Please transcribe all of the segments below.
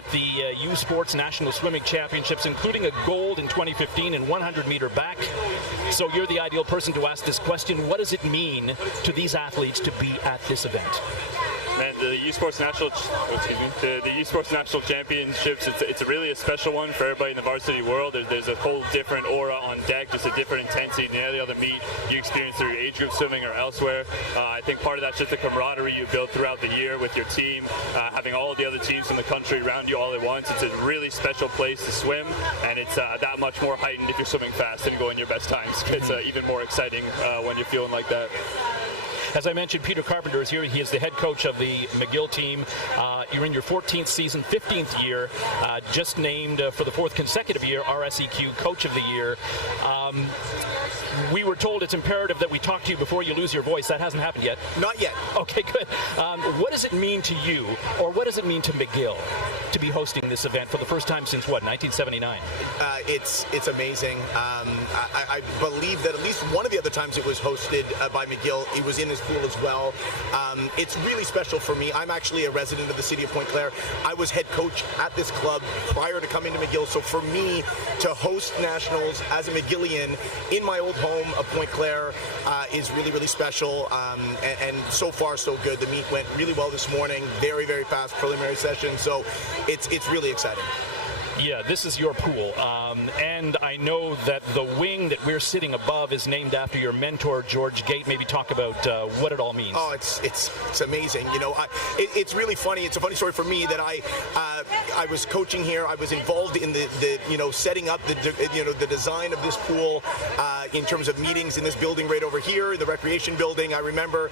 at the U Sports National Swimming Championships, including a gold in 2015 in 100-meter back. So you're the ideal person to ask this question. What does it mean to these athletes to be at this event? Man, the U Sports National, the U Sports National Championships. It's really a special one for everybody in the varsity world. There's a whole different aura on deck, just a different intensity than any other meet you experience through age group swimming or elsewhere. I think part of that's just the camaraderie you build throughout the year with your team, having all of the other teams in the country around you all at once. It's a really special place to swim, and it's that much more heightened if you're swimming fast and going your best times. It's even more exciting when you're feeling like that. As I mentioned, Peter Carpenter is here. He is the head coach of the McGill team. You're in your 14th season, 15th year, just named for the 4th consecutive year RSEQ Coach of the Year. We were told it's imperative that we talk to you before you lose your voice. That hasn't happened yet. Not yet. Okay, good. What does it mean to you, or what does it mean to McGill to be hosting this event for the first time since, what, 1979? It's amazing. I believe that at least one of the other times it was hosted by McGill, it was in his pool as well. It's really special for me. I'm actually a resident of the city of Pointe-Claire. I was head coach at this club prior to coming to McGill, so for me to host nationals as a McGillian in my old home of Pointe-Claire is really, really special, and so far so good. The meet went really well this morning, very, very fast preliminary session, so it's really exciting. Yeah, this is your pool, and I know that the wing that we're sitting above is named after your mentor, George Gate. Maybe talk about what it all means. Oh, it's amazing. You know, it's really funny. It's a funny story for me that I was coaching here. I was involved in the setting up the design of this pool in terms of meetings in this building right over here, the recreation building. I remember,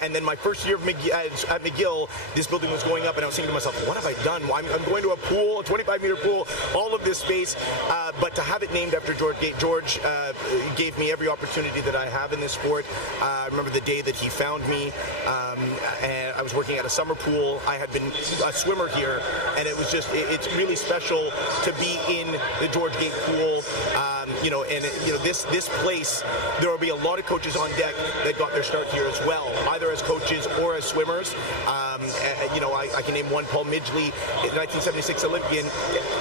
and then my first year of at McGill, this building was going up, and I was thinking to myself, what have I done? I'm going to a pool, a 25-meter pool. All of this space, but to have it named after George Gate, George gave me every opportunity that I have in this sport. I remember the day that he found me, and I was working at a summer pool. I had been a swimmer here, and it was just, it's really special to be in the George Gate pool. This place, there will be a lot of coaches on deck that got their start here as well, either as coaches or as swimmers. I can name one, Paul Midgley, 1976 Olympian,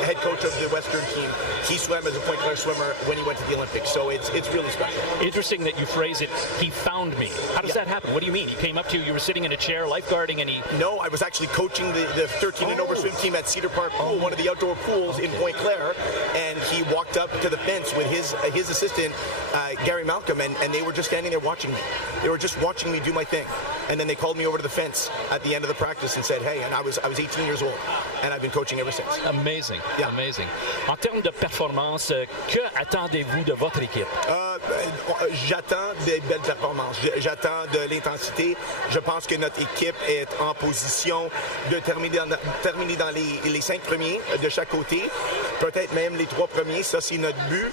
head coach of the Western team. He swam as a Pointe-Claire swimmer when he went to the Olympics, so it's really special. Interesting that you phrase it, he found me. How does that happen? What do you mean? He came up to you, you were sitting in a chair, lifeguarding, and he... No, I was actually coaching the 13 and over swim team at Cedar Park Pool, one of the outdoor pools in Pointe-Claire, and he walked up to the fence with his assistant, Gary Malcolm, and they were just standing there watching me. They were just watching me do my thing. And then they called me over to the fence at the end of the practice and said, hey, and I was 18 years old, and I've been coaching ever since. Amazing, yeah. Amazing. En termes de performance, que attendez-vous de votre équipe? J'attends des belles performances. J'attends de l'intensité. Je pense que notre équipe est en position de terminer dans les 5 premiers de chaque côté, peut-être même les 3 premiers. Ça, c'est notre but.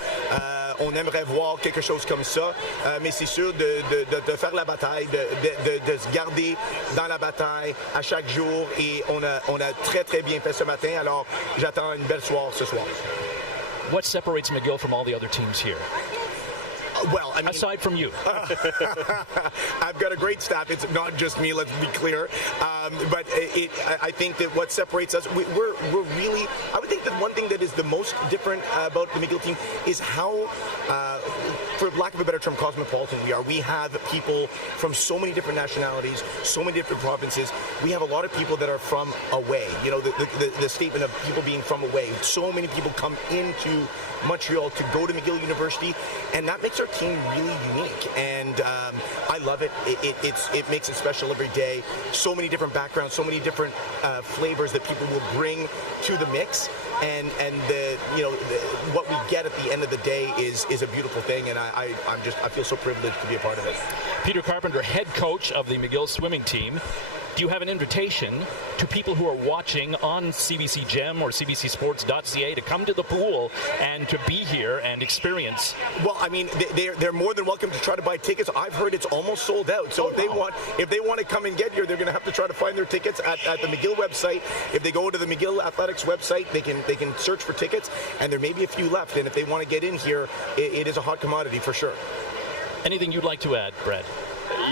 On aimerait voir quelque chose comme ça, mais c'est sûr de faire la bataille, de se garder dans la bataille à chaque jour, et on a très très bien fait ce matin, alors j'attends une belle soirée ce soir. What separates McGill from all the other teams here? Well, I mean, aside from you. I've got a great staff. It's not just me, let's be clear. But I think that what separates us, we're really, I would think that one thing that is the most different about the McGill team is how, for lack of a better term, cosmopolitan we are. We have people from so many different nationalities, so many different provinces. We have a lot of people that are from away. You know, the statement of people being from away. So many people come into Montreal to go to McGill University, and that makes our team really unique, and I love it. It makes it special every day. So many different backgrounds, so many different flavors that people will bring to the mix, and what we get at the end of the day is a beautiful thing, and I feel so privileged to be a part of it. Peter Carpenter, head coach of the McGill swimming team. Do you have an invitation to people who are watching on CBC Gem or cbcsports.ca to come to the pool and to be here and experience? Well, I mean, they're more than welcome to try to buy tickets. I've heard it's almost sold out. So if they want to come and get here, they're going to have to try to find their tickets at the McGill website. If they go to the McGill Athletics website, they can search for tickets, and there may be a few left. And if they want to get in here, it is a hot commodity for sure. Anything you'd like to add, Brad?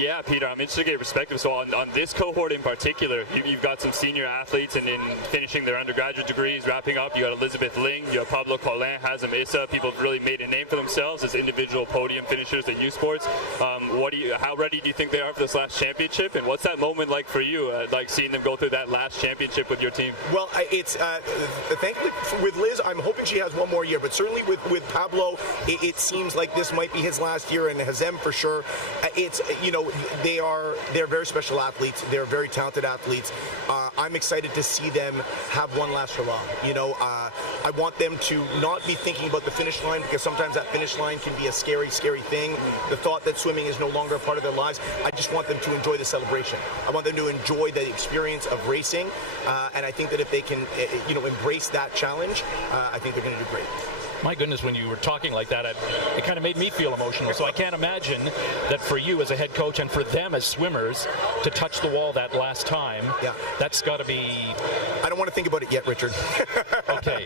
Yeah, Peter, I'm interested to get your perspective. So on this cohort in particular, you've got some senior athletes and in finishing their undergraduate degrees, wrapping up. You got Elizabeth Ling, you have Pablo Colin, Hazem Issa. People have really made a name for themselves as individual podium finishers at U Sports. How ready do you think they are for this last championship? And what's that moment like for you, like seeing them go through that last championship with your team? Well, it's thankfully with Liz, I'm hoping she has one more year, but certainly with Pablo, it seems like this might be his last year, and Hazem for sure. It's, you know, they're very special athletes. They're very talented athletes. I'm excited to see them have one last hurrah. You know, I want them to not be thinking about the finish line, because sometimes that finish line can be a scary, scary thing. The thought that swimming is no longer a part of their lives. I just want them to enjoy the celebration. I want them to enjoy the experience of racing, and I think that if they can, you know, embrace that challenge, I think they're going to do great. My goodness, when you were talking like that, it kind of made me feel emotional. So I can't imagine that for you as a head coach and for them as swimmers to touch the wall that last time, yeah, that's got to be... I don't want to think about it yet, Richard. Okay.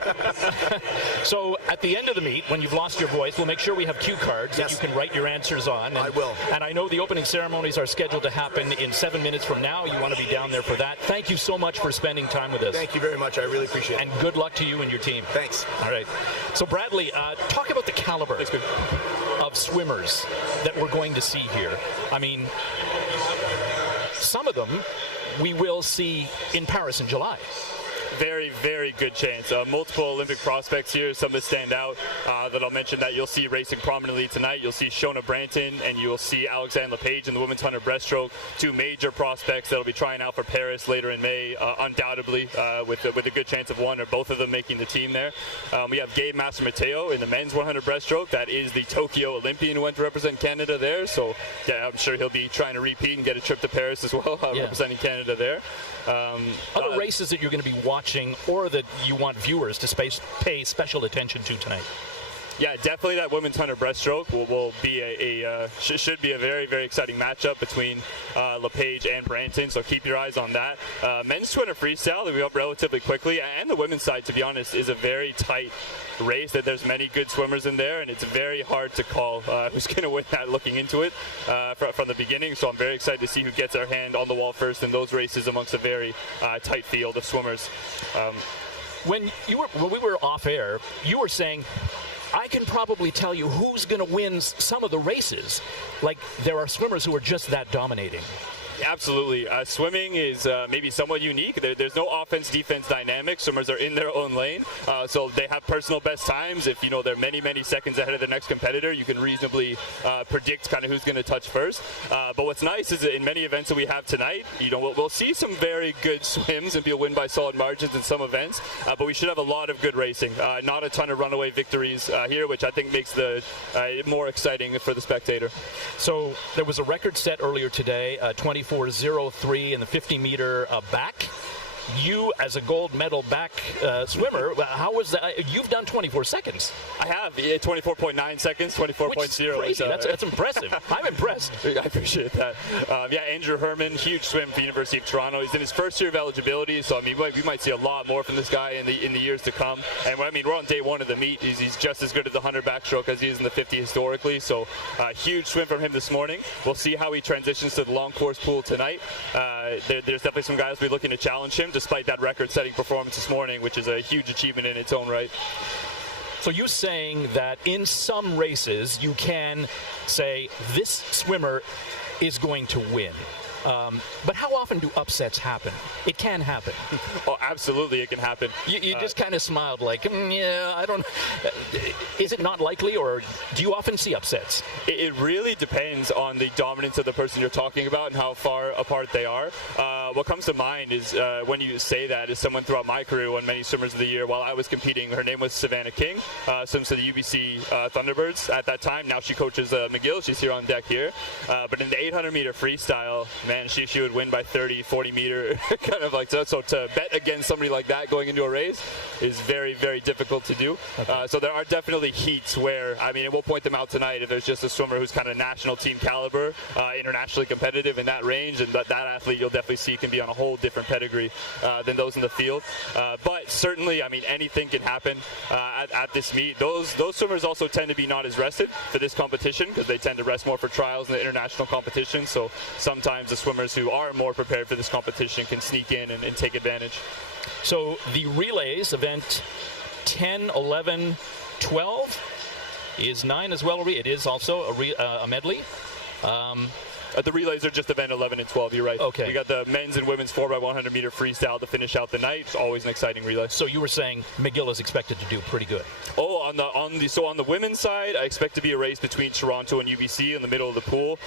So at the end of the meet, when you've lost your voice, we'll make sure we have cue cards that you can write your answers on. And, I will. And I know the opening ceremonies are scheduled to happen in 7 minutes from now. You want to be down there for that. Thank you so much for spending time with us. Thank you very much. I really appreciate it. And good luck to you and your team. Thanks. All right. So Bradley, talk about the caliber of swimmers that we're going to see here. I mean, some of them we will see in Paris in July. Very, very good chance. Multiple Olympic prospects here, some that stand out that I'll mention that you'll see racing prominently tonight. You'll see Shona Branton and you'll see Alexandre Lepage in the women's 100 breaststroke, two major prospects that'll be trying out for Paris later in May, undoubtedly, with a good chance of one or both of them making the team there. We have Gabe Master-Mateo in the men's 100 breaststroke. That is the Tokyo Olympian who went to represent Canada there. So, yeah, I'm sure he'll be trying to repeat and get a trip to Paris as well, representing Canada there. Other races that you're going to be watching or that you want viewers to pay special attention to tonight? Yeah, definitely that women's 100 breaststroke will be should be a very, very exciting matchup between Lepage and Branton, so keep your eyes on that. Men's 200 freestyle, they'll be up relatively quickly, and the women's side, to be honest, is a very tight race that there's many good swimmers in there, and it's very hard to call who's going to win that looking into it from the beginning, so I'm very excited to see who gets their hand on the wall first in those races amongst a very tight field of swimmers. When we were off air, you were saying, I can probably tell you who's going to win some of the races. Like, there are swimmers who are just that dominating. Absolutely. Swimming is maybe somewhat unique. There's no offense-defense dynamic. Swimmers are in their own lane, so they have personal best times. If, you know, they're many, many seconds ahead of their next competitor, you can reasonably predict kind of who's going to touch first. But what's nice is that in many events that we have tonight, you know, we'll see some very good swims and people win by solid margins in some events, but we should have a lot of good racing. Not a ton of runaway victories here, which I think makes the more exciting for the spectator. So there was a record set earlier today, 24.03 in the 50-meter back. You, as a gold medal back swimmer, how was that? You've done 24 seconds. I have. 24.9 seconds, 24.0. Crazy. That's impressive. I'm impressed. I appreciate that. Yeah, Andrew Herman, huge swim for the University of Toronto. He's in his first year of eligibility, so I mean, we might see a lot more from this guy in the years to come. And I mean, we're on day one of the meet. He's just as good at the 100 backstroke as he is in the 50 historically. So huge swim from him this morning. We'll see how he transitions to the long course pool tonight. There's definitely some guys we'll be looking to challenge him, despite that record-setting performance this morning, which is a huge achievement in its own right. So you're saying that in some races you can say this swimmer is going to win. But how often do upsets happen? It can happen. Oh, absolutely, it can happen. You just kind of smiled like, yeah, I don't. Is it not likely, or do you often see upsets? It really depends on the dominance of the person you're talking about and how far apart they are. What comes to mind is when you say that is someone throughout my career won many swimmers of the year while I was competing. Her name was Savannah King, swims to the UBC Thunderbirds at that time. Now she coaches McGill. She's here on deck here. But in the 800-meter freestyle, man, she would win by 30, 40 meter, kind of like so. So to bet against somebody like that going into a race, is very, very difficult to do. So there are definitely heats where, I mean, it will point them out tonight if there's just a swimmer who's kind of national team caliber, internationally competitive in that range, and that athlete you'll definitely see can be on a whole different pedigree than those in the field. But certainly, I mean, anything can happen at this meet. Those swimmers also tend to be not as rested for this competition because they tend to rest more for trials in the international competition. So sometimes the swimmers who are more prepared for this competition can sneak in and take advantage. So the relays, event 10, 11, 12 is 9 as well. It is also a medley. The relays are just event 11 and 12, you're right. Okay. We got the men's and women's 4x100 meter freestyle to finish out the night. It's always an exciting relay. So you were saying McGill is expected to do pretty good. Oh, on the women's side, I expect to be a race between Toronto and UBC in the middle of the pool.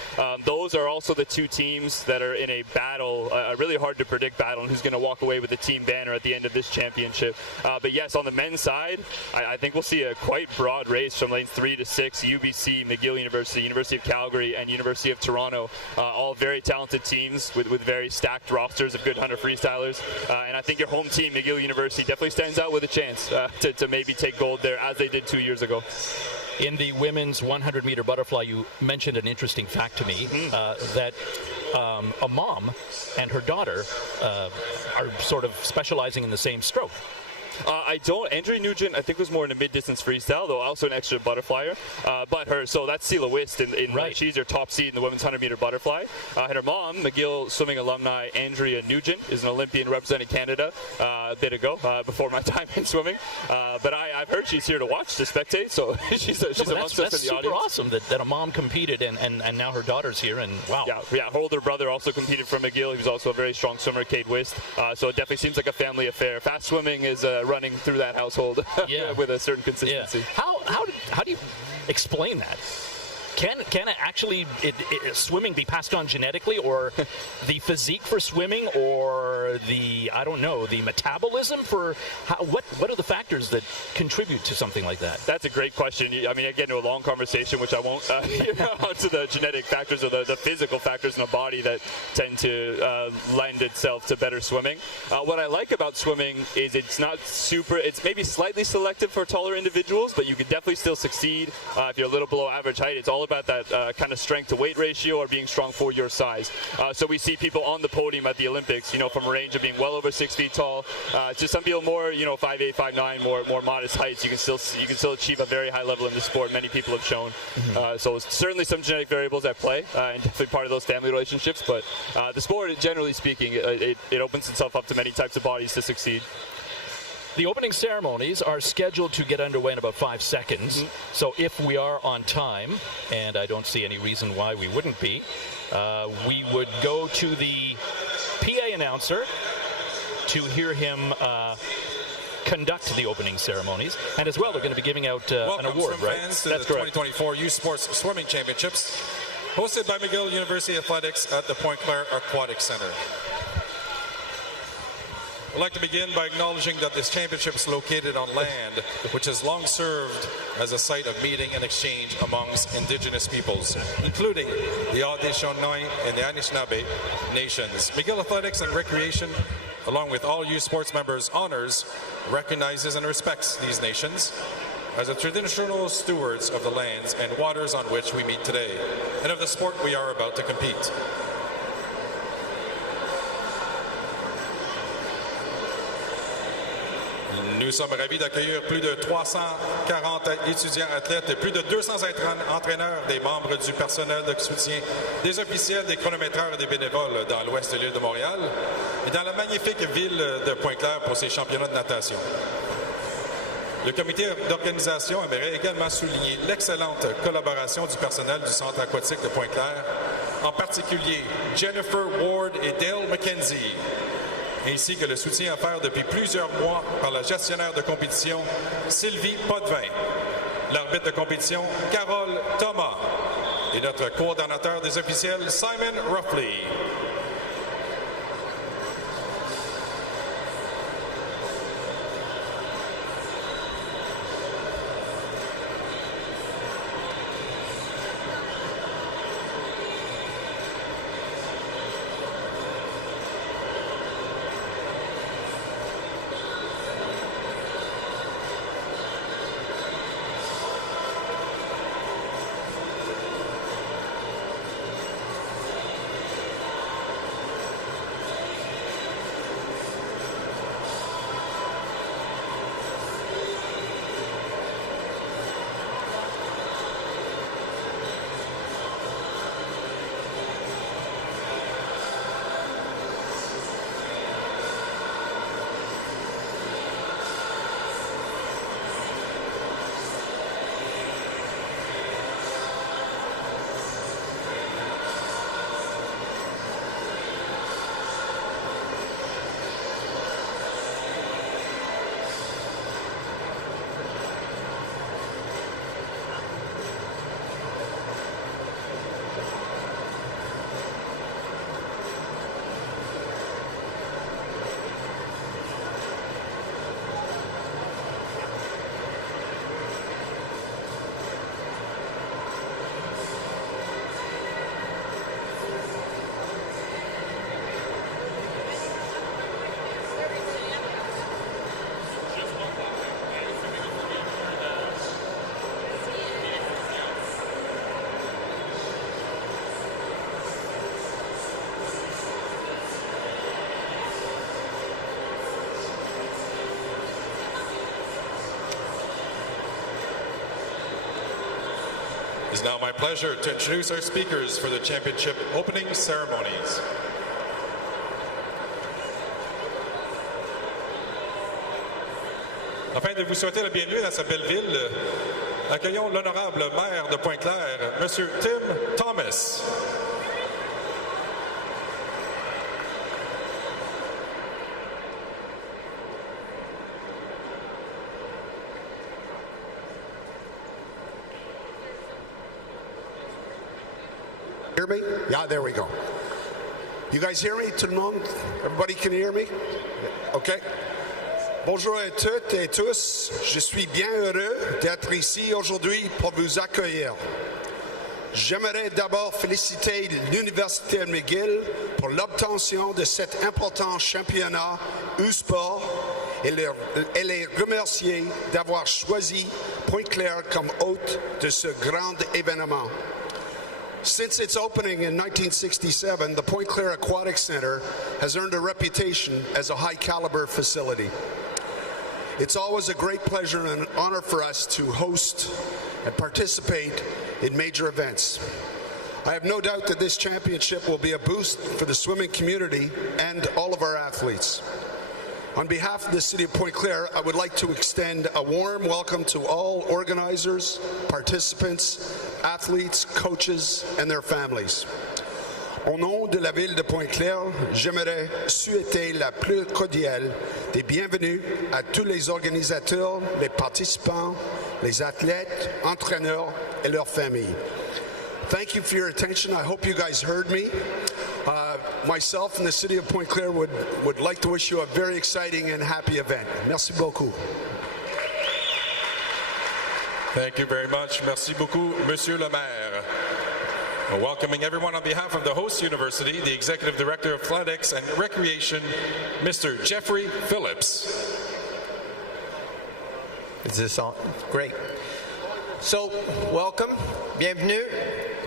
Those are also the two teams that are in a battle, a really hard to predict battle, and who's going to walk away with the team banner at the end of this championship. But yes, on the men's side, I think we'll see a quite broad race from lanes 3 to 6. UBC, McGill University, University of Calgary, and University of Toronto. All very talented teams with very stacked rosters of good 100 freestylers. And I think your home team, McGill University, definitely stands out with a chance to maybe take gold there as they did 2 years ago. In the women's 100-meter butterfly, you mentioned an interesting fact to me that a mom and her daughter are sort of specializing in the same stroke. I don't. Andrea Nugent, I think, was more in a mid-distance freestyle, though also an extra butterflyer. But so that's Sela Wist. Right. She's her top seed in the women's 100-meter butterfly. And her mom, McGill swimming alumni Andrea Nugent, is an Olympian representing Canada a bit ago, before my time in swimming. But I've heard she's here to watch, to spectate, so she's amongst us in the audience. That's super awesome that a mom competed and now her daughter's here, and wow. Yeah, her older brother also competed for McGill. He was also a very strong swimmer, Cade Wist. So it definitely seems like a family affair. Fast swimming is running through that household with a certain consistency. Yeah. How do you explain that? Can it actually swimming be passed on genetically, or the physique for swimming, or the metabolism for what are the factors that contribute to something like that? That's a great question. I mean, I get into a long conversation, which I won't onto the genetic factors or the physical factors in the body that tend to lend itself to better swimming. What I like about swimming is it's maybe slightly selective for taller individuals, but you can definitely still succeed if you're a little below average height. It's all about that kind of strength to weight ratio or being strong for your size. So we see people on the podium at the Olympics, from a range of being well over 6 feet tall to some people more, 5'8", 5'9", more modest heights. You can still achieve a very high level in the sport. Many people have shown. So certainly some genetic variables at play, and definitely part of those family relationships. But the sport, generally speaking, it opens itself up to many types of bodies to succeed. The opening ceremonies are scheduled to get underway in about 5 seconds. So if we are on time, and I don't see any reason why we wouldn't be, we would go to the PA announcer to hear him conduct the opening ceremonies. And as well, they're going to be giving out an award, right? Fans to That's the correct. 2024 U Sports Swimming Championships, hosted by McGill University Athletics at the Pointe-Claire Aquatic Center. I'd like to begin by acknowledging that this championship is located on land which has long served as a site of meeting and exchange amongst Indigenous peoples, including the Haudenosaunee and the Anishinaabe nations. McGill Athletics and Recreation, along with all U Sports members, honors, recognizes, and respects these nations as the traditional stewards of the lands and waters on which we meet today, and of the sport we are about to compete. Nous sommes ravis d'accueillir plus de 340 étudiants athlètes et plus de 200 entraîneurs, des membres du personnel de soutien, des officiels, des chronométreurs et des bénévoles dans l'ouest de l'île de Montréal et dans la magnifique ville de Pointe-Claire pour ces championnats de natation. Le comité d'organisation aimerait également souligner l'excellente collaboration du personnel du centre aquatique de Pointe-Claire, en particulier Jennifer Ward et Dale McKenzie, ainsi que le soutien offert depuis plusieurs mois par la gestionnaire de compétition Sylvie Potvin, l'arbitre de compétition Carole Thomas et notre coordonnateur des officiels Simon Ruffley. It's now my pleasure to introduce our speakers for the championship opening ceremonies. Afin de vous souhaiter la bienvenue dans cette belle ville, accueillons l'honorable maire de Pointe-Claire, M. Tim Thomas. Hear me? Yeah, there we go. You guys hear me? Tout le monde? Everybody can hear me? Okay. Bonjour à toutes et tous. Je suis bien heureux d'être ici aujourd'hui pour vous accueillir. J'aimerais d'abord féliciter l'Université de McGill pour l'obtention de cet important championnat U-Sport et les remercier d'avoir choisi Pointe-Claire comme hôte de ce grand événement. Since its opening in 1967, the Pointe-Claire Aquatic Center has earned a reputation as a high-caliber facility. It's always a great pleasure and an honor for us to host and participate in major events. I have no doubt that this championship will be a boost for the swimming community and all of our athletes. On behalf of the City of Pointe-Claire, I would like to extend a warm welcome to all organizers, participants, athletes, coaches, and their families. Au nom de la ville de Pointe-Claire, j'aimerais souhaiter la plus cordiale des bienvenus à tous les organisateurs, les participants, les athlètes, entraîneurs, et leurs familles. Thank you for your attention. I hope you guys heard me. Myself and the City of Pointe-Claire would like to wish you a very exciting and happy event. Merci beaucoup. Thank you very much. Merci beaucoup, Monsieur le Maire. Welcoming everyone on behalf of the host university, the Executive Director of Athletics and Recreation, Mr. Jeffrey Phillips. Is this on? Great. So, welcome. Bienvenue.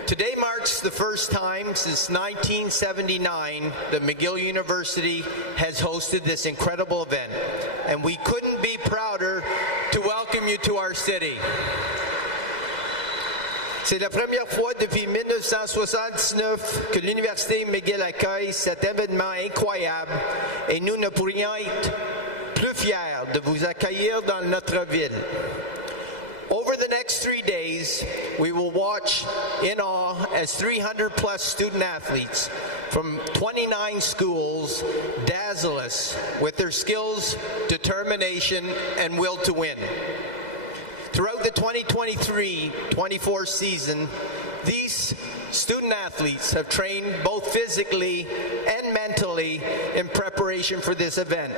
Today marks the first time since 1979 that McGill University has hosted this incredible event, and we couldn't be prouder to welcome you to our city. C'est la première fois depuis 1979 que l'Université McGill accueille cet événement incroyable et nous ne pourrions être plus fiers de vous accueillir dans notre ville. Over the next 3 days, we will watch in awe as 300 plus student athletes from 29 schools dazzle us with their skills, determination, and will to win. Throughout the 2023-24 season, these student athletes have trained both physically and mentally in preparation for this event.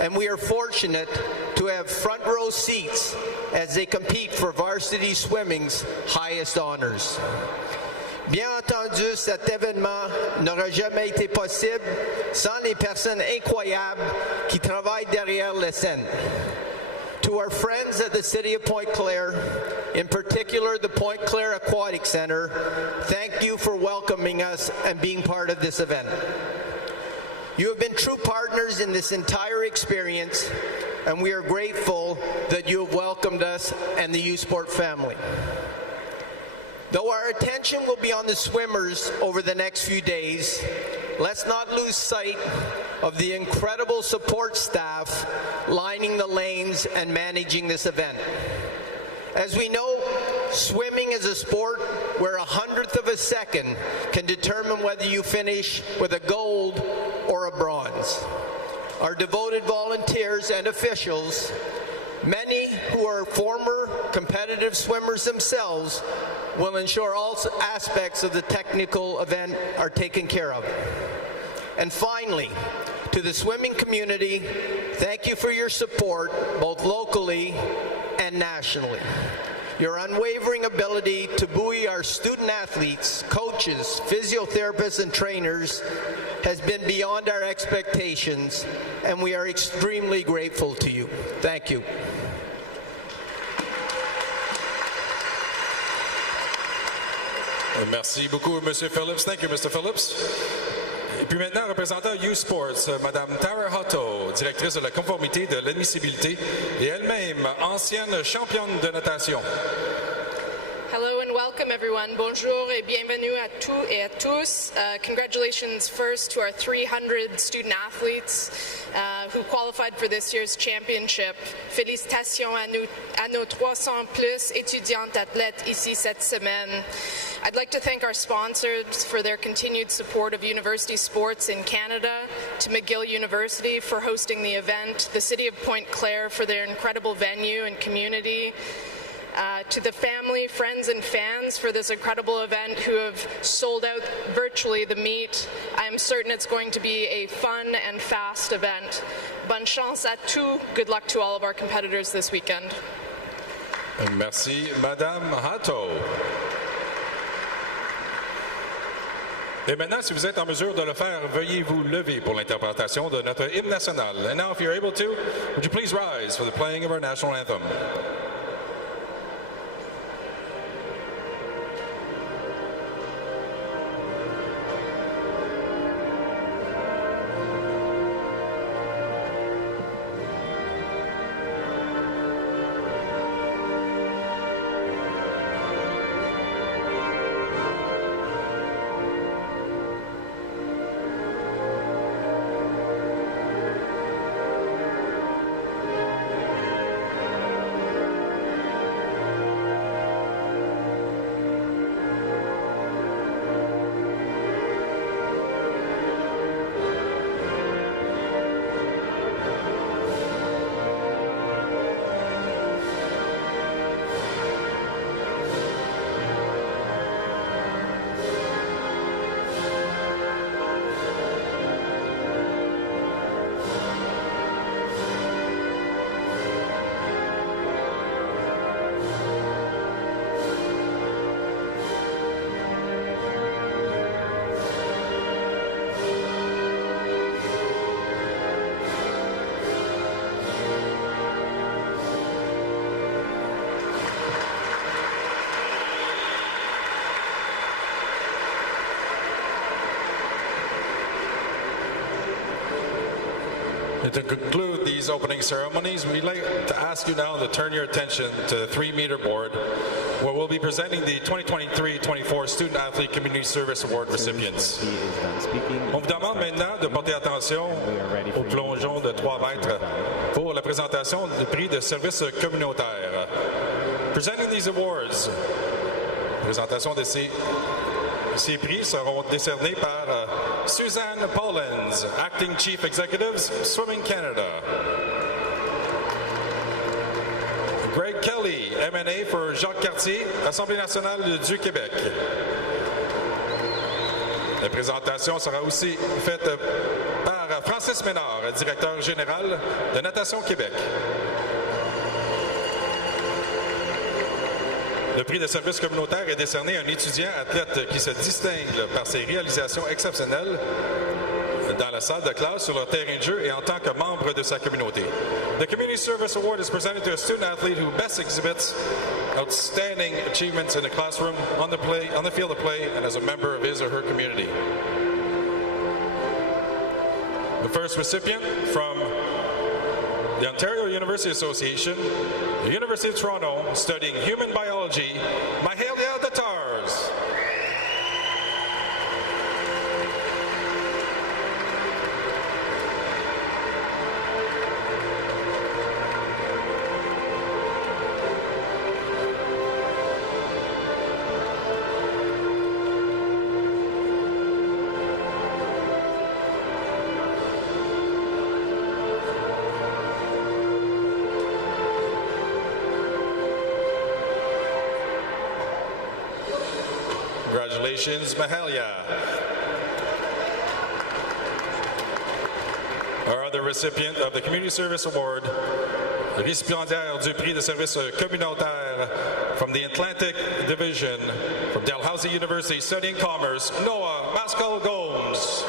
And we are fortunate to have front row seats as they compete for varsity swimming's highest honors. Bien entendu, cet événement n'aurait jamais été possible sans les personnes incroyables qui travaillent derrière les scènes. To our friends at the City of Pointe-Claire, in particular the Pointe-Claire Aquatic Center, thank you for welcoming us and being part of this event. You have been true partners in this entire experience, and we are grateful that you have welcomed us and the U-Sport family. Though our attention will be on the swimmers over the next few days, let's not lose sight of the incredible support staff lining the lanes and managing this event. As we know, swimming is a sport where 1/100th of a second can determine whether you finish with a gold or a bronze. Our devoted volunteers and officials, many who are former competitive swimmers themselves, will ensure all aspects of the technical event are taken care of. And finally, to the swimming community, thank you for your support, both locally and nationally. Your unwavering ability to buoy our student athletes, coaches, physiotherapists, and trainers has been beyond our expectations, and we are extremely grateful to you. Thank you. Merci beaucoup, Monsieur Phillips. Thank you, Mr. Phillips. Et puis maintenant, représentant U-Sports, Madame Tara Hutto, directrice de la conformité de l'admissibilité et elle-même ancienne championne de natation. Hello and welcome welcome everyone. Bonjour et bienvenue à tous et à tous. Congratulations first to our 300 student athletes who qualified for this year's championship. Félicitations à nos 300 plus étudiantes athlètes ici cette semaine. I'd like to thank our sponsors for their continued support of university sports in Canada, to McGill University for hosting the event, the City of Pointe-Claire for their incredible venue and community, to the family, friends, and fans for this incredible event who have sold out virtually the meet. I am certain it's going to be a fun and fast event. Bonne chance à tous. Good luck to all of our competitors this weekend. Merci, Madame Hatto. Et maintenant, si vous êtes en mesure de le faire, veuillez vous lever pour l'interprétation de notre hymne national. And now, if you're able to, would you please rise for the playing of our national anthem? To conclude these opening ceremonies, we'd like to ask you now to turn your attention to the 3-meter board, where we'll be presenting the 2023-24 Student Athlete Community Service Award recipients. On vous demande maintenant de porter attention au plongeon de 3 mètres pour la présentation du prix de service communautaire. Presenting these awards, présentation de ces prix seront décernés par Suzanne Pollens, Acting Chief Executives, Swimming Canada. Greg Kelly, M&A for Jacques Cartier, Assemblée nationale du Québec. La présentation sera aussi faite par Francis Ménard, directeur général de Natation Québec. Le prix de service communautaire est décerné à un étudiant athlète qui se distingue par ses réalisations exceptionnelles dans la salle de classe, sur leur terrain de jeu et en tant que membre de sa communauté. The Community Service Award is presented to a student athlete who best exhibits outstanding achievements in the classroom, on the field of play, and as a member of his or her community. The first recipient from the Ontario University Association, the University of Toronto, studying human biology, Mahalia Datars. Congratulations, Mahalia. Our other recipient of the Community Service Award, récipiendaire du prix de service communautaire from the Atlantic Division from Dalhousie University, studying commerce, Noah Mascal-Gomes.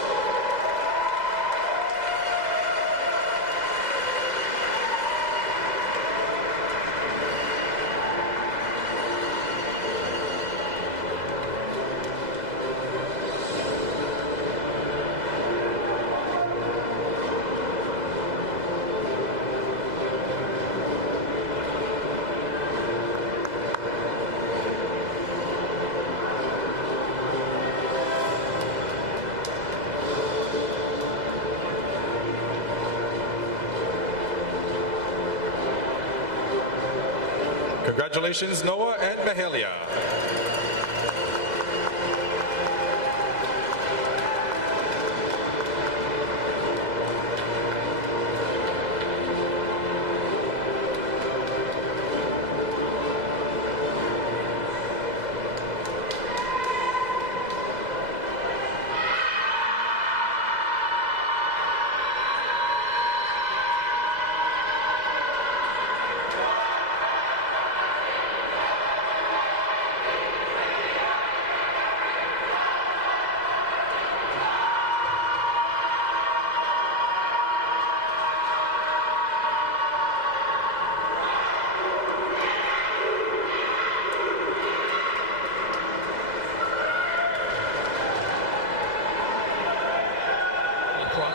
Congratulations, Noah and Mahalia.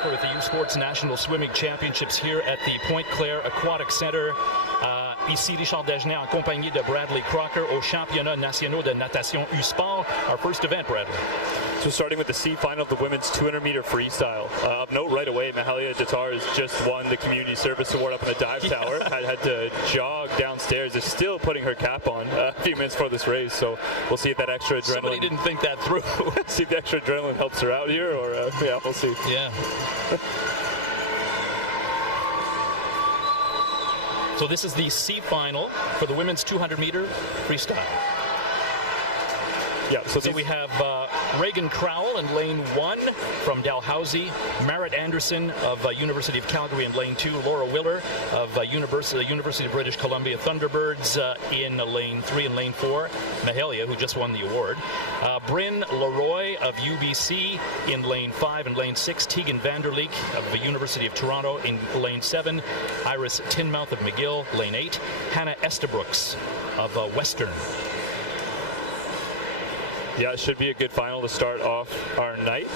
With the U Sports National Swimming Championships here at the Pointe-Claire Aquatic Center. Ici Richard Dagenet en compagnie de Bradley Crocker aux championnats nationaux de natation U-Sport. Our first event, Bradley. So starting with the C final of the women's 200-meter freestyle. Of note right away, Mahalia Datar has just won the Community Service Award up in the dive tower. Had to jog downstairs. Is still putting her cap on a few minutes before this race. So we'll see if that extra adrenaline. Somebody didn't think that through. See if the extra adrenaline helps her out here, or yeah, we'll see. Yeah. So this is the C final for the women's 200-meter freestyle. Yeah, so we have Reagan Crowell in lane 1 from Dalhousie, Merritt Anderson of University of Calgary in lane 2, Laura Willer of University of British Columbia Thunderbirds in lane 3 and lane 4, Mahalia, who just won the award, Bryn Leroy of UBC in lane 5 and lane 6, Tegan Vanderleek of the University of Toronto in lane 7, Iris Tinmouth of McGill, lane 8, Hannah Estabrooks of Western. Yeah, it should be a good final to start off our night.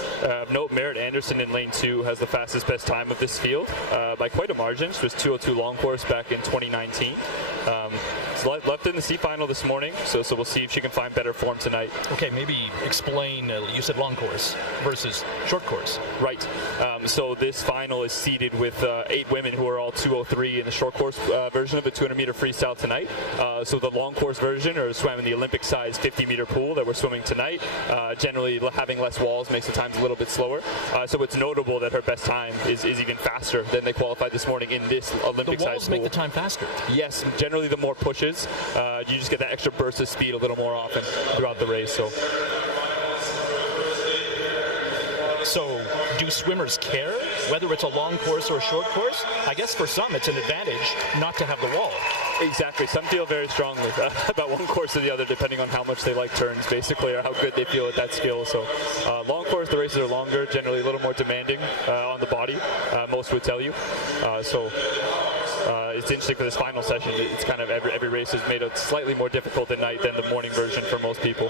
Note, Merritt Anderson in lane 2 has the fastest best time of this field by quite a margin. She was 2:02 long course back in 2019. So left in the C final this morning, so we'll see if she can find better form tonight. Okay, maybe explain, you said long course versus short course. Right. So this final is seeded with 8 women who are all 2:03 in the short course version of the 200-meter freestyle tonight. So the long course version are swam in the Olympic-sized 50-meter pool that we're swimming tonight. Generally, having less walls makes the times a little bit slower. So it's notable that her best time is even faster than they qualified this morning in this Olympic-sized pool. The walls make the time faster. Yes, generally the more pushes, you just get that extra burst of speed a little more often throughout the race. So do swimmers care whether it's a long course or a short course? I guess for some it's an advantage not to have the wall. Exactly. Some feel very strongly about one course or the other, depending on how much they like turns, basically, or how good they feel at that skill. So long course, the races are longer, generally a little more demanding on the body, most would tell you. It's interesting for this final session. It's kind of every race is made it slightly more difficult at night than the morning version for most people.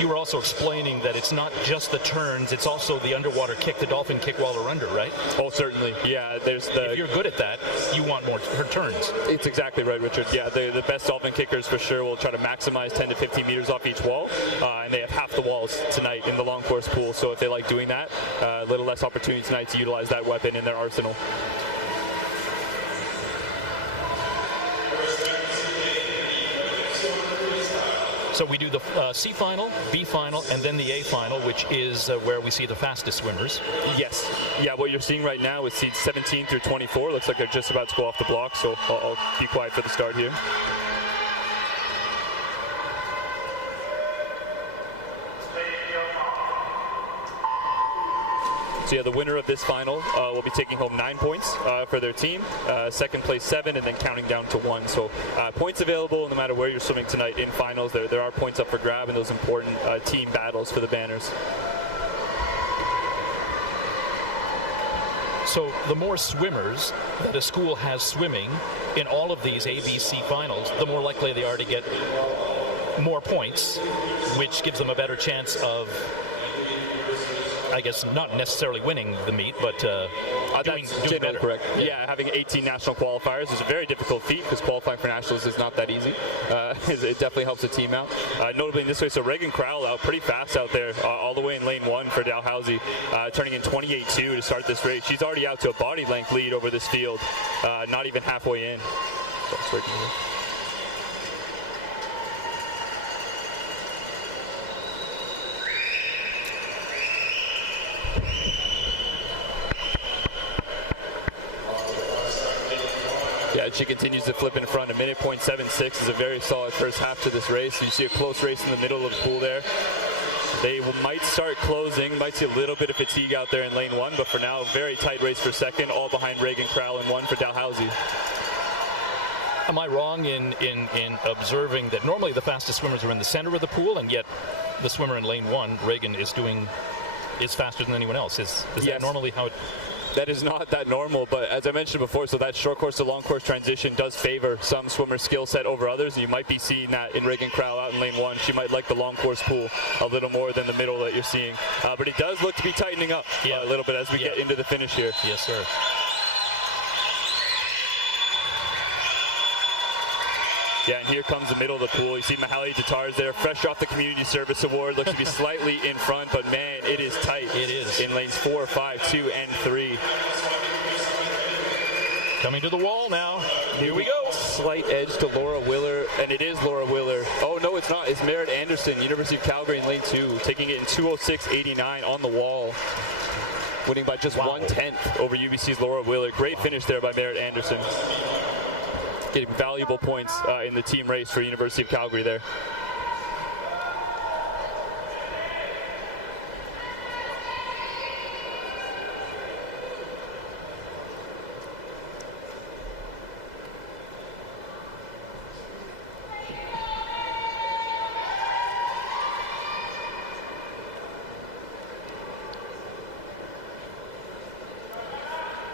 You were also explaining that it's not just the turns, it's also the underwater kick, the dolphin kick while they're under, right? Oh, certainly. Yeah, if you're good at that, you want more her turns. It's exactly right, Richard. Yeah, the best dolphin kickers for sure will try to maximize 10 to 15 meters off each wall, and they have half the walls tonight in the long course pool. So if they like doing that, a little less opportunity tonight to utilize that weapon in their arsenal. So we do the C final, B final, and then the A final, which is where we see the fastest swimmers. Yes. Yeah, what you're seeing right now is seeds 17 through 24. Looks like they're just about to go off the block, so I'll be quiet for the start here. So yeah, the winner of this final will be taking home 9 points for their team, second place 7, and then counting down to 1. So points available no matter where you're swimming tonight in finals. There are points up for grab in those important team battles for the banners. So the more swimmers that a school has swimming in all of these ABC finals, the more likely they are to get more points, which gives them a better chance of, I guess, not necessarily winning the meat, but doing better. Correct. Yeah, having 18 national qualifiers is a very difficult feat because qualifying for nationals is not that easy. It definitely helps the team out. Notably in this race, so Reagan Crowell out pretty fast out there, all the way in lane 1 for Dalhousie, turning in 28.2 to start this race. She's already out to a body length lead over this field, not even halfway in. she continues to flip in front. A minute .76 is a very solid first half to this race. You see a close race in the middle of the pool there. They might start closing, might see a little bit of fatigue out there in lane 1, but for now, very tight race for second, all behind Reagan Crowell in 1 for Dalhousie. Am I wrong in observing that normally the fastest swimmers are in the center of the pool, and yet the swimmer in lane 1, Reagan, is faster than anyone else? Is Yes. that normally how it... That is not that normal, but as I mentioned before, so that short course to long course transition does favor some swimmers' skill set over others. You might be seeing that in Reagan Crowell out in lane 1. She might like the long course pool a little more than the middle that you're seeing. But it does look to be tightening up a little bit as we get into the finish here. Yes, sir. Yeah, and here comes the middle of the pool. You see Mahali Tatar's there, fresh off the Community Service Award. Looks to be slightly in front, but man, it is tight. It is. In lanes 4, 5, 2, and 3. Coming to the wall now. Here we go. Slight edge to Laura Willer, and it is Laura Willer. Oh, no, it's not. It's Merritt Anderson, University of Calgary in lane 2, taking it in 2:06.89 on the wall. Winning by just 1/10 over UBC's Laura Willer. Great finish there by Merritt Anderson. Getting valuable points in the team race for University of Calgary there.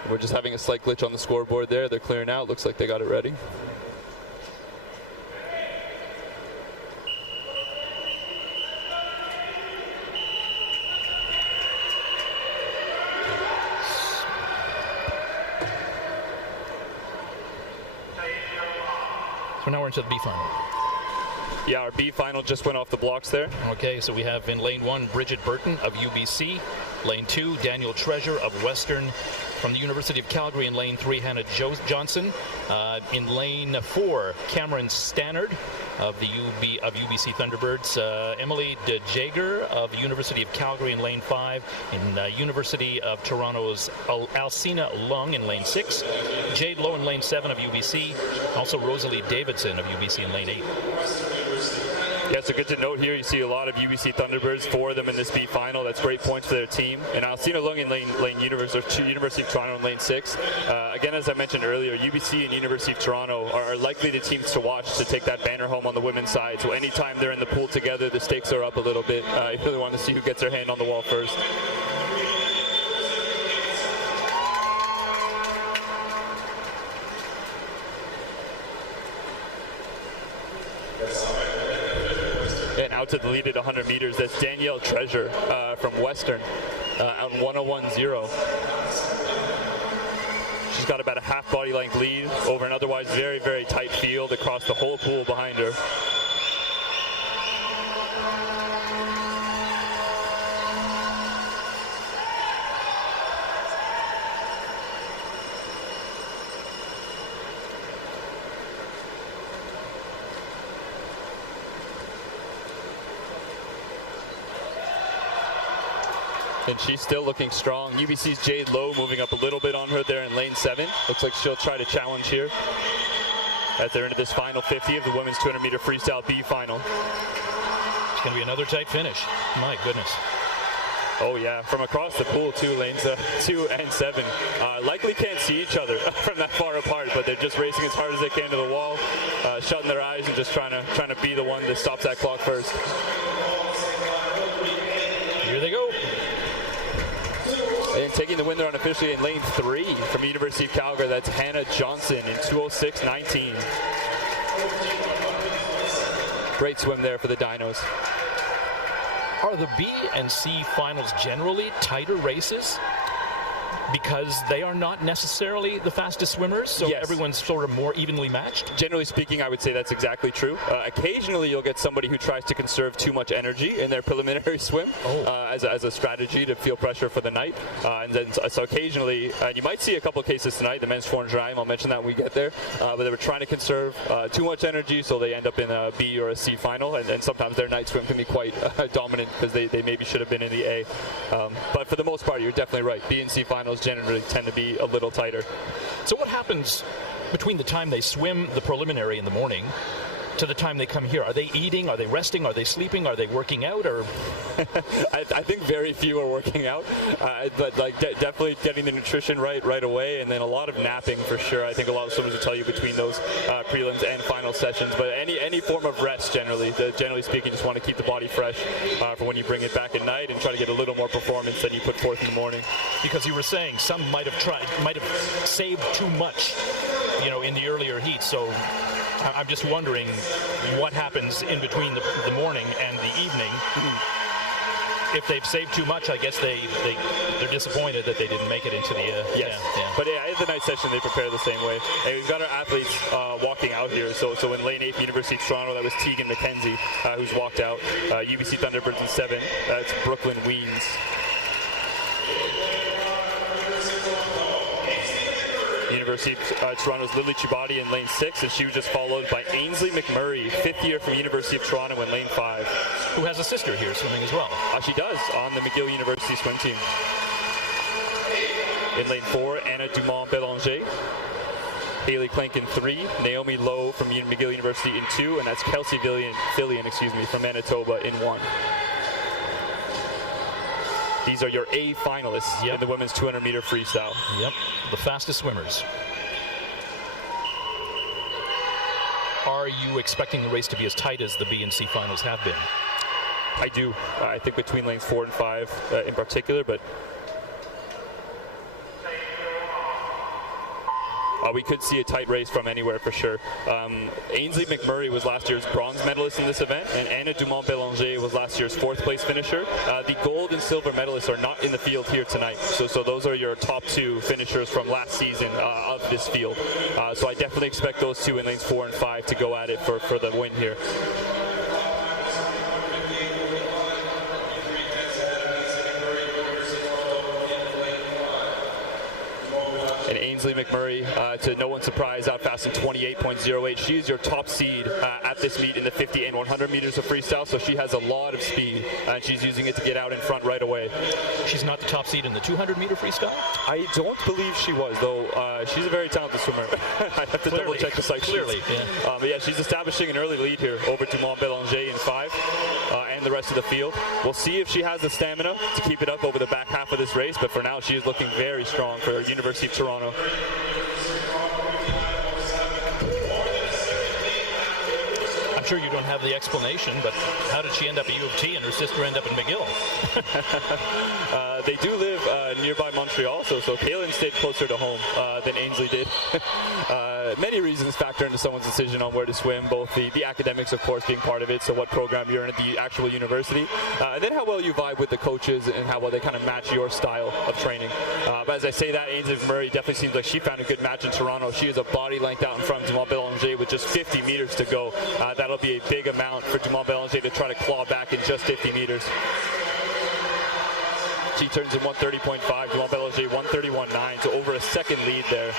We're just having a slight glitch on the scoreboard there. They're clearing out. Looks like they got it ready. So now we're into the B final. Yeah, our B final just went off the blocks there. Okay, so we have in lane 1, Bridget Burton of UBC. Lane 2, Daniel Treasure of Western. From the University of Calgary in lane 3, Hannah Johnson. In lane 4, Cameron Stannard of UBC Thunderbirds. Emily DeJager of the University of Calgary in lane 5. In University of Toronto's Alcina Lung in lane 6. Jade Lowe in lane 7 of UBC. Also Rosalie Davidson of UBC in lane 8. Yeah, so good to note here, you see a lot of UBC Thunderbirds, 4 of them in this B final. That's great points for their team. And Alcina Lung in lane University of Toronto in lane 6. Again, as I mentioned earlier, UBC and University of Toronto are likely the teams to watch to take that banner home on the women's side. So anytime they're in the pool together, the stakes are up a little bit. You really want to see who gets their hand on the wall first. And out to the lead at 100 meters, that's Danielle Treasure from Western on 101.0. She's got about a half body length lead over an otherwise very, very tight field across the whole pool behind her. And she's still looking strong. UBC's Jade Lowe moving up a little bit on her there in lane 7. Looks like she'll try to challenge here as they're into this final 50 of the women's 200-meter freestyle B final. It's going to be another tight finish. My goodness. Oh yeah, from across the pool too, lanes 2 and 7. Likely can't see each other from that far apart, but they're just racing as hard as they can to the wall, shutting their eyes and just trying to be the one that stops that clock first. Here they go. And taking the win there unofficially in lane 3 from the University of Calgary, that's Hannah Johnson in 2:06.19. Great swim there for the Dinos. Are the B and C finals generally tighter races? Because they are not necessarily the fastest swimmers, so yes, everyone's sort of more evenly matched? Generally speaking, I would say that's exactly true. Occasionally, you'll get somebody who tries to conserve too much energy in their preliminary swim as a strategy to feel pressure for the night. And then, so occasionally, you might see a couple of cases tonight, the men's 400 dry, I'll mention that when we get there, but they were trying to conserve too much energy, so they end up in a B or a C final, and sometimes their night swim can be quite dominant because they maybe should have been in the A. But for the most part, you're definitely right. B and C finals generally tend to be a little tighter. So what happens between the time they swim the preliminary in the morning to the time they come here? Are they eating? Are they resting? Are they sleeping? Are they working out? Or I think very few are working out, but like definitely getting the nutrition right away, and then a lot of napping for sure. I think a lot of swimmers will tell you between those prelims and final sessions. But any form of rest, generally speaking, just want to keep the body fresh for when you bring it back at night, and try to get a little more performance than you put forth in the morning. Because you were saying some might have saved too much, in the earlier heat. So I'm just wondering what happens in between the morning and the evening. If they've saved too much, I guess they're disappointed that they didn't make it into the yes. Yeah. But it's a night session. They prepare the same way. And we've got our athletes walking out here. So in lane 8, University of Toronto, that was Tegan McKenzie who's walked out. UBC Thunderbirds in 7. That's Brooklyn Weens. University of Toronto's Lily Chibati in lane 6, and she was just followed by Ainsley McMurray, 5th year from University of Toronto in lane 5. Who has a sister here swimming as well. She does, on the McGill University swim team. In lane 4, Anna Dumont-Bélanger. Haley Clank in 3, Naomi Lowe from McGill University in 2, and that's Kelsey Fillion from Manitoba in 1. These are your A finalists in the women's 200-meter freestyle. Yep, the fastest swimmers. Are you expecting the race to be as tight as the B and C finals have been? I do. I think between lanes 4 and 5 in particular, but we could see a tight race from anywhere for sure. Ainsley McMurray was last year's bronze medalist in this event, and Anna Dumont-Bélanger was last year's 4th place finisher. The gold and silver medalists are not in the field here tonight, so those are your top 2 finishers from last season of this field. So I definitely expect those 2 in lanes 4 and 5 to go at it for the win here. And Ainsley McMurray, to no one's surprise, out fast in 28.08. She is your top seed at this meet in the 50 and 100 meters of freestyle, so she has a lot of speed, and she's using it to get out in front right away. She's not the top seed in the 200-meter freestyle? I don't believe she was, though. She's a very talented swimmer. I have to double-check the site. Clearly, yeah. But yeah, she's establishing an early lead here over Dumont-Bélanger in 5 and the rest of the field. We'll see if she has the stamina to keep it up over the back half of this race, but for now, she is looking very strong for University of Toronto. I'm sure you don't have the explanation, but how did she end up at U of T and her sister end up in McGill? They do live nearby Montreal, so Kaylin stayed closer to home than Ainsley did. Many reasons factor into someone's decision on where to swim, both the academics, of course, being part of it, so what program you're in at the actual university, and then how well you vibe with the coaches and how well they kind of match your style of training. But as I say that, Ainsley Murray definitely seems like she found a good match in Toronto. She is a body length out in front of Dumont-Bélanger with just 50 meters to go. That'll be a big amount for Dumont-Bélanger to try to claw back in just 50 meters. She turns in 130.5, Dumont-Bélanger 131.9, so over a second lead there.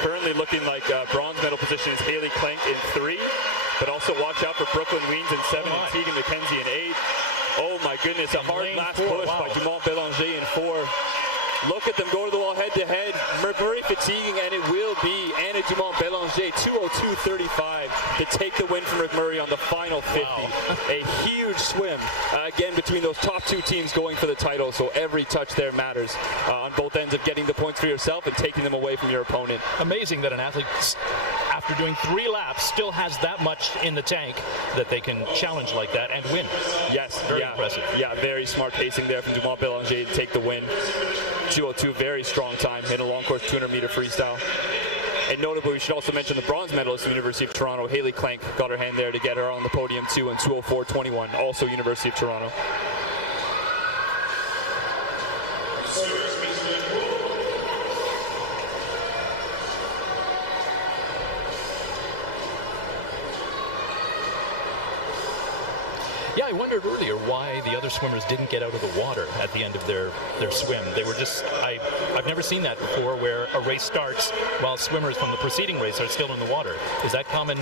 Currently looking like bronze medal position is Haley Clank in 3, but also watch out for Brooklyn Weens in 7 and Tegan McKenzie in 8. Oh my goodness, a hard last push by Dumont-Bélanger in 4. Look at them go to the wall head-to-head. Very fatiguing, and it will be Anna Dumont-Bélanger, 2:02.35 to take the win from McMurray on the final 50. Wow. A huge swim, again, between those top 2 teams going for the title, so every touch there matters on both ends of getting the points for yourself and taking them away from your opponent. Amazing that an athlete, after doing 3 laps, still has that much in the tank that they can challenge like that and win. Yes, very impressive. Yeah, very smart pacing there from Dumont-Bélanger to take the win. 2:02, very strong time in a long course 200-meter freestyle. And notably, we should also mention the bronze medalist at the University of Toronto, Haley Clank, got her hand there to get her on the podium too in 2:04.21, also University of Toronto. I wondered earlier why the other swimmers didn't get out of the water at the end of their swim. They were just, I've never seen that before, where a race starts while swimmers from the preceding race are still in the water. Is that common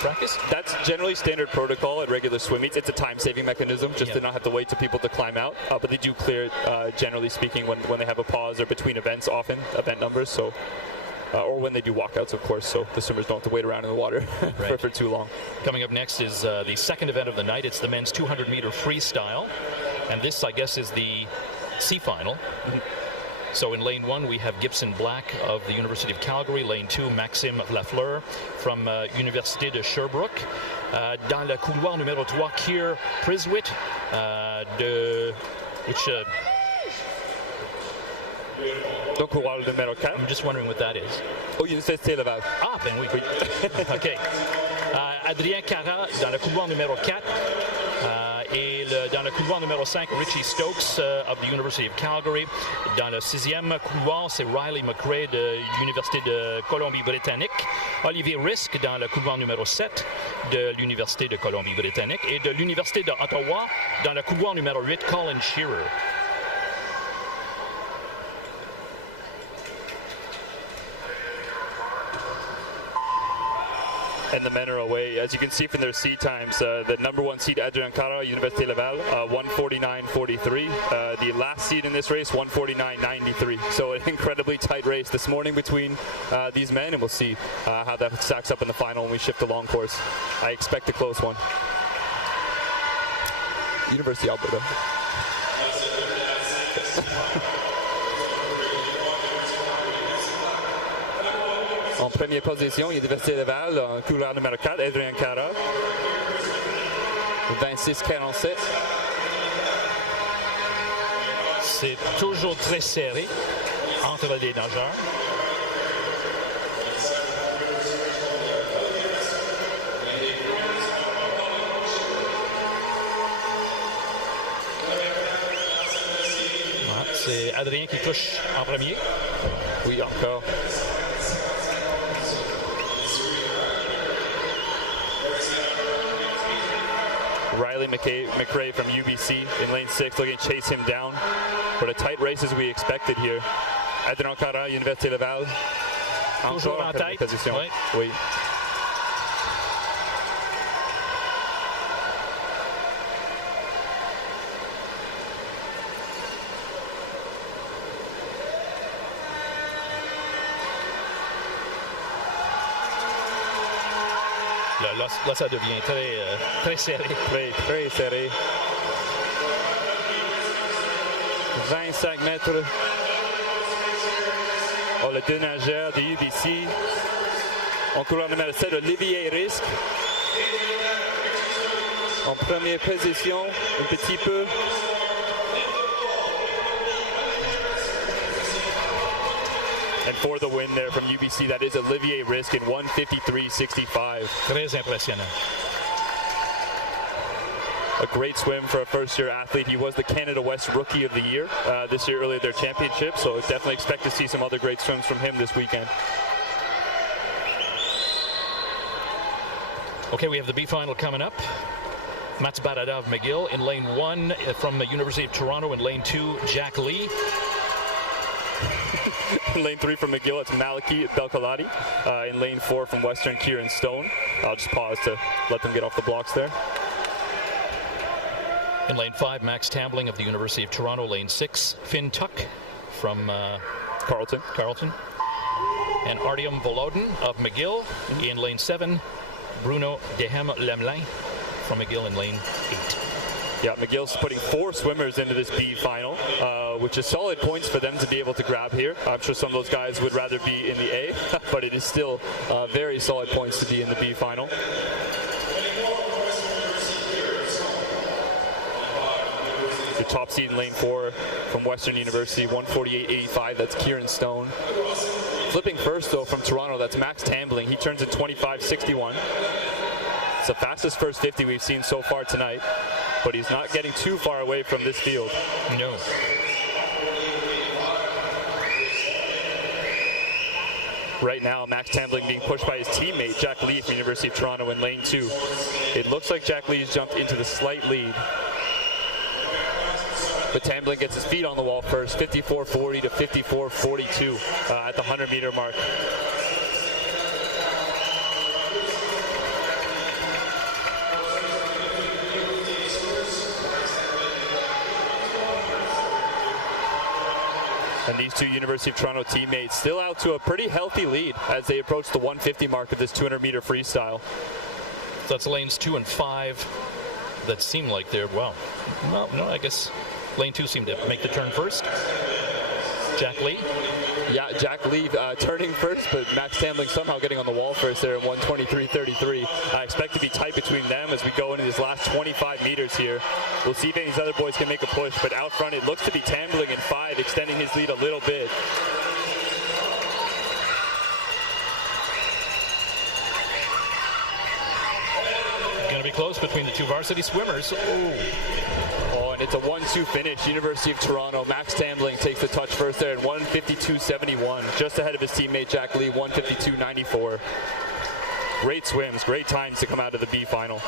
practice? That's generally standard protocol at regular swim meets. It's a time-saving mechanism, just to not have to wait to people to climb out. But they do clear it, generally speaking, when they have a pause or between events, often event numbers. So, or when they do walkouts, of course, so the swimmers don't have to wait around in the water for too long. Coming up next is the second event of the night. It's the men's 200-meter freestyle, and this, I guess, is the C final. So in lane 1, we have Gibson Black of the University of Calgary. Lane 2, Maxime Lafleur from Université de Sherbrooke. Dans le couloir numéro 3, Keir Priswitt Donc couloir numéro 4. I'm just wondering what that is. Oh, Université Laval. Ah, ben oui. OK. Adrien Cara dans le couloir numéro 4. Et dans le couloir numéro 5, Richie Stokes of the University of Calgary. Dans le 6e couloir, c'est Riley McRae de l'Université de Colombie-Britannique. Olivier Risk dans le couloir numéro 7 de l'Université de Colombie-Britannique. Et de l'Université d'Ottawa, dans le couloir numéro 8, Colin Shearer. And the men are away. As you can see from their seed times, the number 1 seed, Adrien Cara, Université Laval, 1:49.43. The last seed in this race, 1:49.93. So an incredibly tight race this morning between these men, and we'll see how that stacks up in the final when we shift to long course. I expect a close one. University of Alberta. En première position, Université Laval, en couloir numéro 4, Adrien Cara. 26-47. C'est toujours très serré entre les nageurs. C'est Adrien qui touche en premier. Oui, encore. Riley McRae from UBC in lane 6 looking to chase him down. But a tight race as we expected here. Adrien Cara, Université Laval. Toujours en tête. Position. Oui. Oui. Là, ça devient très serré. Très serré. 25 mètres. Oh, le deux nageurs de UBC. En couloir numéro 7, Olivier Risk. En première position, un petit peu. And for the win there from UBC, that is Olivier Risk in 1:53.65. Très impressionnant. A great swim for a first-year athlete. He was the Canada West Rookie of the Year this year, early at their championship, so definitely expect to see some other great swims from him this weekend. Okay, we have the B final coming up. Mats Barada of McGill in lane 1 from the University of Toronto. In lane 2, Jack Lee. In lane 3 from McGill, it's Maliki Belkalati. In lane 4 from Western, Kieran Stone. I'll just pause to let them get off the blocks there. In lane 5, Max Tambling of the University of Toronto. Lane 6, Finn Tuck from Carleton. And Artyom Volodin of McGill. In lane 7, Bruno Dehem-Lemelin from McGill in lane 8. Yeah, McGill's putting 4 swimmers into this B final, which is solid points for them to be able to grab here. I'm sure some of those guys would rather be in the A, but it is still very solid points to be in the B final. The top seed in lane 4 from Western University, 1:48.85. That's Kieran Stone. Flipping first, though, from Toronto, that's Max Tambling. He turns at 25.61. It's the fastest first 50 we've seen so far tonight, but he's not getting too far away from this field. No. Right now, Max Tambling being pushed by his teammate, Jack Lee from University of Toronto in lane 2. It looks like Jack Lee's jumped into the slight lead. But Tambling gets his feet on the wall first, 54.40 to 54.42 at the 100-meter mark. And these two University of Toronto teammates still out to a pretty healthy lead as they approach the 150 mark of this 200-meter freestyle. So that's lanes 2 and 5 that seem like they're, well, no, I guess lane 2 seemed to make the turn first. Jack Lee? Yeah, Jack Lee turning first, but Max Tambling somehow getting on the wall first there at 1:23.33. I expect to be tight between them as we go into these last 25 meters here. We'll see if any of these other boys can make a push, but out front it looks to be Tambling in 5, extending his lead a little bit. Going to be close between the two varsity swimmers. Oh, and it's a 1-2 finish. University of Toronto. Max Tambling takes the touch first there at 1:52.71, just ahead of his teammate Jack Lee, 1:52.94. Great swims, great times to come out of the B final.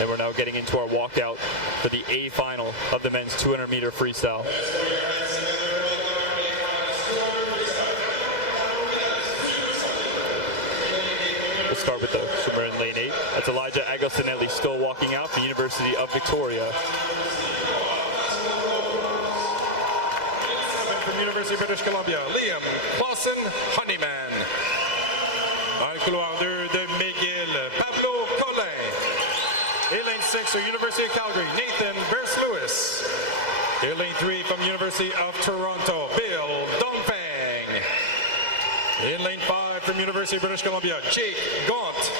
And we're now getting into our walkout for the A final of the men's 200-meter freestyle. We'll start with the swimmer in lane 8. That's Elijah Agostinelli still walking out from the University of Victoria. From University of British Columbia, Liam Clausen-Honeyman. Dans le couloir 2 de McGill, Pablo Collin. Et lane 6 from University of Calgary, Nathan Burse-Lewis. Et lane 3 from University of Toronto, Bill Dongfang. In lane 5 from University of British Columbia, Jake Gaunt.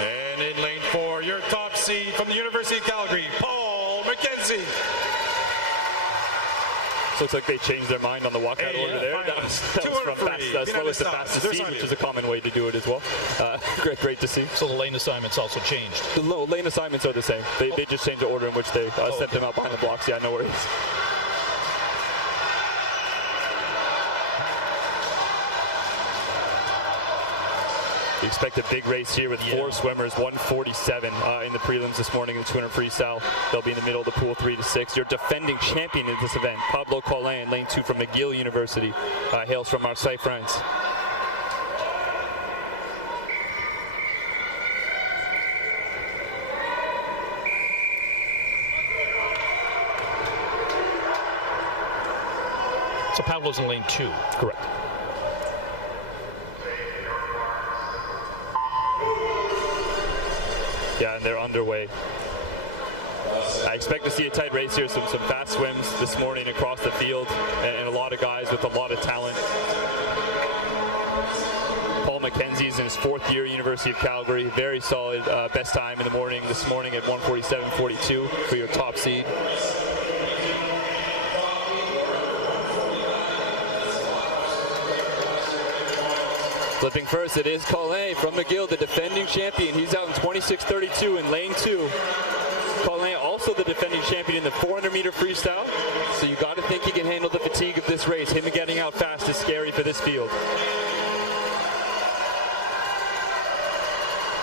And in lane 4, your top seed from the University of Calgary, Paul McKenzie. Looks like they changed their mind on the walkout order there. That was from slowest to fastest seed, which is a common way to do it as well. Great to see. So the lane assignments also changed. The lane assignments are the same. They just changed the order in which they sent them out behind the blocks. Yeah, no worries. We expect a big race here with 4 swimmers, 147 in the prelims this morning in the 200 freestyle. They'll be in the middle of the pool 3 to 6. Your defending champion in this event, Pablo Collin, in lane 2 from McGill University, hails from Marseille, France. So Pablo's in lane 2. Correct. Yeah, and they're underway. I expect to see a tight race here, some fast swims this morning across the field, and a lot of guys with a lot of talent. Paul McKenzie is in his 4th year, University of Calgary. Very solid best time in the morning this morning at 1:47.42 for your top seed. Flipping first, it is Collin from McGill, the defending champion. He's out in 26.32 in lane 2. Collin also the defending champion in the 400-meter freestyle. So you got to think he can handle the fatigue of this race. Him getting out fast is scary for this field.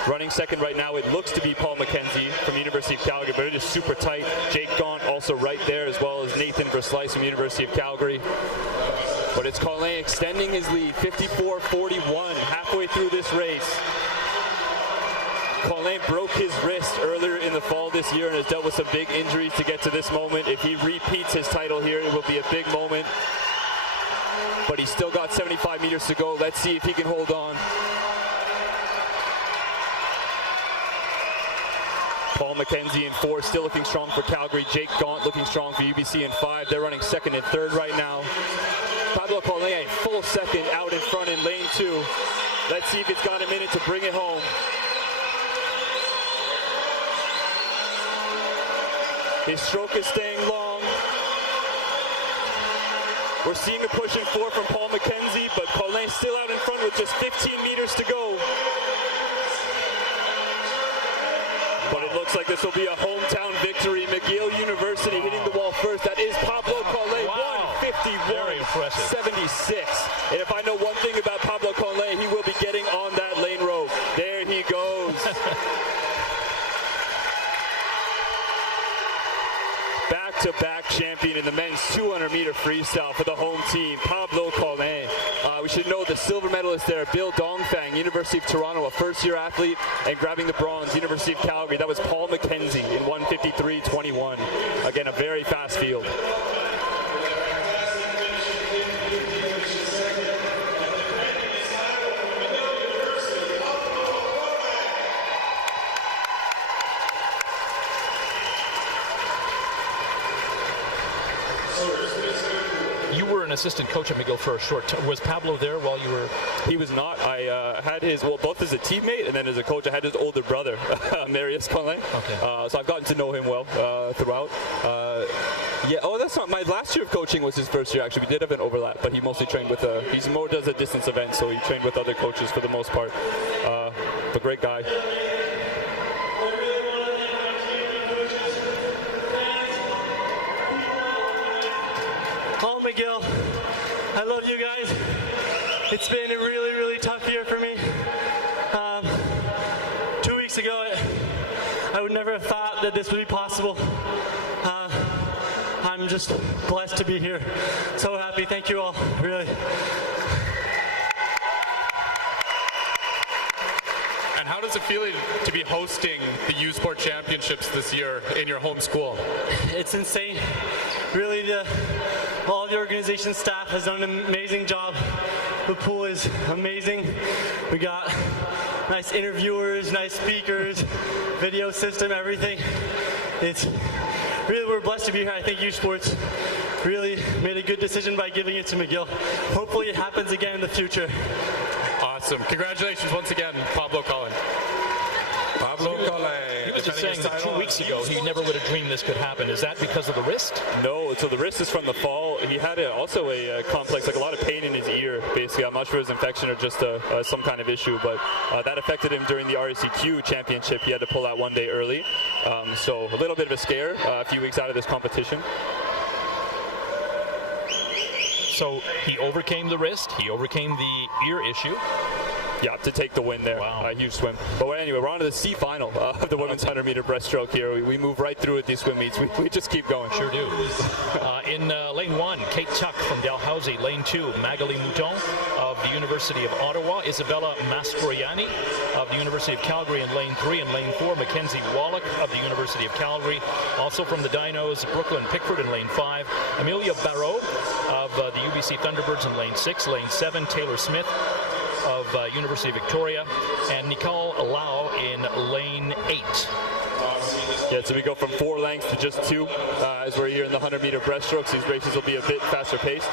Running second right now, it looks to be Paul McKenzie from University of Calgary, but it is super tight. Jake Gaunt also right there, as well as Nathan Verslice from University of Calgary. But it's Collin extending his lead, 54.41, halfway through this race. Collin broke his wrist earlier in the fall this year and has dealt with some big injuries to get to this moment. If he repeats his title here, it will be a big moment. But he's still got 75 meters to go. Let's see if he can hold on. Paul McKenzie in 4, still looking strong for Calgary. Jake Gaunt looking strong for UBC in 5. They're running second and third right now. Pablo Collin a full second out in front in lane 2. Let's see if it's got a minute to bring it home. His stroke is staying long. We're seeing a push in 4 from Paul McKenzie, but Collin still out in front with just 15 meters to go. looks like this will be a hometown victory. McGill University hitting the wall first. That is Pablo Conley, Wow. 151-76. And if I know one thing about Pablo Conley, he will be getting on that lane row. There he goes. Back-to-back champion in the men's 200-meter freestyle for the home team, Pablo Colin. We should know the silver medalist there, Bill Dongfang, University of Toronto, a first-year athlete, and grabbing the bronze, University of Calgary. That was Paul McKenzie in 1:53.21. Again, a very fast field. Assistant coach at McGill for a short time. Was Pablo there while you were? He was not. I had his, well, both as a teammate and then as a coach, I had his older brother, Marius Conlin. Okay. So I've gotten to know him well throughout. Yeah, oh, that's not, my last year of coaching was his first year, actually. We did have an overlap, but he mostly trained with, he's more does a distance event, so he trained with other coaches for the most part. But great guy. McGill, I love you guys. It's been a really, really tough year for me. 2 weeks ago, I would never have thought that this would be possible. I'm just blessed to be here. So happy. Thank you all, really. And how does it feel to be hosting the U Sport Championships this year in your home school? It's insane. Really, all the organization staff has done an amazing job. The pool is amazing. We got nice interviewers, nice speakers, video system, everything. It's really, we're blessed to be here. I think U Sports really made a good decision by giving it to McGill. Hopefully it happens again in the future. Awesome. Congratulations once again, Pablo Colin. Pablo Colin. He was just saying that 2 weeks ago he never would have dreamed this could happen. Is that because of the wrist? No, so the wrist is from the fall. He had also a complex, like a lot of pain in his ear, basically. I'm not sure if it was infection or just some kind of issue, but that affected him during the RACQ championship. He had to pull out 1 day early. So a little bit of a scare a few weeks out of this competition. So he overcame the wrist, he overcame the ear issue. Yeah, to take the win there. Wow. Huge swim. But anyway, we're on to the C final of the women's 100-meter breaststroke here. We move right through at these swim meets. We just keep going. Sure do. In lane 1, Kate Tuck from Dalhousie. Lane 2, Magali Mouton of the University of Ottawa. Isabella Mastroianni of the University of Calgary in lane 3. In lane 4, Mackenzie Wallach of the University of Calgary. Also from the Dinos, Brooklyn Pickford in lane 5. Amelia Barrault of the UBC Thunderbirds in lane 6. Lane 7, Taylor Smith of University of Victoria, and Nicole Lau in lane 8. Yeah, so we go from 4 lengths to just 2 as we're here in the 100-meter breaststrokes. These races will be a bit faster paced.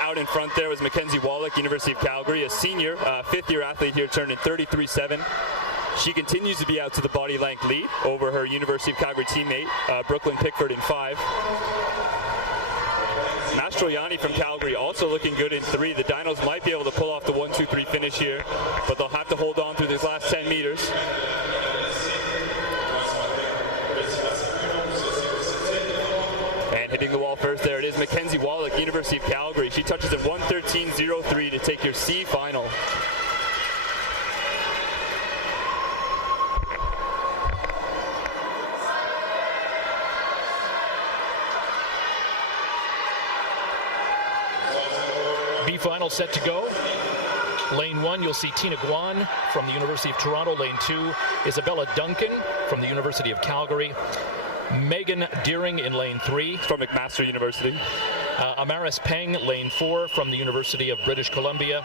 Out in front there was Mackenzie Wallach, University of Calgary, a senior, 5th-year athlete here, turning 33.7. She continues to be out to the body length lead over her University of Calgary teammate, Brooklyn Pickford in 5. Mastroianni from Calgary also looking good in 3. The Dinos might be able to pull off the 1-2-3 finish here, but they'll have to hold on through these last 10 meters. And hitting the wall first there, it is Mackenzie Wallach, University of Calgary. She touches at 1:13.03 to take your C final. Final set to go. Lane 1, you'll see Tina Guan from the University of Toronto. Lane 2, Isabella Duncan from the University of Calgary. Megan Deering in lane 3. From McMaster University. Amaris Peng, lane 4 from the University of British Columbia.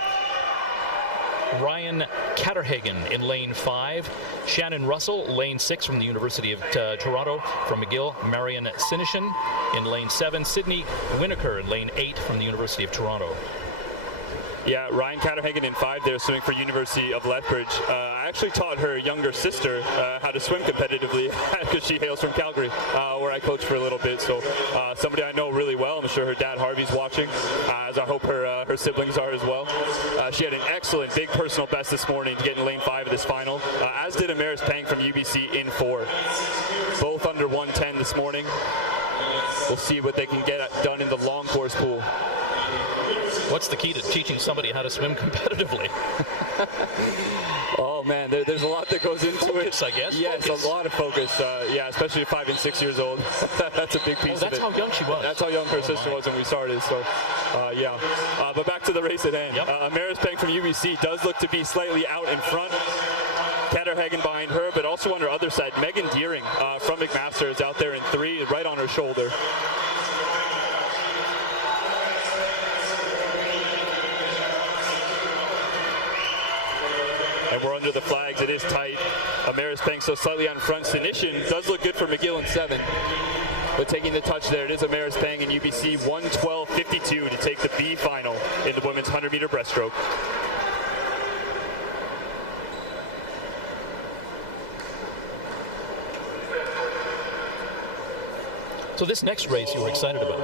Ryan Catterhagen in lane 5. Shannon Russell, lane 6 from the University of Toronto. From McGill, Marion Sinishin in lane 7. Sydney Winokur in lane 8 from the University of Toronto. Yeah, Ryan Catterhagen in 5 there, swimming for University of Lethbridge. I actually taught her younger sister how to swim competitively because she hails from Calgary, where I coached for a little bit. So somebody I know really well. I'm sure her dad Harvey's watching, as I hope her siblings are as well. She had an excellent big personal best this morning to get in lane 5 of this final, as did Amaris Pang from UBC in 4. Both under 110 this morning. We'll see what they can get done in the long course pool. What's the key to teaching somebody how to swim competitively? Oh man, there's a lot that goes into focus, it. I guess. Yes, focus. A lot of focus. Yeah, especially at 5 and 6 years old. That's a big piece of it. That's how young she was. That's how young her sister was when we started. So, yeah. But back to the race at hand. Yep. Amaris Pang from UBC does look to be slightly out in front. Catterhagen behind her, but also on her other side, Megan Deering from McMaster is out there in 3, right on her shoulder. And we're under the flags. It is tight. Amaris Pang so slightly on front. Sinishin does look good for McGill in 7. But taking the touch there, it is Amaris Pang and UBC 1:12.52 to take the B final in the women's 100-meter breaststroke. So this next race you were excited about?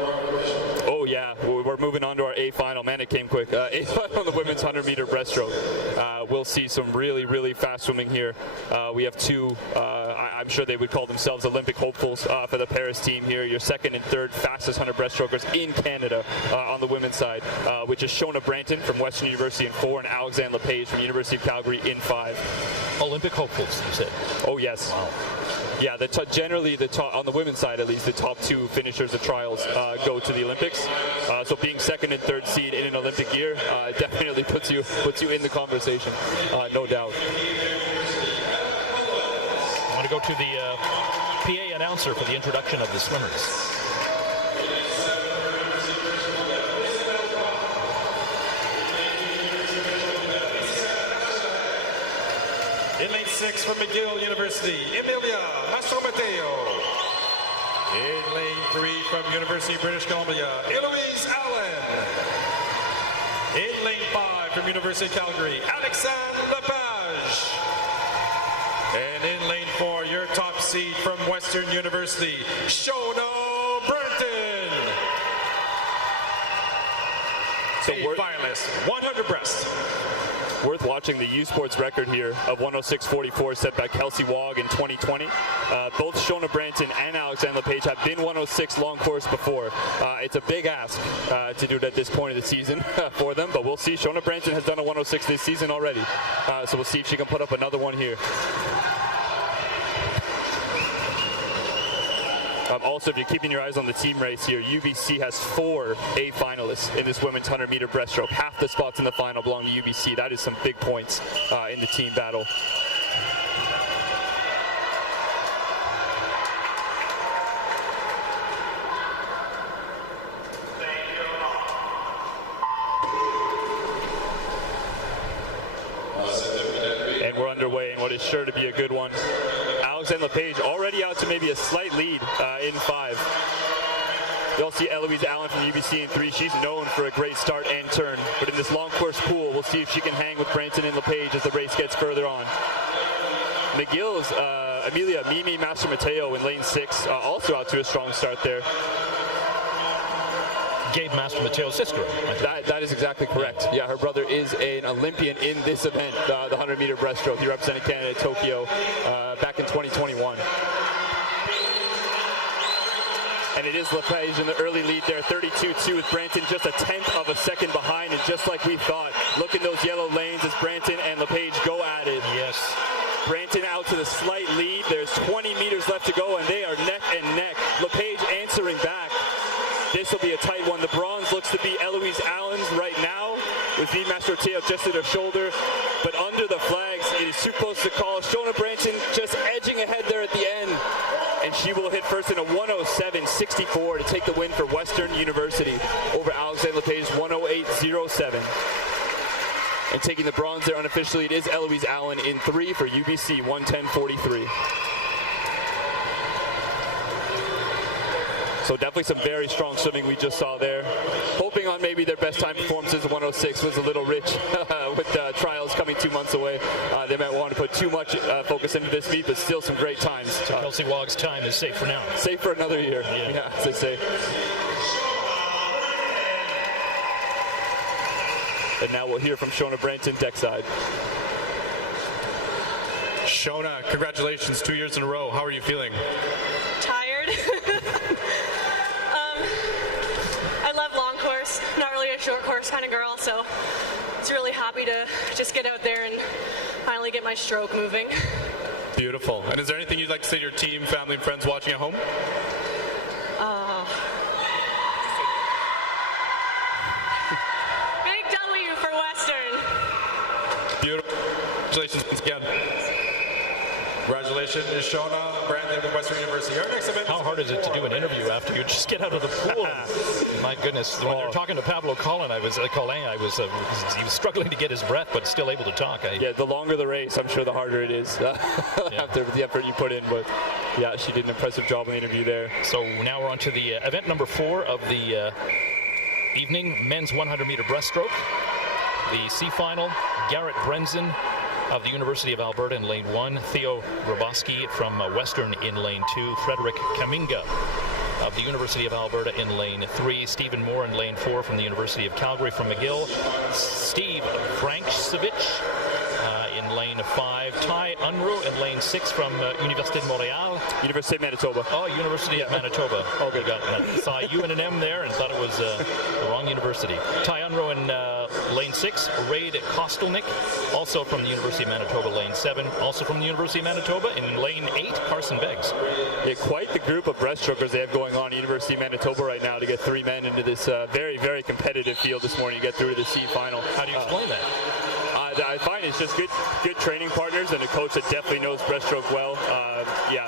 Oh yeah, we're moving on to our A final. Man, it came quick. A final on the women's 100-meter breaststroke. We'll see some really, really fast swimming here. We have 2, I'm sure they would call themselves Olympic hopefuls for the Paris team here. Your 2nd and 3rd fastest 100 breaststrokers in Canada on the women's side, which is Shona Branton from Western University in 4 and Alexandre Lepage from University of Calgary in 5. Olympic hopefuls, you said? Oh yes. Wow. Yeah, generally on the women's side at least, the top 2 finishers of trials go to the Olympics. So being 2nd and 3rd seed in an Olympic year definitely puts you in the conversation, no doubt. I want to go to the PA announcer for the introduction of the swimmers. In lane 6 from McGill University, Emilia Mastromateo. In lane 3 from University of British Columbia, Eloise Allen. In lane 5 from University of Calgary, Alexandre Lepage. And in lane 4, your top seed from Western University, Shona Branton. So A finalist, 100 breast. Worth watching the U Sports record here of 106.44 set by Kelsey Wog in 2020. Both Shona Branton and Alexandre Lepage have been 106 long course before. It's a big ask to do it at this point of the season for them, but we'll see. Shona Branton has done a 106 this season already, so we'll see if she can put up another one here. Also, if you're keeping your eyes on the team race here, UBC has 4 A finalists in this women's 100-meter breaststroke. Half the spots in the final belong to UBC. That is some big points in the team battle. And we're underway in what is sure to be a good one. Alexandre Lepage already out to maybe a slight lead in 5. You'll see Eloise Allen from UBC in 3. She's known for a great start and turn. But in this long course pool, we'll see if she can hang with Branton and Lepage as the race gets further on. McGill's Emilia Mimi Mastromateo in lane 6, also out to a strong start there. Gabe Mastromateo's sister. That is exactly correct. Yeah, her brother is an Olympian in this event, the 100-meter breaststroke. He represented Canada at Tokyo back in 2021. And it is Lepage in the early lead there, 32-2 with Branton just a 1/10 of a second behind. And just like we thought, look in those yellow lanes as Branton and Lepage go at it. Yes. Branton out to the slight lead. There's 20 meters left to go, and they are neck and neck. Lepage answering back. This will be a tight one. The bronze looks to be Eloise Allen's right now, with V. Mastromateo just at her shoulder. But under the flags, it is too close to call. Shona Branton just edging ahead there at the end. And she will hit first in a 107.64 to take the win for Western University over Alexandre Lepage's 108.07. And taking the bronze there unofficially, it is Eloise Allen in 3 for UBC, 110.43. So definitely some very strong swimming we just saw there. Hoping on maybe their best time performances. 106 was a little rich with trials coming 2 months away. They might want to put too much focus into this meet, but still some great times. So Kelsey Waug's time is safe for now. Safe for another year, yeah, as they say. And now we'll hear from Shona Branton, deckside. Shona, congratulations, 2 years in a row. How are you feeling? Tired. I love long course, not really a short course kind of girl, so it's really happy to just get out there and finally get my stroke moving. Beautiful. And is there anything you'd like to say to your team, family, and friends watching at home? Big W for Western. Beautiful. Congratulations once again. Congratulations, Shona Branton from Western University. Our next event. How hard is it to do an interview after you just get out of the pool? My goodness. When they were talking to Pablo Colin, he was struggling to get his breath, but still able to talk. Yeah, the longer the race, I'm sure the harder it is after the effort you put in. But yeah, she did an impressive job in the interview there. So now we're on to the event number 4 of the evening, men's 100-meter breaststroke. The C final, Garrett Brenzen of the University of Alberta in lane 1, Theo Groboski from Western in lane 2, Frederick Kaminga of the University of Alberta in lane 3, Stephen Moore in lane 4 from the University of Calgary from McGill, Steve Franksevich in lane 5, Ty Unruh in lane 6 from Université de Montréal. University of Manitoba. Oh, University of Manitoba. Oh, good. Saw a U and an M there and thought it was the wrong university. Ty Unruh in lane 6, Raid Kostelnik, also from the University of Manitoba, lane 7. Also from the University of Manitoba in lane 8, Carson Beggs. Yeah, quite the group of breaststrokers they have going on at University of Manitoba right now to get 3 men into this very, very competitive field this morning to get through to the C final. How do you explain that? I find it's just good training partners and a coach that definitely knows breaststroke well.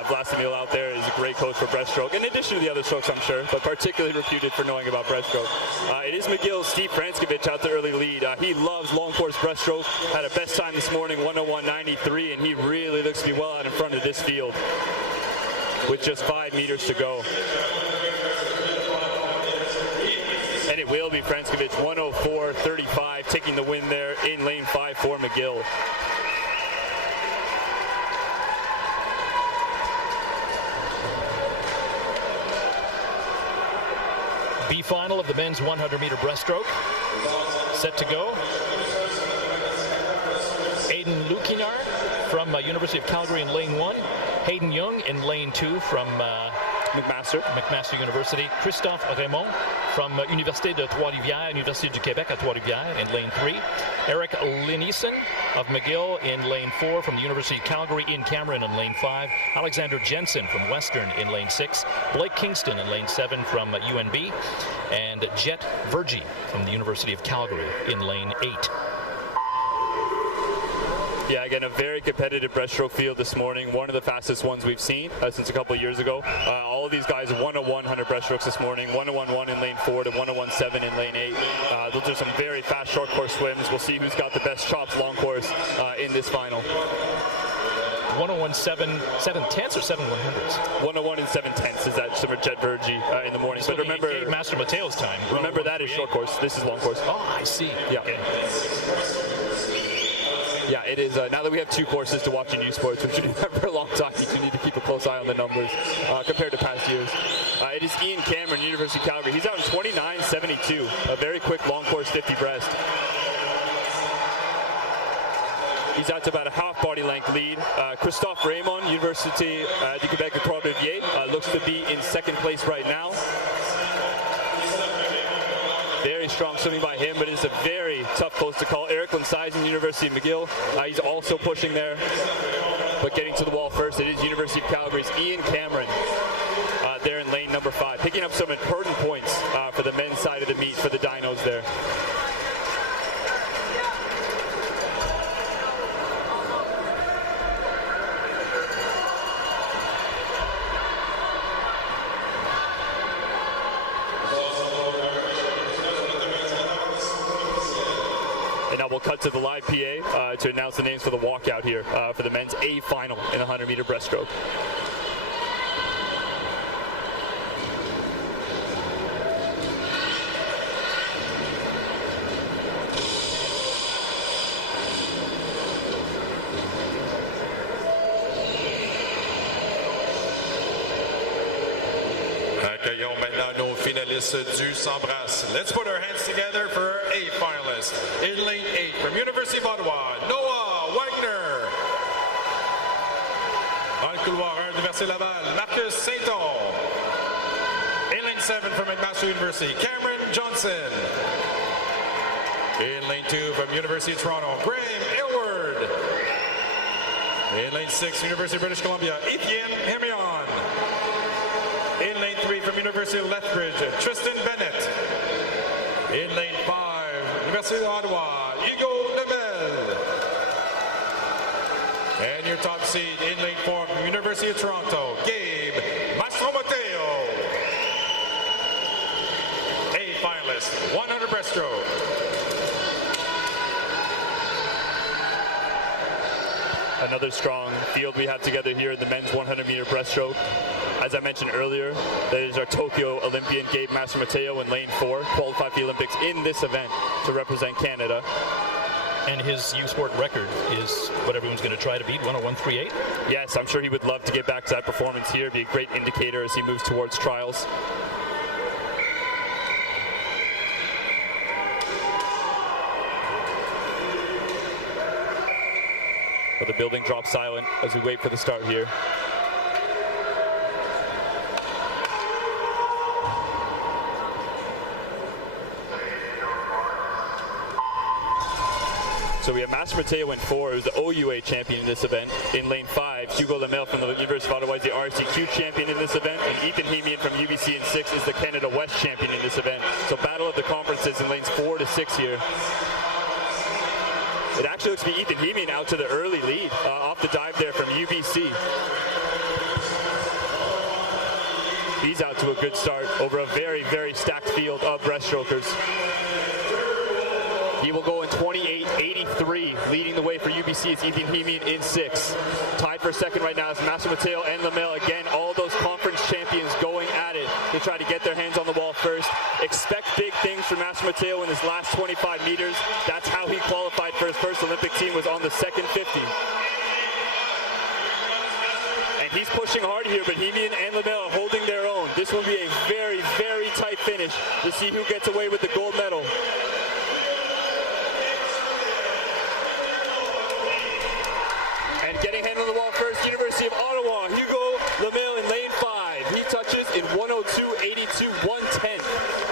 Vlastimil out there is a great coach for breaststroke, in addition to the other strokes, I'm sure, but particularly reputed for knowing about breaststroke. It is McGill's Steve Franskevich out the early lead. He loves long course breaststroke, had a best time this morning, 101.93, and he really looks to be well out in front of this field with just 5 meters to go. And it will be Franskevich, 104.35, taking the win there in lane 5 for McGill. B final of the men's 100-meter breaststroke. Set to go. Aidan Lukinar from University of Calgary in lane 1. Hayden Young in lane 2 from McMaster University. Christophe Raymond from Université de Trois-Rivières, Université du Québec à Trois-Rivières in lane 3. Eric Linison of McGill in lane 4 from the University of Calgary, Ian Cameron in lane 5. Alexander Jensen from Western in lane 6. Blake Kingston in lane 7 from UNB. And Jet Vergy from the University of Calgary in lane 8. Yeah, again, a very competitive breaststroke field this morning. One of the fastest ones we've seen since a couple of years ago. All of these guys 101 breaststrokes this morning. 101 in lane 4 to 101.7 in lane 8. Those are some very fast short course swims. We'll see who's got the best chops long course in this final. 101.7 7/10 or 7/100s? 101 and 7/10 is that for Jet Vergy in the morning. So but remember, Master Mateo's time. Remember that is short course. This is long course. Oh, I see. Yeah. Okay. Yeah, it is. Now that we have 2 courses to watch in U Sports, which we have for a long time, you need to keep a close eye on the numbers compared to past years. It is Ian Cameron, University of Calgary. He's out in 29.72, a very quick long course 50 breast. He's out to about a half body length lead. Christophe Raymond, Université du Québec à Trois-Rivières, looks to be in 2nd place right now. Very strong swimming by him, but it is a very tough post to call. Eric Linseisen, University of McGill, he's also pushing there, but getting to the wall first. It is University of Calgary's Ian Cameron there in lane number 5, picking up some important points for the men's side of the meet for the Dinos there. And now we'll cut to the live PA to announce the names for the walkout here for the men's A final in the 100-meter breaststroke. spécialistes du s'embrasse. Let's put our hands together for our 8 finalists. In lane 8 from University of Ottawa, Noah Wagner. Dans le couloir 1 d'Université Laval, Marcus Sainton. In lane 7 from McMaster University, Cameron Johnson. In lane 2 from University of Toronto, Graham Aylward. In lane 6, University of British Columbia, Etienne Hemion. In lane 3 from University of Lethbridge, Tristan Bennett. In lane 5, University of Ottawa, Hugo Lebel. And your top seed in lane 4 from University of Toronto, Gabe Mastromateo. 8 finalists, 100 breaststroke. Another strong field we have together here in the men's 100-meter breaststroke. As I mentioned earlier, that is our Tokyo Olympian Gabe Mastromateo in lane 4, qualified for the Olympics in this event to represent Canada. And his U Sport record is what everyone's going to try to beat, 101.38. Yes, I'm sure he would love to get back to that performance here. It'd be a great indicator as he moves towards trials. But the building drops silent as we wait for the start here. So we have Mastromateo in 4, who's the OUA champion in this event. In lane 5, Hugo Lemel from the University of Ottawa is the RCQ champion in this event. And Ethan Hemian from UBC in 6 is the Canada West champion in this event. So battle of the conferences in lanes 4 to 6 here. It actually looks to be Ethan Hemian out to the early lead off the dive there from UBC. He's out to a good start over a very, very stacked field of breaststrokers. He will go in 28.83, leading the way for UBC is Ethan Hemian in 6. Tied for second right now is Mastromateo and Lemel. Again, all those conference champions going at it to try to get their hands on the wall first. Expect big things from Mastromateo in his last 25 meters. That's how he qualified for his first Olympic team, was on the second 50. And he's pushing hard here, but Hemian and Lemel are holding their own. This will be a very, very tight finish to see who gets away with the gold medal. And getting hand on the wall first, University of Ottawa, Hugo Lemel in lane 5. He touches in 102.82, 1/10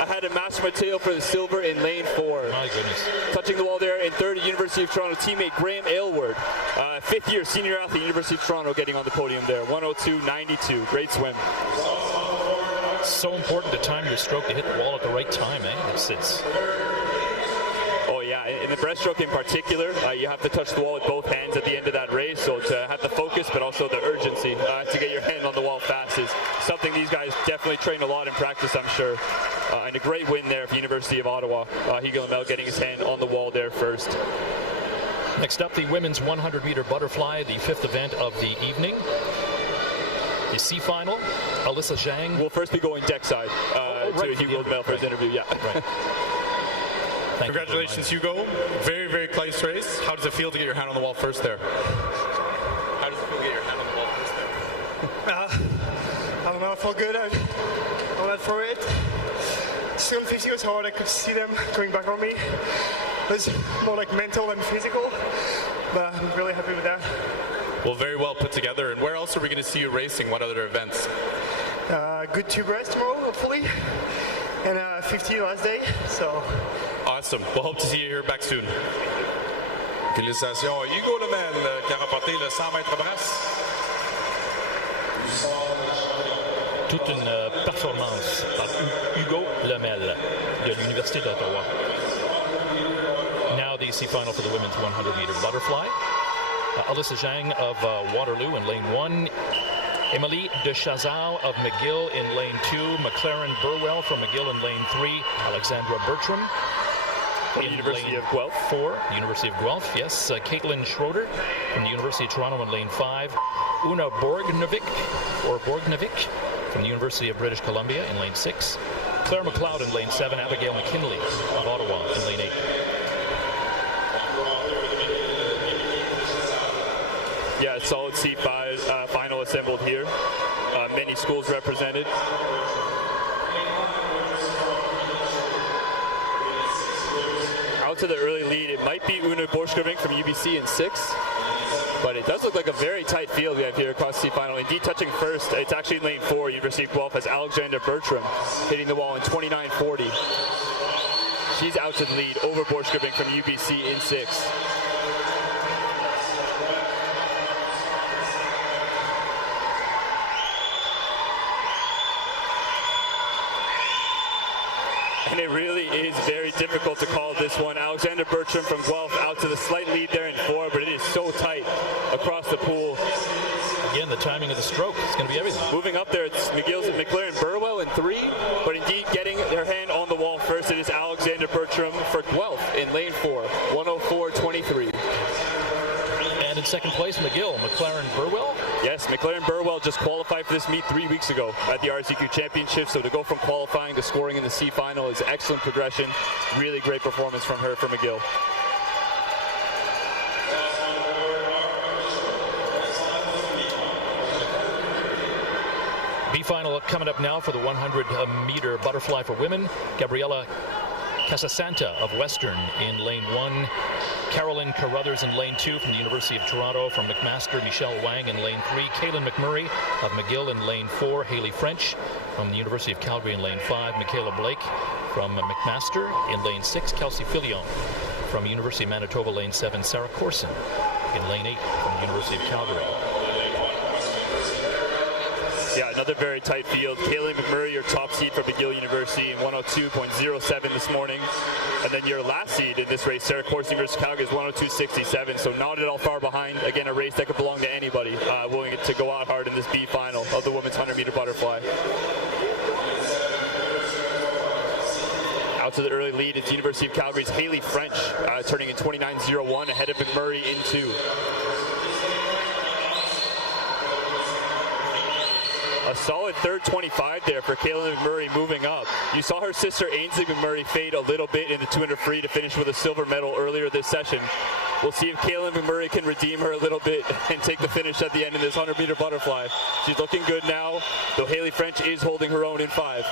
ahead of Mastromateo for the silver in lane 4. My goodness. Touching the wall there in third, University of Toronto teammate Graham Aylward. 5th-year senior athlete, University of Toronto, getting on the podium there. 102.92. Great swim. So important to time your stroke to hit the wall at the right time, eh? Oh yeah, in the breaststroke in particular, you have to touch the wall with both hands at the end of that race, so to have the focus but also the urgency to get your hand on the wall fast is something these guys definitely train a lot in practice, I'm sure. And a great win there for University of Ottawa. Hugo Lemel getting his hand on the wall there first. Next up, the women's 100-meter butterfly, the 5th event of the evening. The C final, Alyssa Zhang. We'll first be going deckside to Hugo Lemel for his interview. Yeah. Right. Congratulations, Hugo. Very, very close race. How does it feel to get your hand on the wall first there? How does it feel to get your hand on the wall first there? I don't know, I felt good. I went for it. Still 50 was hard. I could see them coming back on me. It was more like mental and physical, but I'm really happy with that. Well, very well put together. And where else are we going to see you racing? What other events? Good 2 breast tomorrow, hopefully, and 50 last day. So. Awesome. We'll hope to see you here back soon. Félicitations à Hugo Lemel qui a remporté le 100 mètres brasse. Toute une performance par Hugo Lemel de l'Université d'Ottawa. Now the C final for the women's 100-meter butterfly. Alyssa Zhang of Waterloo in lane 1. Emily de Chazal of McGill in lane 2. McLaren Burwell from McGill in lane 3. Alexandra Bertram from the University of Guelph. 4. University of Guelph, yes. Caitlin Schroeder from the University of Toronto in lane 5. Una Borgnevic from the University of British Columbia in lane 6. Claire McLeod in lane 7. Abigail McKinley of Ottawa in lane 8. Yeah, solid C5 final assembled here. Many schools represented. Out to the early lead, it might be Una Borchgrevink from UBC in 6. But it does look like a very tight field we have here across the final. Indeed, touching first, it's actually in lane 4. University of Guelph has Alexandra Bertram hitting the wall in 29.40. She's out to the lead over Borchgrevink from UBC in 6. And it really is very difficult to call this one. Alexander Bertram from Guelph out to the slight lead there in 4, but it is so tight across the pool. Again, the timing of the stroke is going to be everything. Moving up there, it's McGill and Burwell in 3, but indeed getting their hand on the wall first, it is Alexander Bertram for Guelph in lane 4, 104.23. And in second place, McGill Burwell. Yes, McLaren Burwell just qualified for this meet 3 weeks ago at the RCQ Championship, so to go from qualifying to scoring in the C final is excellent progression. Really great performance from her for McGill. B final coming up now for the 100-meter butterfly for women. Gabriela Casasanta of Western in lane 1. Carolyn Carruthers in lane 2 from the University of Toronto. From McMaster, Michelle Wang in lane 3. Kaylin McMurray of McGill in lane 4. Haley French from the University of Calgary in lane 5. Michaela Blake from McMaster in lane 6. Kelsey Filion from University of Manitoba, lane 7. Sarah Corson in lane 8 from the University of Calgary. Yeah, another very tight field. Kaylin McMurray, your top seed from McGill University in 102.07 this morning. And then your last seed in this race, Sarah Corson, University of Calgary, is 102.67. So not at all far behind. Again, a race that could belong to anybody willing to go out hard in this B final of the women's 100-meter butterfly. Out to the early lead, it's University of Calgary's Haley French, turning in 29.01 ahead of McMurray in 2. A solid third 25 there for Kaylin McMurray moving up. You saw her sister Ainsley McMurray fade a little bit in the 200 free to finish with a silver medal earlier this session. We'll see if Kaylin McMurray can redeem her a little bit and take the finish at the end of this 100-meter butterfly. She's looking good now, though Haley French is holding her own in 5.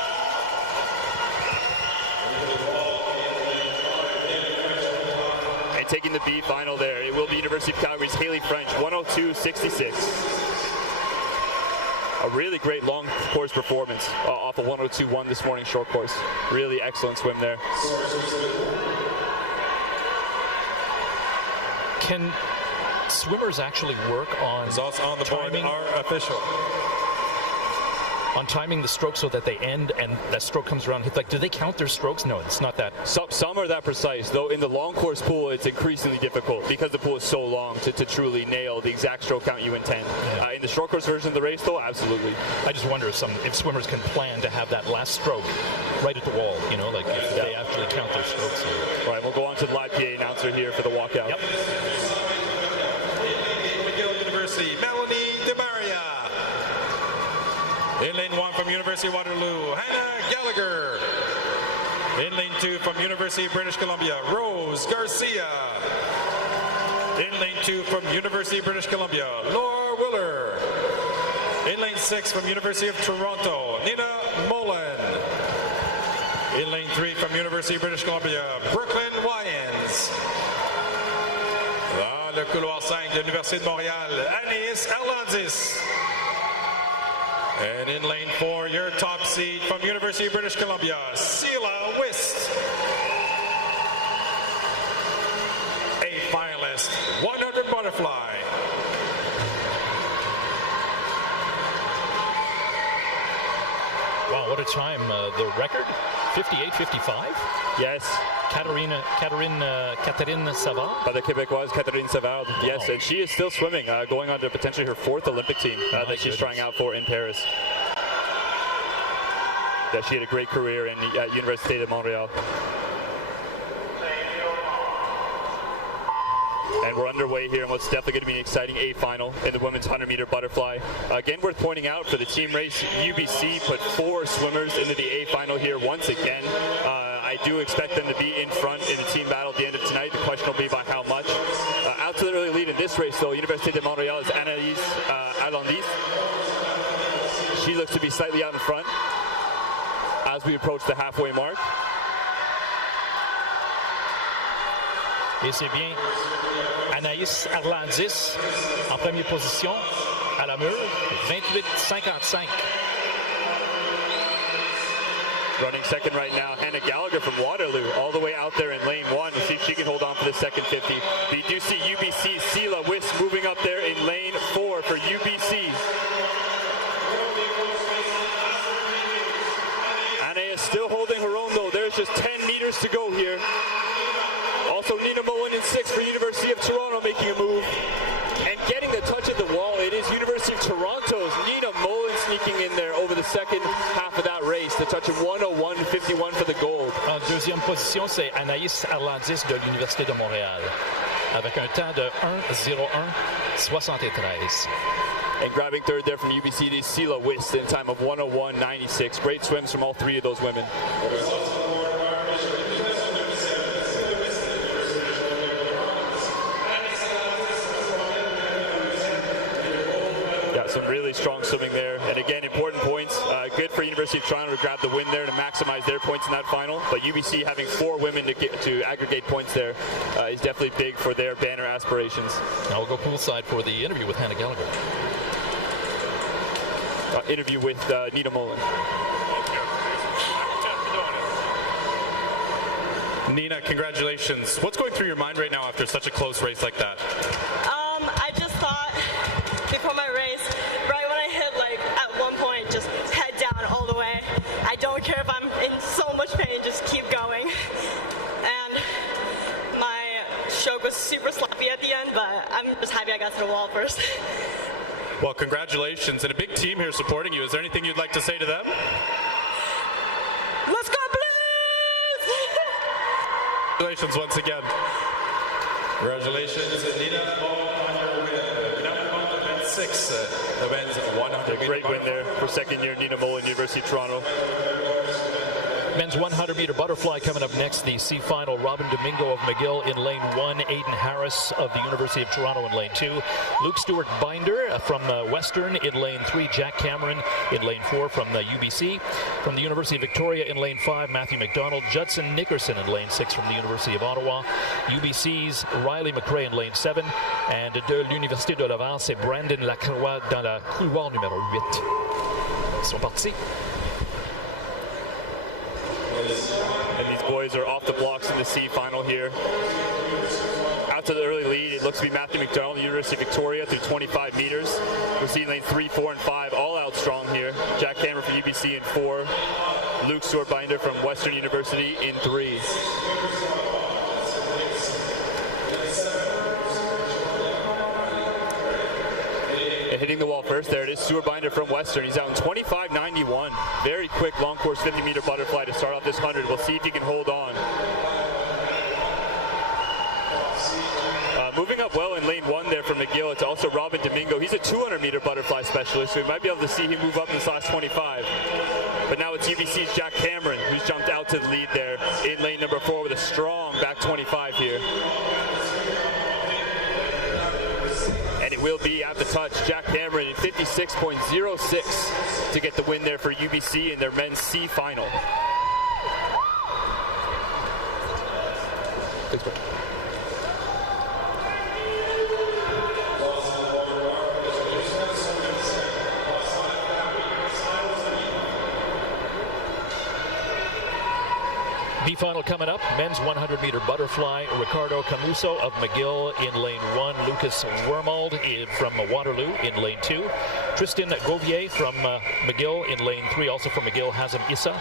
And taking the B final there, it will be University of Calgary's Haley French, 102.66. A really great long course performance off of 102.1 this morning short course. Really excellent swim there. Can swimmers actually work on on the timing? Board, our official. On timing the stroke so that they end and that stroke comes around. Like, do they count their strokes? No, it's not that. Some are that precise, though in the long course pool it's increasingly difficult because the pool is so long to truly nail the exact stroke count you intend. Yeah. In the short course version of the race, though, absolutely. I just wonder if swimmers can plan to have that last stroke right at the wall, you know, like if they actually count their strokes. All right, we'll go on to the live PA announcer here for the walkout. Yep. McGill University, Melanie DeMaria. In lane 1 from University of Waterloo, Hannah Gallagher. In lane 2 from University of British Columbia, Rose Garcia. In lane 2 from University of British Columbia, Laura Willer. In lane 6 from University of Toronto, Nina Mullen. In lane 3 from University of British Columbia, Brooklyn Wyans. Dans le couloir 5 de l'Université de Montréal, Anaïs Erlandis. And in lane 4, your top seed from University of British Columbia, Sela Wist. A finalist, 100 butterfly. Wow, what a time. The record, 58.55? Yes. Catherine Savard. By the Québécoise, Catherine Savard. Yes, and she is still swimming, going on to potentially her 4th Olympic team that she's trying out for in Paris. Yeah, she had a great career in Université de Montréal. And we're underway here in what's definitely going to be an exciting A final in the women's 100-meter butterfly. Again, worth pointing out for the team race, UBC put 4 swimmers into the A final here once again. I do expect them to be in front in the team battle at the end of tonight. The question will be by how much. Out to the early lead in this race, though, Université de Montréal is Anaïs Erlandis. She looks to be slightly out in front as we approach the halfway mark. Et c'est bien Anaïs Arlandis en première position à la mur, 28-55. Running second right now, Hannah Gallagher from Waterloo, all the way out there in lane 1 to see if she can hold on for the second 50. But you do see UBC's Sela Wiss moving up there in lane 4 for UBC. Anna is still holding her own though. There's just 10 meters to go here. Also Nina Mullen in 6 for University of Toronto making a move. And getting the touch at the wall, it is University of Toronto's Nina Mullen sneaking in there over the second half of that race. The touch of 101.51 for the gold. En deuxième position, c'est Anaïs Arlandis de l'Université de Montréal, avec un temps de 1:01.73. And grabbing third there from UBC is Sela Wiss in a time of 101.96. Great swims from all 3 of those women. Some really strong swimming there, and again, important points. Good for University of Toronto to grab the win there to maximize their points in that final. But UBC having 4 women to aggregate points there is definitely big for their banner aspirations. Now we'll go poolside for the interview with Hannah Gallagher. Interview with Nina Mullen. Nina, congratulations. What's going through your mind right now after such a close race like that? I just thought before my race, right when I hit at one point, just head down all the way. I don't care if I'm in so much pain, just keep going. And my stroke was super sloppy at the end, but I'm just happy I got to the wall first. Well, congratulations, and a big team here supporting you. Is there anything you'd like to say to them? Let's go Blues! Congratulations once again. Congratulations, Nina. 6, the men's 100. Great win there for second year Nina Mullen, University of Toronto. Men's 100-meter butterfly coming up next. The C final. Robin Domingo of McGill in lane 1. Aiden Harris of the University of Toronto in lane 2. Luke Stewart Binder from Western in lane 3. Jack Cameron in lane 4 from UBC. From the University of Victoria in lane 5. Matthew McDonald. Judson Nickerson in lane 6 from the University of Ottawa. UBC's Riley McRae in lane 7. And de l'Université de Laval, c'est Brandon Lacroix dans la couloir numéro 8. Ils sont partis. And these boys are off the blocks in the C final here. Out to the early lead, it looks to be Matthew McDonald, University of Victoria, through 25 meters. We're seeing lane 3, 4, and 5 all out strong here. Jack Cameron from UBC in 4. Luke Stewart Binder from Western University in 3. Hitting the wall first there, it is Stewart Binder from Western. He's out in 25.91. Very quick long course 50-meter butterfly to start off this 100. We'll see if he can hold on. Moving up well in lane 1 there from McGill, it's also Robin Domingo. He's a 200-meter butterfly specialist, so we might be able to see him move up in this last 25. But now it's UBC's Jack Cameron, who's jumped out to the lead there in lane number 4 with a strong back 25 here. And it will be at the touch. Jack Cameron in 56.06 to get the win there for UBC in their men's C final. Thanks, bro. B final coming up. Men's 100-meter butterfly. Ricardo Camuso of McGill in lane 1. Lucas Wormald from Waterloo in lane 2. Tristan Gauvier from McGill in lane 3. Also from McGill, Hazem Issa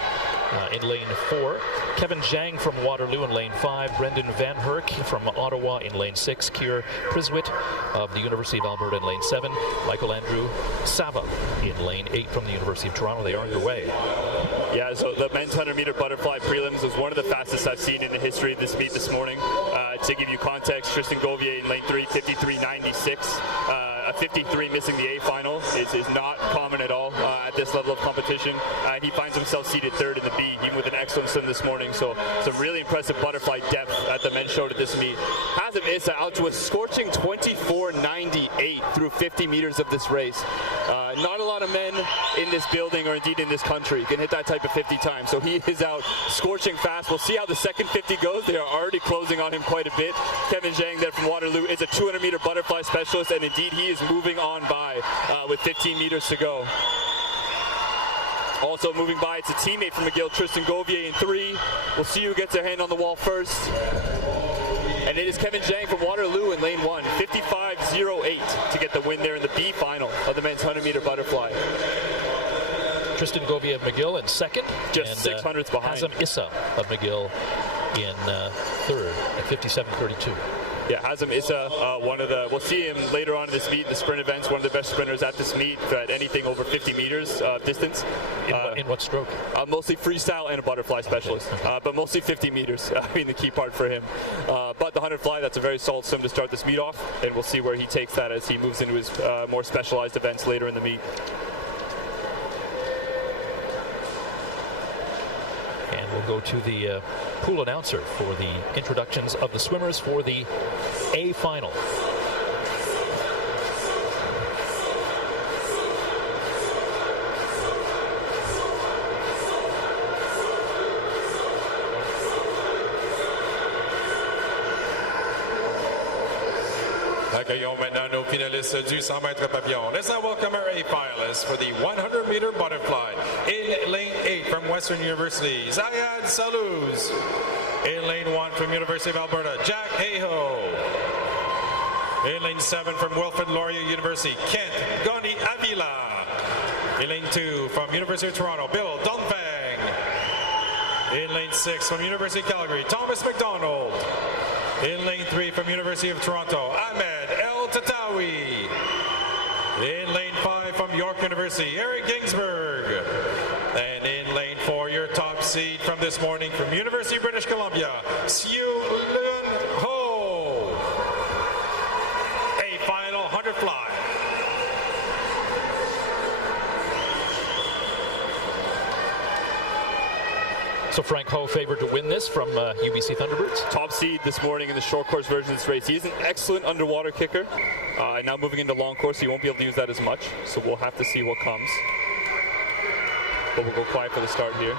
in lane 4. Kevin Zhang from Waterloo in lane 5. Brendan Van Herk from Ottawa in lane 6. Kier Priswit of the University of Alberta in lane 7. Michael Andrew Sava in lane 8 from the University of Toronto. They are underway. Yeah, so the men's 100-meter butterfly prelims was one of the fastest I've seen in the history of this meet this morning. To give you context, Tristan Gauvier in lane 3, 53.96. A 53 missing the A final is not common at all at this level of competition. He finds himself seated 3rd in the B, even with an excellent swim this morning. So some really impressive butterfly depth that the men showed at this meet. Hazem Issa out to a scorching 24.98 through 50 meters of this race. Not a lot of men in this building or indeed in this country can hit that type of 50 times. So he is out scorching fast. We'll see how the second 50 goes. They are already closing on him quite a bit. Kevin Zhang there from Waterloo is a 200-meter butterfly specialist, and indeed he is moving on by with 15 meters to go. Also moving by, it's a teammate from McGill, Tristan Govier in 3. We'll see who gets their hand on the wall first. And it is Kevin Zhang from Waterloo in lane 1, 55.08 to get the win there in the B final of the men's 100-meter butterfly. Tristan Govier of McGill in second. Just 600ths behind. Hazem Issa of McGill in third at 57.32. Yeah, Hazem Issa, we'll see him later on in this meet, the sprint events, one of the best sprinters at this meet at anything over 50 meters distance. In what stroke? Mostly freestyle and a butterfly specialist, but mostly 50 meters, the key part for him. But the 100 fly, that's a very solid swim to start this meet off, and we'll see where he takes that as he moves into his more specialized events later in the meet. And we'll go to the pool announcer for the introductions of the swimmers for the A final. Accueillons maintenant nos finalistes du 100 mètres papillon. Let's now welcome our A finalists for the 100-meter butterfly. In lane 8 from Western University, Zayad Salouz. In lane 1 from University of Alberta, Jack Hayhoe. In lane 7 from Wilfrid Laurier University, Kent Goni Avila. In lane 2 from University of Toronto, Bill Donfang. In lane 6 from University of Calgary, Thomas McDonald. In lane 3 from University of Toronto, Ahmed El Tatawi. In lane 5 from York University, Eric Ginsberg. And in lane 4, your top seed from this morning from University of British Columbia, Siu Lun Ho. A final 100 fly. So Frank Ho favored to win this from UBC Thunderbirds. Top seed this morning in the short course version of this race. He's an excellent underwater kicker. Now moving into long course, he won't be able to use that as much. So we'll have to see what comes. But we'll go quiet for the start here.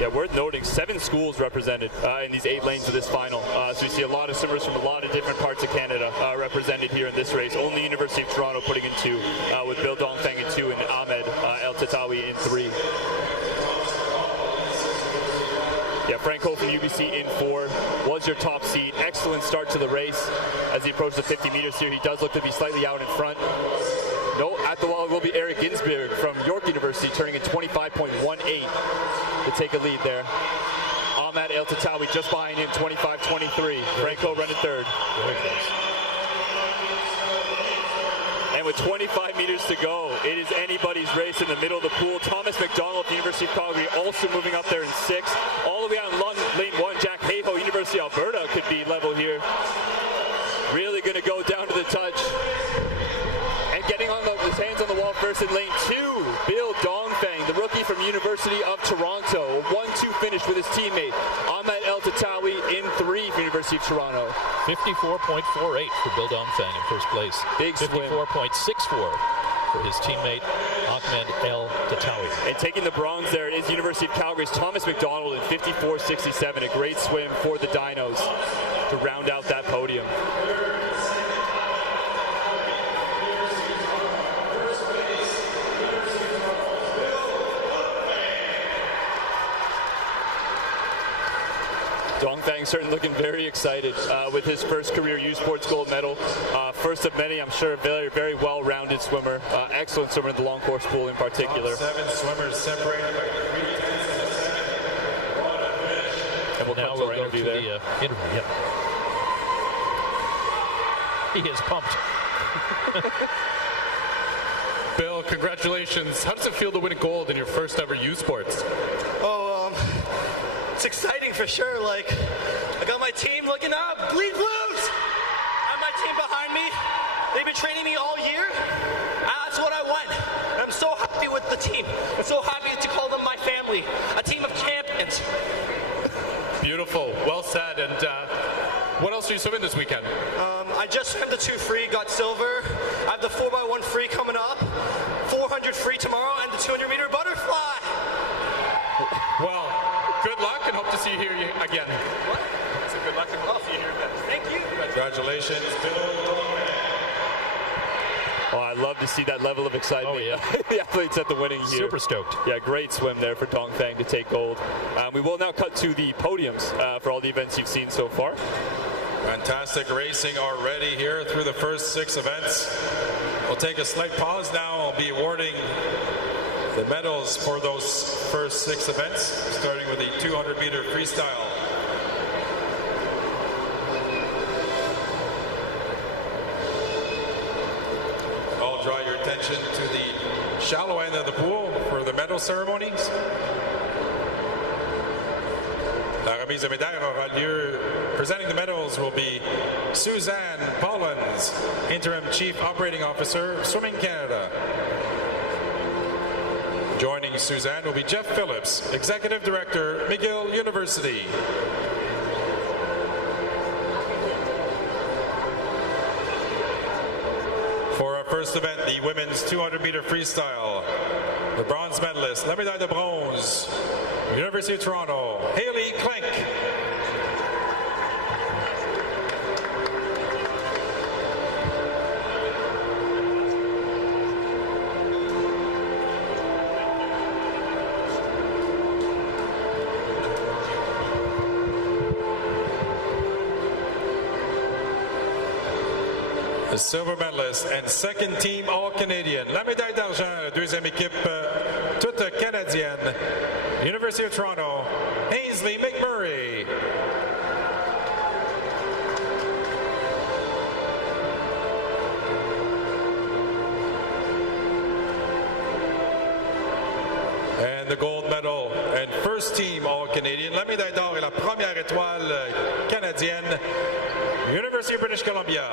Yeah, worth noting, 7 schools represented in these 8 lanes of this final. So we see a lot of swimmers from a lot of different parts of Canada represented here in this race. Only University of Toronto putting in 2, with Bill Dongfang in 2 and Ahmed El Tatawi in 3. Yeah, Frank Ho from UBC in 4 was your top seed. Excellent start to the race. As he approaches the 50 meters here, he does look to be slightly out in front. No, at the wall will be Eric Ginsberg from York University, turning in 25.18 to take a lead there. Ahmed El Tatawi just behind him, 25.23. Franco running third. And with 25 meters to go, it is anybody's race in the middle of the pool. Thomas McDonald, University of Calgary, also moving up there in 6. All the way out in lane 1, Jack Hayhoe, University of Alberta, could be level here. Really going to go down to the touch. And getting on his hands on the wall first in lane 2, Bill Dongfang, the rookie from University of Toronto. A 1-2 finish with his teammate, Ahmed El Tatawi, in 3 for University of Toronto. 54.48 for Bill Dongfang in first place. Big swim. 54.64 for his teammate, Ahmed El Tatawi. And taking the bronze there, it is University of Calgary's Thomas McDonald in 54.67. A great swim for the Dinos to round out that podium. Dongfang certainly looking very excited with his first career U Sports gold medal. First of many, I'm sure, very, very well-rounded swimmer. Excellent swimmer in the long course pool in particular. 7 swimmers separated by 3 tenths of a second. And we'll now go to the interview. Yep. He is pumped. Bill, congratulations. How does it feel to win gold in your first ever U Sports? It's exciting for sure. Like, I got my team looking up. Bleed Blues! I have my team behind me. They've been training me all year. That's what I want. And I'm so happy with the team. I'm so happy to call them my family. A team of champions. Beautiful. Well said. And what else are you swimming this weekend? I just swam the 2 free, got silver. I have the 4x1 free coming up, 400 free tomorrow, and the 200-meter butterfly. Well, good luck and hope to see you here again. What? So good luck and I'll see you here again. Thank you. Congratulations, Bill. Oh, I love to see that level of excitement. Oh, yeah. The athletes at the winning here. Super stoked. Yeah, great swim there for Dongfang to take gold. We will now cut to the podiums for all the events you've seen so far. Fantastic racing already here through the first 6 events. We'll take a slight pause now. I'll be awarding the medals for those first 6 events, starting with the 200-meter freestyle. I'll draw your attention to the shallow end of the pool for the medal ceremonies. La remise de médailles aura lieu. Presenting the medals will be Suzanne Pollins, Interim Chief Operating Officer, Swimming Canada. Joining Suzanne will be Jeff Phillips, Executive Director, McGill University. For our first event, the women's 200-meter freestyle, the bronze medalist, la médaille de bronze, University of Toronto, Haley Klink. The silver medalist and second team All-Canadian. La médaille d'argent, deuxième équipe toute canadienne. University of Toronto, Ainsley McMurray. And the gold medal and first team All-Canadian. La médaille d'or et la première étoile canadienne. University of British Columbia,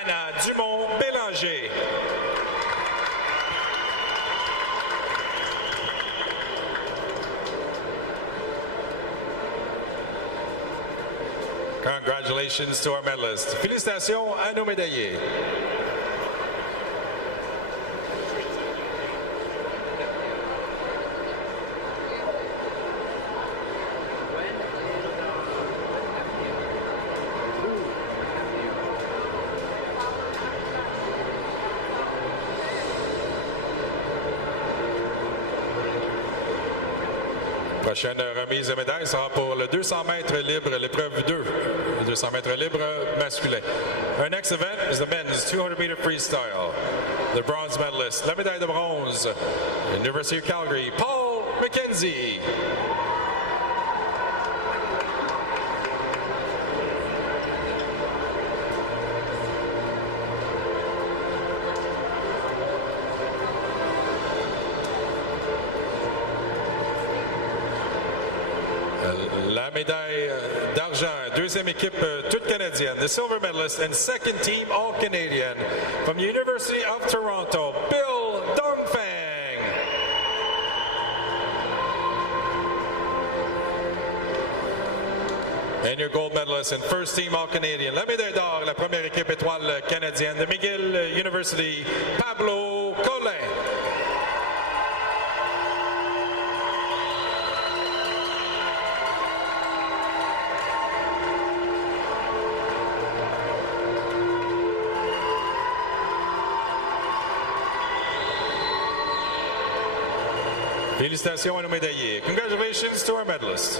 Anna Dumont-Bélanger. Congratulations to our medalists. Félicitations à nos médaillés. Prochaine remise de médaille sera pour le 200 mètres libre, l'épreuve 2, le 200 mètres libre masculin. Our next event is the men's 200-meter freestyle. The bronze medalist, la médaille de bronze, University of Calgary, Paul McKenzie. La médaille d'argent, deuxième équipe toute canadienne. The silver medalist and second team All-Canadian from the University of Toronto, Bill Dongfang. And your gold medalist and first team All-Canadian. La médaille d'or, la première équipe étoile canadienne de McGill University, Pablo Collin. Félicitations à nos médaillés. Congratulations to our medalists.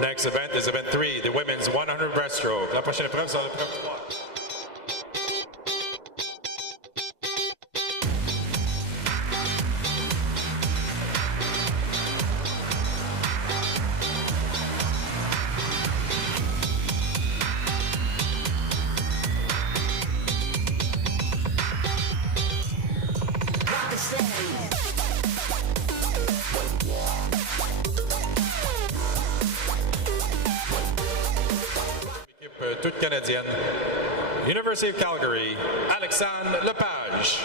Next event is event 3, the women's 100 breaststroke. La prochaine épreuve sera l'épreuve 3. Set. toute canadienne. University of Calgary, Alexandre Lepage.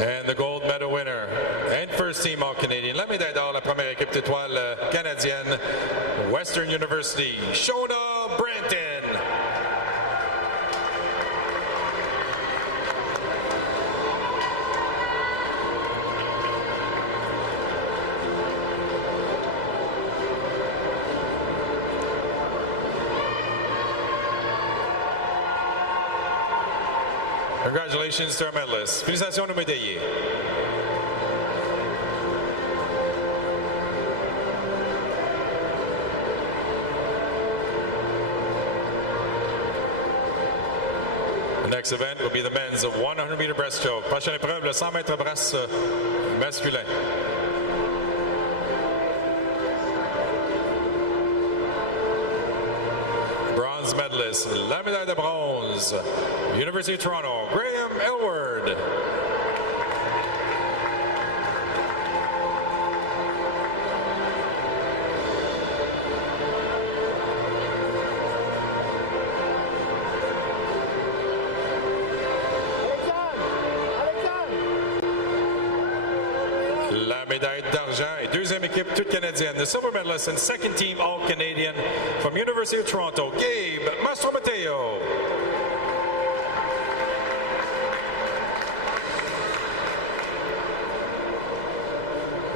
And the gold medal winner and first team All-Canadian, la médaille d'or, la première équipe d'étoiles canadienne, Western University, Shona Branton. Congratulations to our medalists. Félicitations aux médaillés. The next event will be the men's 100-meter breaststroke. Prochaine épreuve, le 100 mètres brasse masculin. Bronze medalist, la médaille de bronze, University of Toronto, Graham Elward. La médaille d'argent et deuxième équipe toute canadienne. The silver medalist and second team All-Canadian from University of Toronto, Gabe Mastromateo.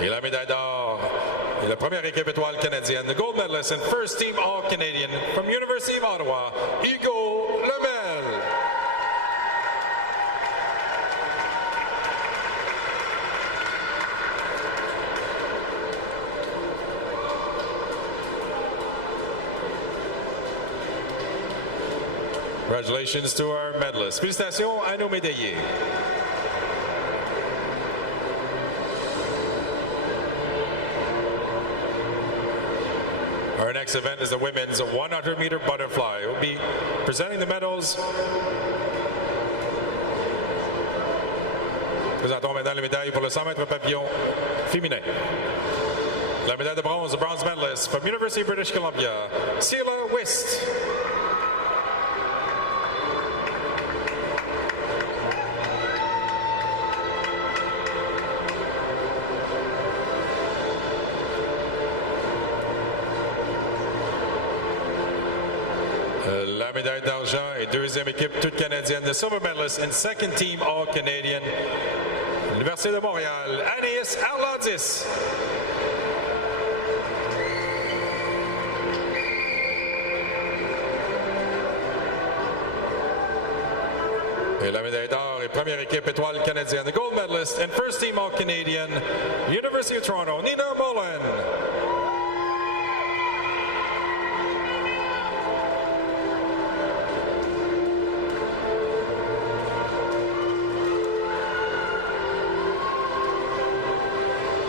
Et la médaille d'or et la première équipe étoile canadienne, the gold medalist and first team All-Canadian from University of Ottawa, Hugo Lemel. Congratulations to our medalists. Félicitations à nos médaillés. Our next event is the women's 100-meter butterfly. We'll be presenting the medals. Présentons maintenant les médailles pour le 100 mètres papillon féminin. La médaille de bronze, the bronze medalist from University of British Columbia, Sheila Wist. La médaille d'argent et deuxième équipe toute canadienne, the silver medalist and second team All-Canadian, l'Université de Montréal, Anis Arlandis. Et la médaille d'or et première équipe étoile canadienne, the gold medalist and first team All-Canadian, University of Toronto, Nina Mullen.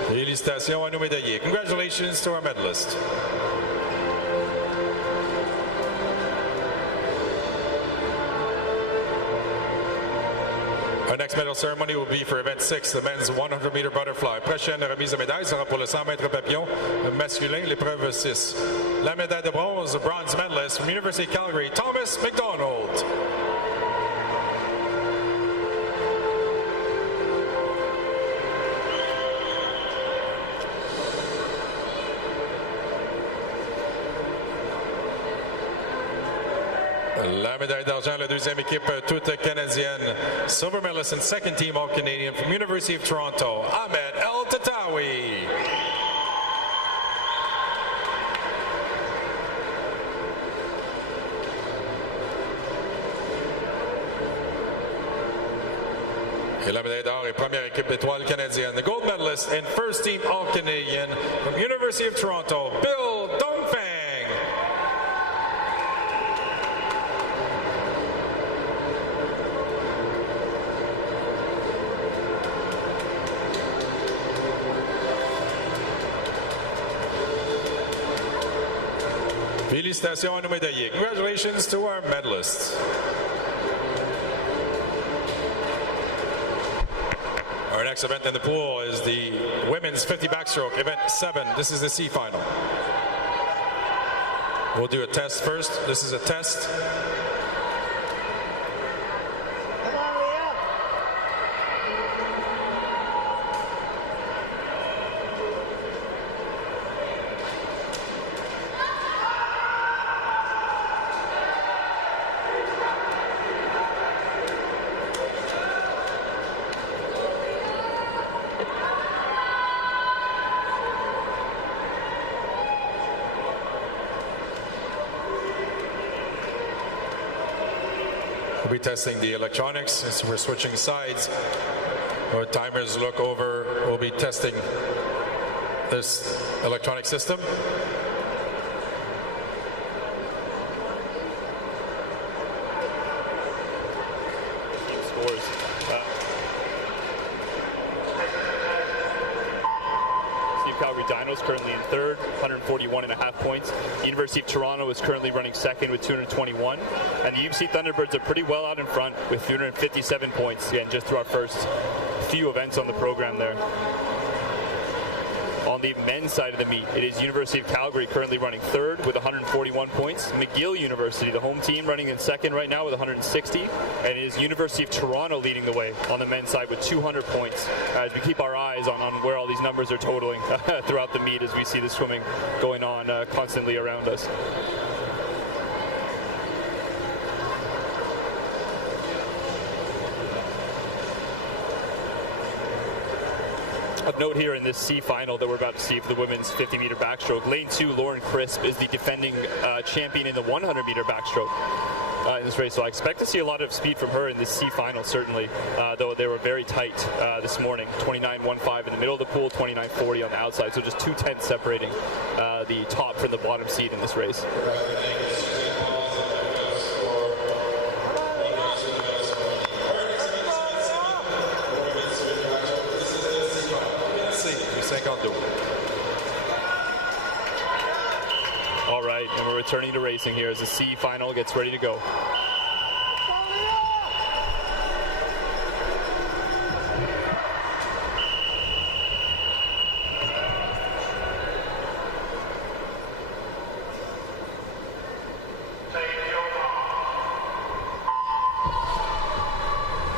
Félicitations à nos médaillés. Congratulations to our medalists. Our next medal ceremony will be for event 6, the men's 100-meter butterfly. Prochaine remise de médaille sera pour le 100 mètres papillon masculin, l'épreuve 6. La médaille de bronze, bronze medalist from University of Calgary, Thomas McDonald. La médaille d'argent, la deuxième équipe toute canadienne. Silver medalist and second team All-Canadian from University of Toronto, Ahmed El Tatawi. Et la médaille d'or et première équipe d'étoiles canadienne. The gold medalist and first team All-Canadian from University of Toronto, Bill Dongfang. Félicitations à nos médaillés. Congratulations to our medalists. next event in the pool is the women's 50 backstroke, event 7. This is the C final. We'll do a test first. This is a test. We'll be testing the electronics as we're switching sides. Our timers look over. We'll be testing this electronic system. Calgary Dinos currently in third, 141.5 points. The University of Toronto is currently running second with 221. And the UBC Thunderbirds are pretty well out in front with 257 points, again, just through our first few events on the program there. On the men's side of the meet, it is University of Calgary currently running third with 141 points. McGill University, the home team, running in second right now with 160. And it is University of Toronto leading the way on the men's side with 200 points. As we keep our eyes on where all these numbers are totaling throughout the meet as we see the swimming going on constantly around us. Of note here in this C final that we're about to see for the women's 50-meter backstroke, lane 2, Lauren Crisp is the defending champion in the 100-meter backstroke in this race. So I expect to see a lot of speed from her in this C final, certainly, though they were very tight this morning. 29.15 in the middle of the pool, 29.40 on the outside. So just 2/10 separating the top from the bottom seed in this race. All right, and we're returning to racing here as the C final gets ready to go.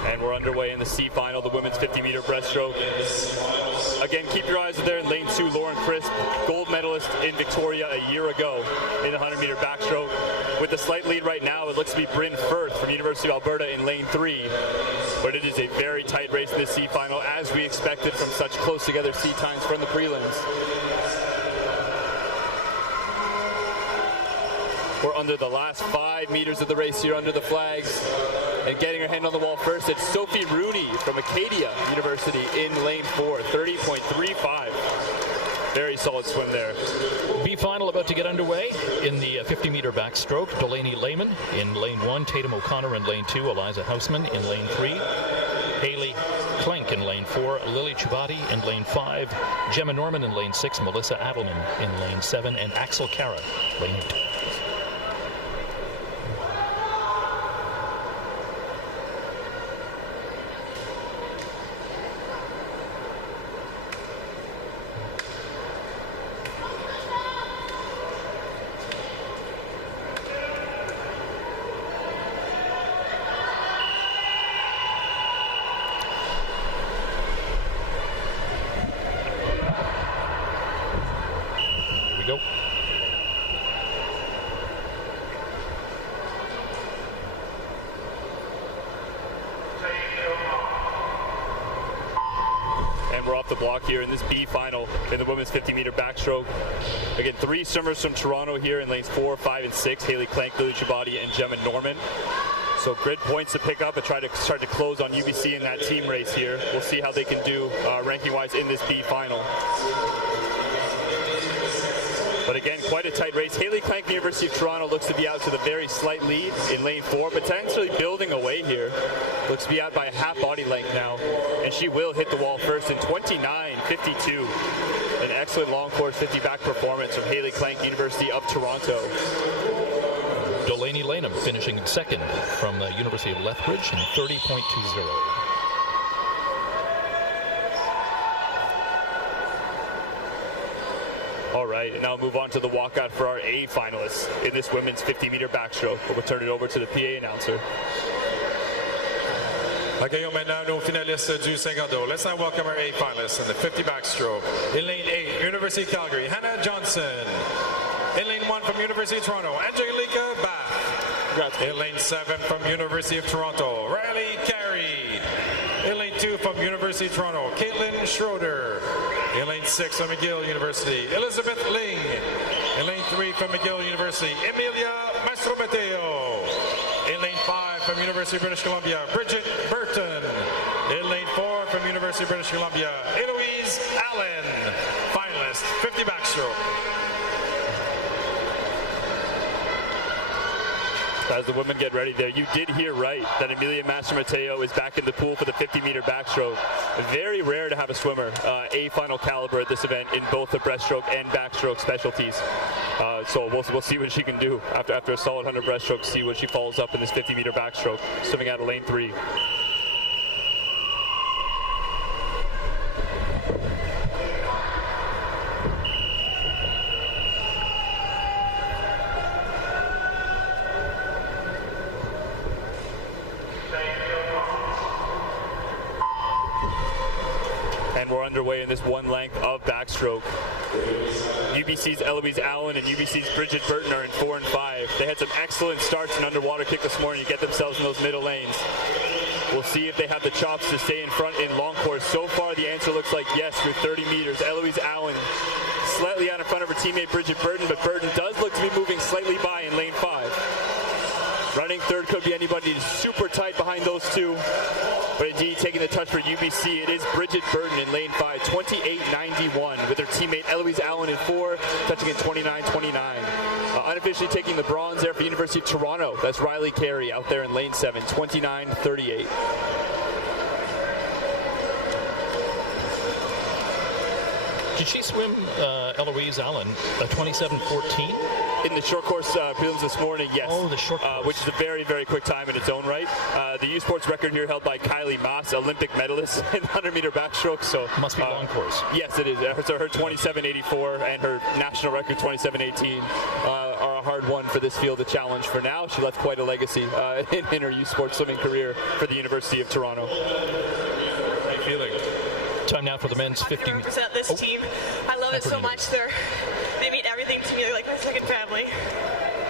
And we're underway in the C final, the women's 50-meter breaststroke. Again, keep your eyes there in lane 2, Lauren Crisp, gold medalist in Victoria a year ago in the 100-meter backstroke. With the slight lead right now, it looks to be Bryn Firth from University of Alberta in lane 3. But it is a very tight race in this C final, as we expected from such close together C times from the prelims. We're under the last 5 meters of the race here under the flags. And getting her hand on the wall first, it's Sophie Rooney from Acadia University in lane 4, 30.35. Very solid swim there. B final about to get underway in the 50-meter backstroke. Delaney Lehman in lane 1, Tatum O'Connor in lane 2, Eliza Hausman in lane 3, Haley Klenk in lane 4, Lily Chubati in lane 5, Gemma Norman in lane 6, Melissa Adelman in lane 7, and Axel Kara lane 8. The block here in this B final in the women's 50-meter backstroke. Again, 3 swimmers from Toronto here in lanes 4, 5, and 6. Haley Klenk, Lily Chubati, and Gemma Norman. So grid points to pick up and try to start to close on UBC in that team race here. We'll see how they can do ranking-wise in this B final. But again, quite a tight race. Haley Klenk, University of Toronto, looks to be out to the very slight lead in lane 4, potentially building away here. Looks to be out by a half body length now. And she will hit the wall first in 29.52. An excellent long course 50 back performance from Haley Klenk, University of Toronto. Delaney Lanham finishing second from the University of Lethbridge in 30.20. All right, and now move on to the walkout for our A finalists in this women's 50-meter backstroke. We'll turn it over to the PA announcer. Accueillons maintenant nos finalistes du 52. Let's now welcome our A finalists in the 50 backstroke. In lane 8, University of Calgary, Hannah Johnson. In lane 1 from University of Toronto, Angelica Bath. In lane 7 from University of Toronto, Riley Carey. In lane 2 from University of Toronto, Caitlin Schroeder. In lane 6 from McGill University, Elizabeth Ling. In lane 3 from McGill University, Emilia Mastromateo. In lane 5 from University of British Columbia, Bridget Burton. In lane 4 from University of British Columbia, Eloise Allen. Finalist, 50 backstroke. As the women get ready there, you did hear right that Emilia Mastromateo is back in the pool for the 50-meter backstroke. Very rare to have a swimmer A final caliber at this event in both the breaststroke and backstroke specialties. So we'll see what she can do after a solid 100 breaststroke, see what she follows up in this 50-meter backstroke, swimming out of lane 3. Underway in this one length of backstroke. UBC's Eloise Allen and UBC's Bridget Burton are in 4 and 5. They had some excellent starts in underwater kick this morning to get themselves in those middle lanes. We'll see if they have the chops to stay in front in long course. So far, the answer looks like yes through 30 meters. Eloise Allen slightly out in front of her teammate Bridget Burton, but Burton does look to be moving slightly by in lane 5. Running third could be anybody. Super tight behind those two. But indeed, taking the touch for UBC, it is Bridget Burton in lane 5, 28.91, with her teammate Eloise Allen in 4, touching at 29.29. Unofficially taking the bronze there for University of Toronto. That's Riley Carey out there in lane 7, 29.38. Did she swim, Eloise Allen, 27.14? In the short course prelims this morning, yes. Oh, the short course. Which is a very, very quick time in its own right. The U Sports record here held by Kylie Maas, Olympic medalist in 100-meter backstroke. So must be long course. Yes, it is. So her 27.84 and her national record 27.18 are a hard one for this field to challenge for now. She left quite a legacy in her U Sports swimming career for the University of Toronto. How are you feeling? Time now for the men's 50. Represent this team. I love it so much. They mean everything to me. They're like my second family.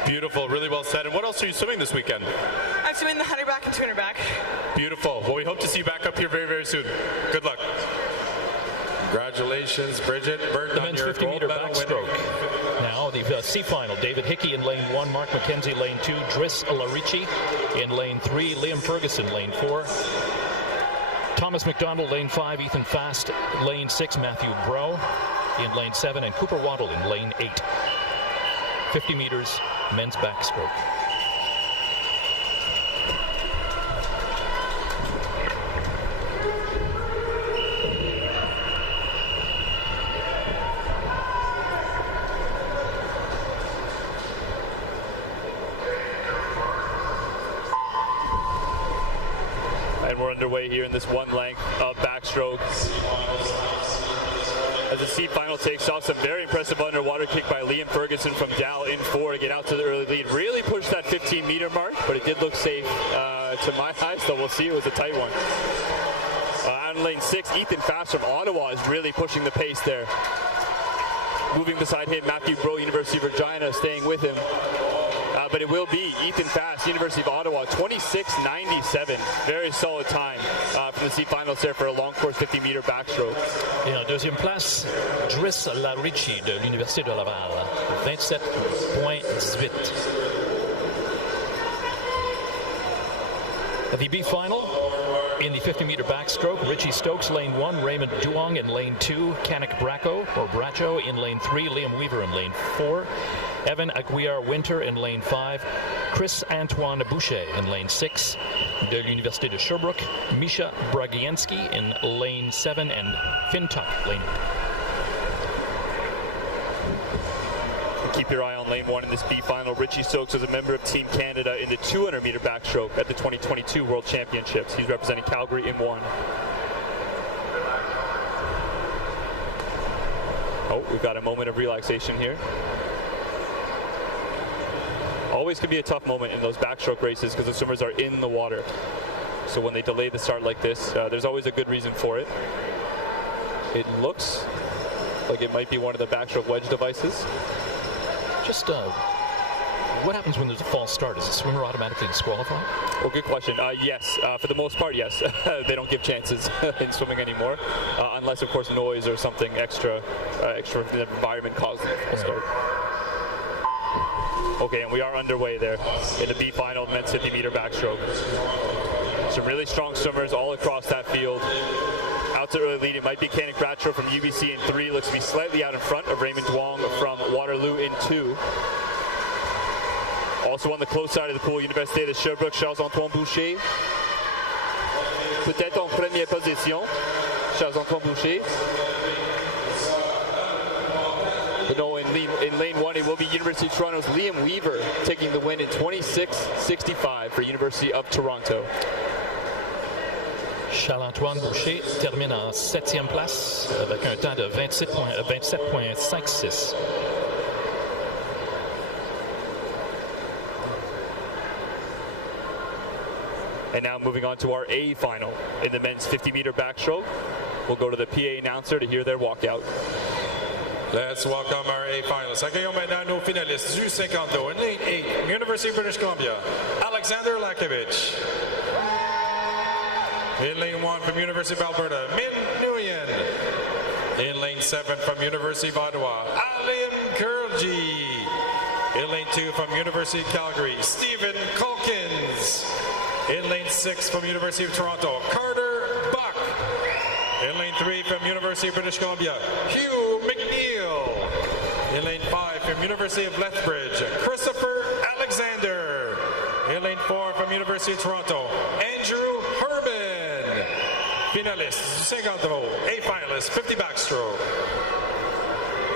Beautiful, really well said. And what else are you swimming this weekend? I'm swimming the 100 back and 200 back. Beautiful. Well, we hope to see you back up here very, very soon. Good luck. Congratulations, Bridget Burton. The men's 50-meter backstroke. Now the C final. David Hickey in lane 1, Mark McKenzie lane 2, Driss Larici in lane 3, Liam Ferguson lane 4. Thomas McDonald, lane 5, Ethan Fast, lane 6, Matthew Brough in lane 7, and Cooper Waddle in lane 8. 50 meters, men's backstroke. Underway here in this one length of backstroke. As the C final takes off, some very impressive underwater kick by Liam Ferguson from Dow in 4 to get out to the early lead. Really pushed that 15-meter mark, but it did look safe to my eyes, so we'll see. It was a tight one. On lane 6, Ethan Fast from Ottawa is really pushing the pace there. Moving beside him, Matthew Brough, University of Regina, staying with him. But it will be Ethan Fast, University of Ottawa, 26.97. Very solid time from the C finals there for a long course 50-meter backstroke. Et en deuxième place, Driss Larici de l'Université de Laval, 27.18. The B final, in the 50-meter backstroke, Richie Stokes, lane 1, Raymond Duong in lane 2, Kanik Bracho in lane 3, Liam Weaver in lane 4, Evan Aguiar-Winter in lane 5, Chris Antoine Boucher in lane 6, de l'Université de Sherbrooke, Misha Bragienski in lane 7, and Finn Tuck, lane 8. Keep your eye on lane 1 in this B final. Richie Stokes is a member of Team Canada in the 200-meter backstroke at the 2022 World Championships. He's representing Calgary in 1. Oh, we've got a moment of relaxation here. Always can be a tough moment in those backstroke races because the swimmers are in the water. So when they delay the start like this, there's always a good reason for it. It looks like it might be one of the backstroke wedge devices. Just what happens when there's a false start? Is the swimmer automatically disqualified? Well, good question. Yes, for the most part, yes. They don't give chances in swimming anymore, unless, of course, noise or something extra from the environment causes a start. Okay, and we are underway there in the B final, men's 50-meter backstroke. Some really strong swimmers all across that field. Out to early lead, it might be Kenneth Bradshaw from UBC in 3. Looks to be slightly out in front of Raymond Duong from Waterloo in 2. Also on the close side of the pool, Université de Sherbrooke, Charles-Antoine Boucher. Peut-être en première position, Charles-Antoine Boucher. But no, in lane 1, it will be University of Toronto's Liam Weaver taking the win in 26.65 for University of Toronto. Charles-Antoine Boucher termine en 7e place avec un temps de 27.56. And now moving on to our A final in the men's 50-meter backstroke. We'll go to the PA announcer to hear their walkout. Let's welcome our A finalists. Accueillons maintenant nos finalistes du 50 in lane 8, University of British Columbia, Alexander Lakovich. In lane 1 from University of Alberta, Min Nguyen. In lane 7 from University of Ottawa, Alim Kurji. In lane 2 from University of Calgary, Stephen Calkins. In lane 6 from University of Toronto, Carter Buck. In lane 3 from University of British Columbia, Hugh McNeil. In lane 5 from University of Lethbridge, Christopher Alexander. In lane 4 from University of Toronto, Andrew Herman. Finalists, 50 A finalists, 50 backstroke.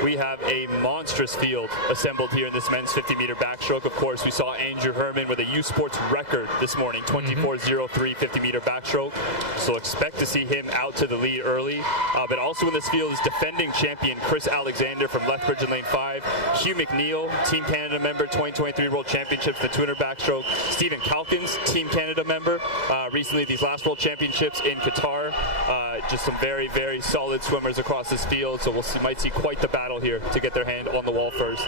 We have a monstrous field assembled here in this men's 50-meter backstroke. Of course, we saw Andrew Herman with a U Sports record this morning, 24.03 50-meter backstroke. So expect to see him out to the lead early. But also in this field is defending champion Chris Alexander from Lethbridge in lane 5, Hugh McNeil, Team Canada member, 2023 World Championships, the 200 backstroke, Stephen Calkins, Team Canada member, recently these last World Championships in Qatar. Just some very, very solid swimmers across this field. So might see quite the battle here to get their hand on the wall first.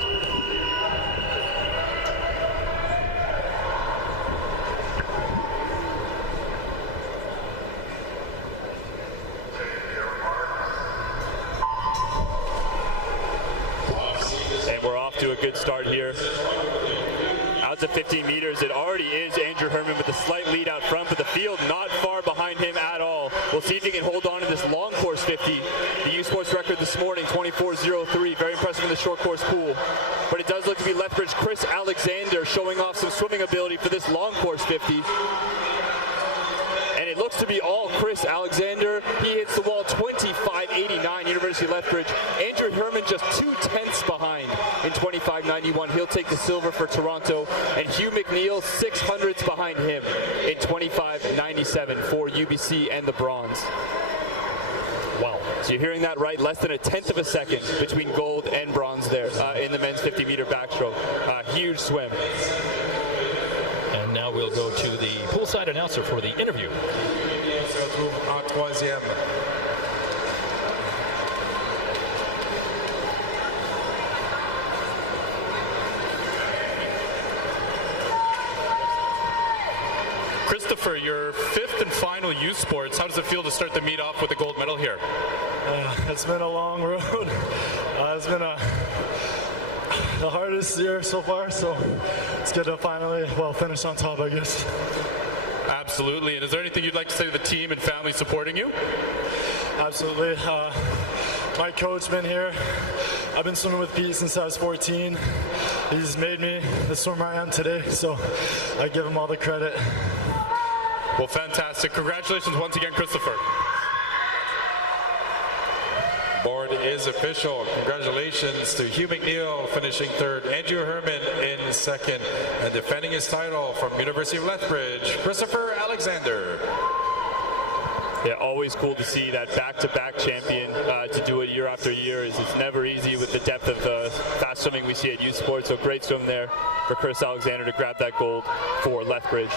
And we're off to a good start here. Out to 15 meters, it already is Andrew Herman with a slight lead out front, but the field not far behind him at all. We'll see if he can hold on to this long course 50. The U Sports record this morning, 24.03. Very impressive in the short course pool. But it does look to be Lethbridge Chris Alexander showing off some swimming ability for this long course 50. And it looks to be all Chris Alexander. He hits the wall 25.89, University of Lethbridge. Andrew Herman just 2/10 behind in 25.91. He'll take the silver for Toronto. And Hugh McNeil 600ths behind him in 25.97 for UBC and the bronze. Wow. So you're hearing that right, less than 1/10 of a second between gold and bronze there in the men's 50-meter backstroke. Huge swim. And now we'll go to the poolside announcer for the interview. En troisième. Christopher, your 5th and final U Sports. How does it feel to start the meet off with a gold medal here? It's been a long road. It's been the hardest year so far, so it's good to finally, finish on top, I guess. Absolutely. And is there anything you'd like to say to the team and family supporting you? Absolutely. My coach been here. I've been swimming with Pete since I was 14. He's made me the swimmer I am today, so I give him all the credit. Well, fantastic. Congratulations once again, Christopher. Board is official. Congratulations to Hugh McNeil finishing 3rd, Andrew Herman in 2nd, and defending his title from University of Lethbridge, Christopher Alexander. Yeah, always cool to see that back-to-back champion to do it year after year. It's never easy with the depth of fast swimming we see at U Sports. So great swim there for Chris Alexander to grab that gold for Lethbridge.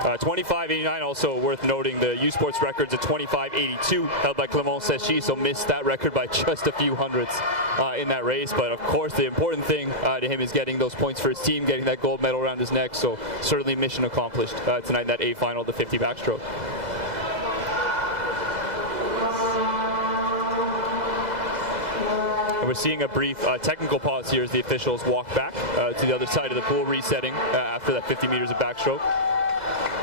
25.89 also worth noting. The U Sports record's at 25.82 held by Clément Sechy, so missed that record by just a few hundredths in that race. But of course the important thing to him is getting those points for his team, getting that gold medal around his neck, so certainly mission accomplished tonight in that A final, the 50 backstroke. And we're seeing a brief technical pause here as the officials walk back to the other side of the pool, resetting after that 50 meters of backstroke,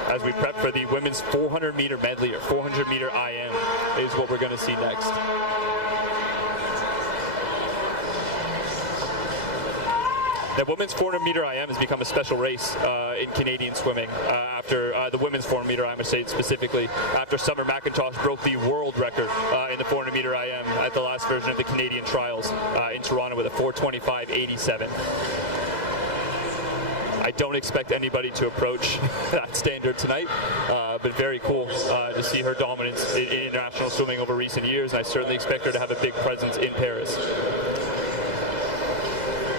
as we prep for the women's 400-meter medley, or 400-meter IM is what we're going to see next. The women's 400-meter IM has become a special race in Canadian swimming after the women's 400-meter IM, I say it specifically, after Summer McIntosh broke the world record in the 400-meter IM at the last version of the Canadian Trials in Toronto with a 4:25.87. I don't expect anybody to approach that standard tonight, but very cool to see her dominance in international swimming over recent years, and I certainly expect her to have a big presence in Paris.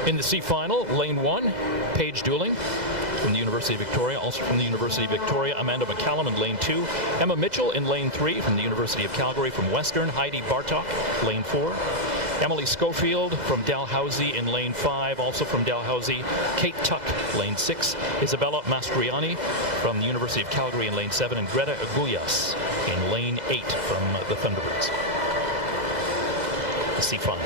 In the C final, lane 1, Paige Dooling from the University of Victoria. Also from the University of Victoria, Amanda McCallum in lane 2. Emma Mitchell in lane 3 from the University of Calgary. From Western, Heidi Bartok, lane 4. Emily Schofield from Dalhousie in lane 5. Also from Dalhousie, Kate Tuck, lane 6. Isabella Mastriani from the University of Calgary in lane 7. And Greta Agulhas in lane 8 from the Thunderbirds. The C final.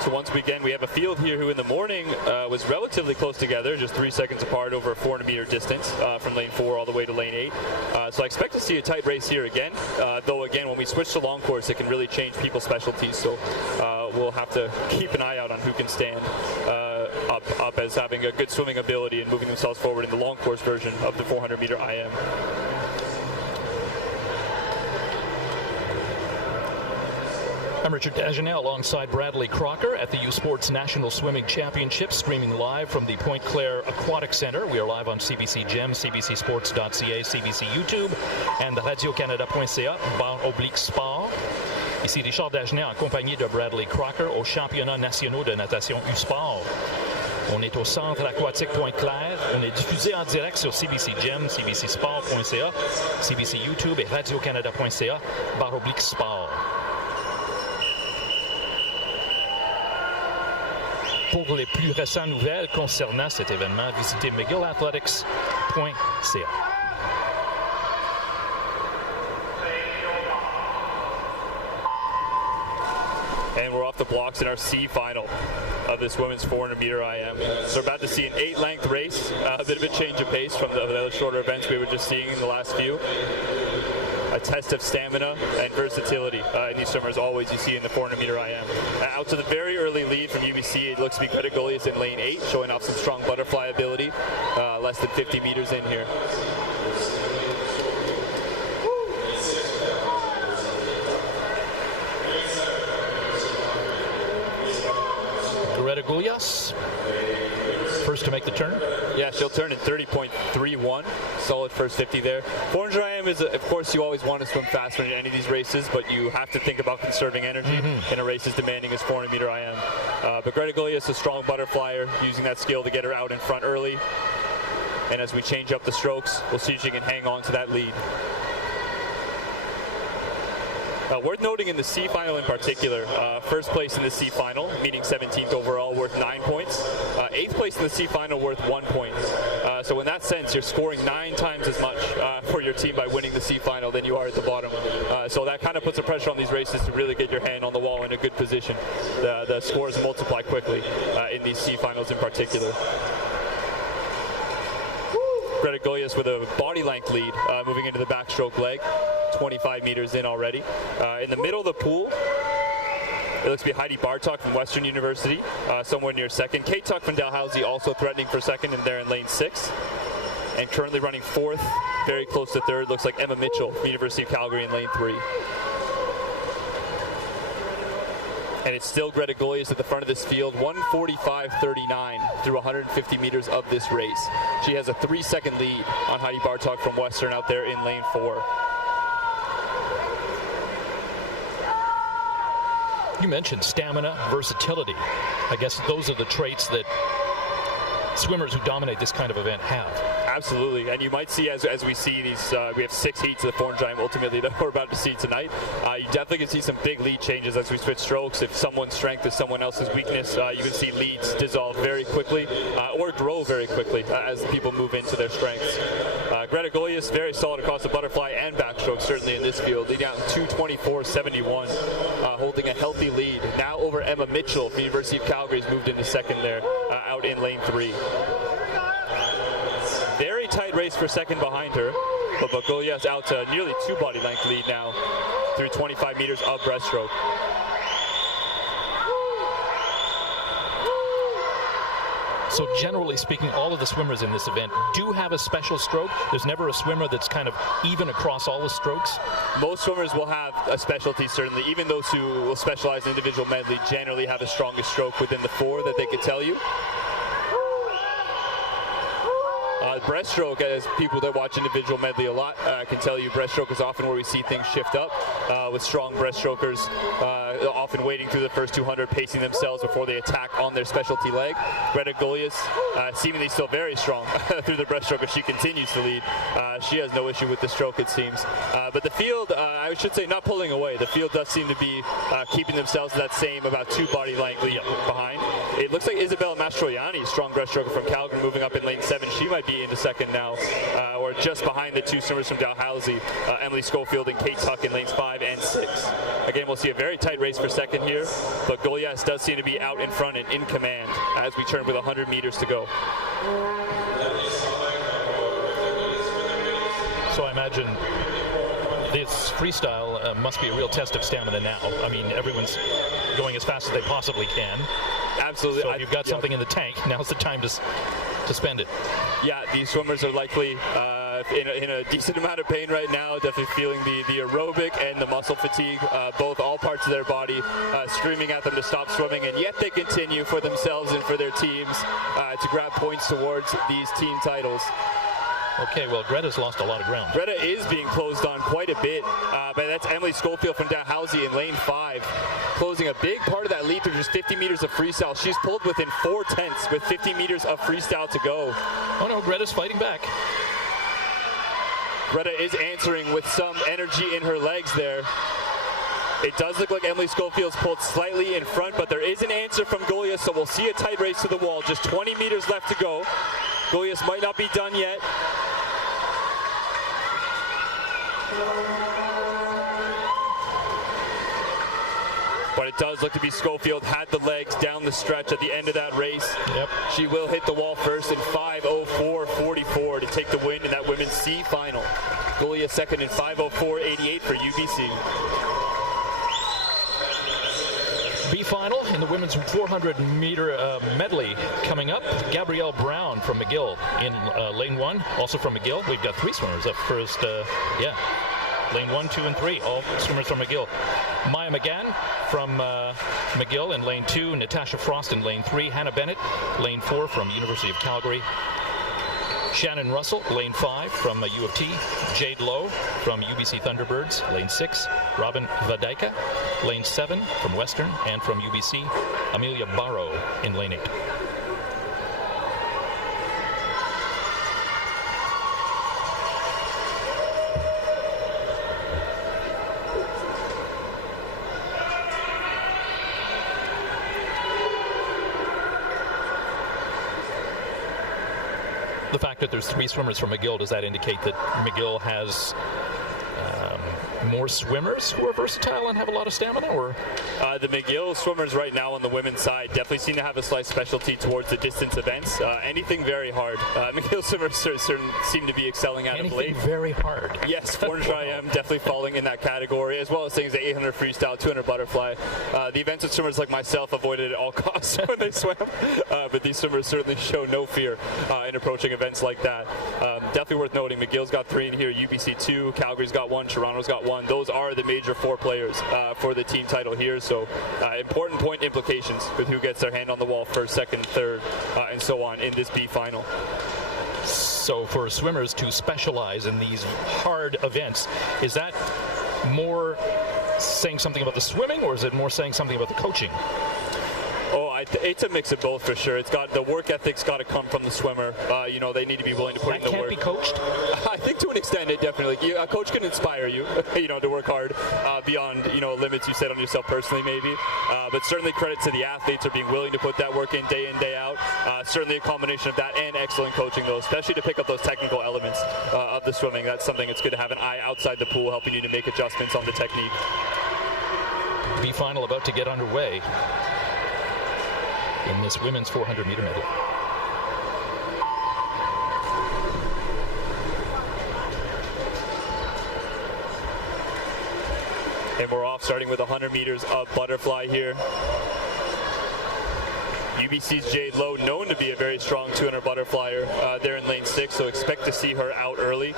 So once again, we have a field here who in the morning was relatively close together, just 3 seconds apart over a 400-meter distance from lane 4 all the way to lane 8. So I expect to see a tight race here again, though again, when we switch to long course, it can really change people's specialties. So we'll have to keep an eye out on who can stand up as having a good swimming ability and moving themselves forward in the long course version of the 400-meter IM. I'm Richard Dagenet alongside Bradley Crocker at the U Sports National Swimming Championships, streaming live from the Pointe-Claire Aquatic Center. We are live on CBC Gem, cbcsports.ca, CBC YouTube, and radiocanada.ca/sport. Ici Richard Dagenet en compagnie de Bradley Crocker aux championnats nationaux de natation U-Sport. On est au centre aquatique Pointe-Claire. On est diffusé en direct sur CBC Gem, cbcsport.ca, CBC YouTube et radiocanada.ca/sport. Pour les plus récentes nouvelles concernant cet événement, visitez McGillAthletics.ca. And we're off the blocks in our C final of this women's 400-meter IM. So we're about to see an 8-length race, a bit of a change of pace from the other shorter events we were just seeing in the last few. A test of stamina and versatility in these swimmers, always you see in the 400-meter IM. Out to the very early lead from UBC, it looks to be Greta Agulhas in lane 8, showing off some strong butterfly ability. Less than 50 meters in here. Greta Agulhas, first to make the turn. Yeah, she'll turn in 30.31. Solid first 50 there. 400 IM is, of course, you always want to swim faster in any of these races, but you have to think about conserving energy in a race as demanding as 400-meter IM. But Greta Agulhas is a strong butterflyer, using that skill to get her out in front early. And as we change up the strokes, we'll see if she can hang on to that lead. Worth noting in the C final in particular, first place in the C final, meaning 17th overall, worth 9 points. 8th place in the C final, worth 1 point. So in that sense, you're scoring 9 times as much for your team by winning the C final than you are at the bottom. So that kind of puts a pressure on these races to really get your hand on the wall in a good position. The scores multiply quickly in these C finals in particular. Greta Agulhas with a body length lead moving into the backstroke leg. 25 meters in already. In the middle of the pool, it looks to be Heidi Bartok from Western University, somewhere near second. Kate Tuck from Dalhousie also threatening for second, and they're in lane 6. And currently running 4th very close to third. Looks like Emma Mitchell from University of Calgary in lane 3. And it's still Greta Golias at the front of this field, 1:45.39 through 150 meters of this race. She has a 3-second lead on Heidi Bartok from Western out there in lane 4. You mentioned stamina, versatility. I guess those are the traits that swimmers who dominate this kind of event have. Absolutely, and you might see as we see these, we have 6 heats of the foreign giant ultimately that we're about to see tonight. You definitely can see some big lead changes as we switch strokes. If someone's strength is someone else's weakness, you can see leads dissolve very quickly or grow very quickly as people move into their strengths. Greta Golias, very solid across the butterfly and backstroke, certainly in this field, leading out 2:24.71, holding a healthy lead. Now over Emma Mitchell from University of Calgary has moved into second there, out in lane 3. Very tight race for second behind her, but Golias out to nearly 2 body length lead now through 25 meters of breaststroke. So generally speaking, all of the swimmers in this event do have a special stroke. There's never a swimmer that's kind of even across all the strokes. Most swimmers will have a specialty, certainly. Even those who will specialize in individual medley generally have the strongest stroke within the 4 that they could tell you. Breaststroke, as people that watch individual medley a lot can tell you, breaststroke is often where we see things shift up with strong breaststrokers often waiting through the first 200, pacing themselves before they attack on their specialty leg. Greta Golias seemingly still very strong through the breaststroke as she continues to lead. She has no issue with the stroke, it seems. But the field, I should say, not pulling away. The field does seem to be keeping themselves that same about 2 body length lead behind. It looks like Isabella Mastroianni, strong breaststroker from Calgary, moving up in lane 7. She might be into second now, or just behind the 2 swimmers from Dalhousie, Emily Schofield and Kate Tuck in lanes 5 and 6. Again, we'll see a very tight race for second here, but Golias does seem to be out in front and in command as we turn with 100 meters to go. So I imagine this freestyle must be a real test of stamina now. I mean, everyone's going as fast as they possibly can. Absolutely. So if you've got something in the tank, now's the time to spend it. Yeah, these swimmers are likely in a decent amount of pain right now, definitely feeling the aerobic and the muscle fatigue, both all parts of their body screaming at them to stop swimming, and yet they continue for themselves and for their teams to grab points towards these team titles. Okay, well, Greta's lost a lot of ground. Greta is being closed on quite a bit, but that's Emily Schofield from Dalhousie in lane 5, closing a big part of that lead through just 50 meters of freestyle. She's pulled within 4/10 with 50 meters of freestyle to go. Oh no, Greta's fighting back. Greta is answering with some energy in her legs there. It does look like Emily Schofield's pulled slightly in front, but there is an answer from Golias, so we'll see a tight race to the wall. Just 20 meters left to go. Golias might not be done yet. But it does look to be Schofield had the legs down the stretch at the end of that race. Yep. She will hit the wall first in 5:04.44 to take the win in that women's C final. Golias second in 5:04.88 for UBC. B final in the women's 400-meter medley coming up. Gabrielle Brown from McGill in lane 1, also from McGill. We've got 3 swimmers up first. Lane 1, 2, and 3, all swimmers from McGill. Maya McGann from McGill in lane 2. Natasha Frost in lane 3. Hannah Bennett, lane 4 from University of Calgary. Shannon Russell, lane 5 from U of T. Jade Lowe from UBC Thunderbirds, lane 6. Robin Vadajka, lane 7 from Western and from UBC. Amelia Barrow in lane 8. The fact that there's 3 swimmers from McGill, does that indicate that McGill has more swimmers who are versatile and have a lot of stamina, or? The McGill swimmers right now on the women's side definitely seem to have a slight specialty towards the distance events. Anything very hard. McGill swimmers seem to be excelling at of late. Anything very hard. Yes, 400 IM definitely falling in that category, as well as things like 800 freestyle, 200 butterfly. The events of swimmers like myself avoided at all costs chaos when they swim, but these swimmers certainly show no fear in approaching events like that. Definitely worth noting, McGill's got 3 in here, UBC 2, Calgary's got 1, Toronto's got 1. Those are the major 4 players for the team title here, so important point implications with who gets their hand on the wall first, second, third, and so on in this B final. So for swimmers to specialize in these hard events, is that more saying something about the swimming, or is it more saying something about the coaching? Oh, it's a mix of both for sure. It's got the work ethic's got to come from the swimmer. You know, they need to be willing to put in the work. That can't be coached? I think to an extent it definitely. A coach can inspire you, you know, to work hard beyond, you know, limits you set on yourself personally maybe. But certainly credit to the athletes for being willing to put that work in, day out. Certainly a combination of that and excellent coaching though, especially to pick up those technical elements of the swimming. That's something that's good to have an eye outside the pool helping you to make adjustments on the technique. B final about to get underway in this women's 400-meter medley. And we're off, starting with 100 meters of butterfly here. UBC's Jade Lowe, known to be a very strong 200 butterflyer there in lane 6, so expect to see her out early,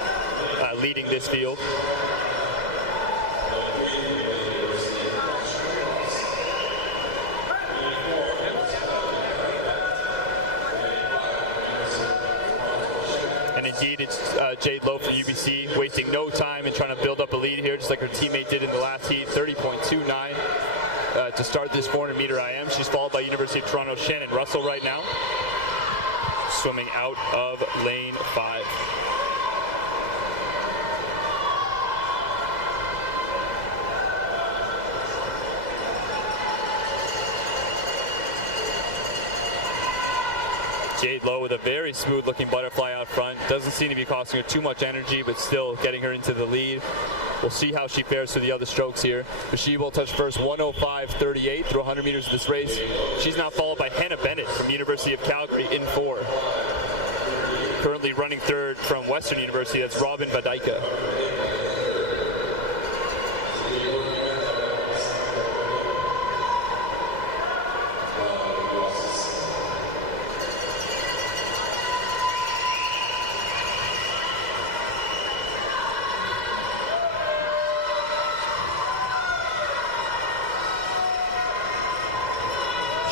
leading this field. Indeed, it's Jade Lowe from UBC, wasting no time and trying to build up a lead here, just like her teammate did in the last heat, 30.29 to start this 400-meter IM. She's followed by University of Toronto Shannon Russell right now, swimming out of lane 5. Jade Lowe with a very smooth looking butterfly out front. Doesn't seem to be costing her too much energy, but still getting her into the lead. We'll see how she fares through the other strokes here. But she will touch first 105.38 through 100 meters of this race. She's now followed by Hannah Bennett from University of Calgary in 4. Currently running third from Western University, that's Robin Vadajka.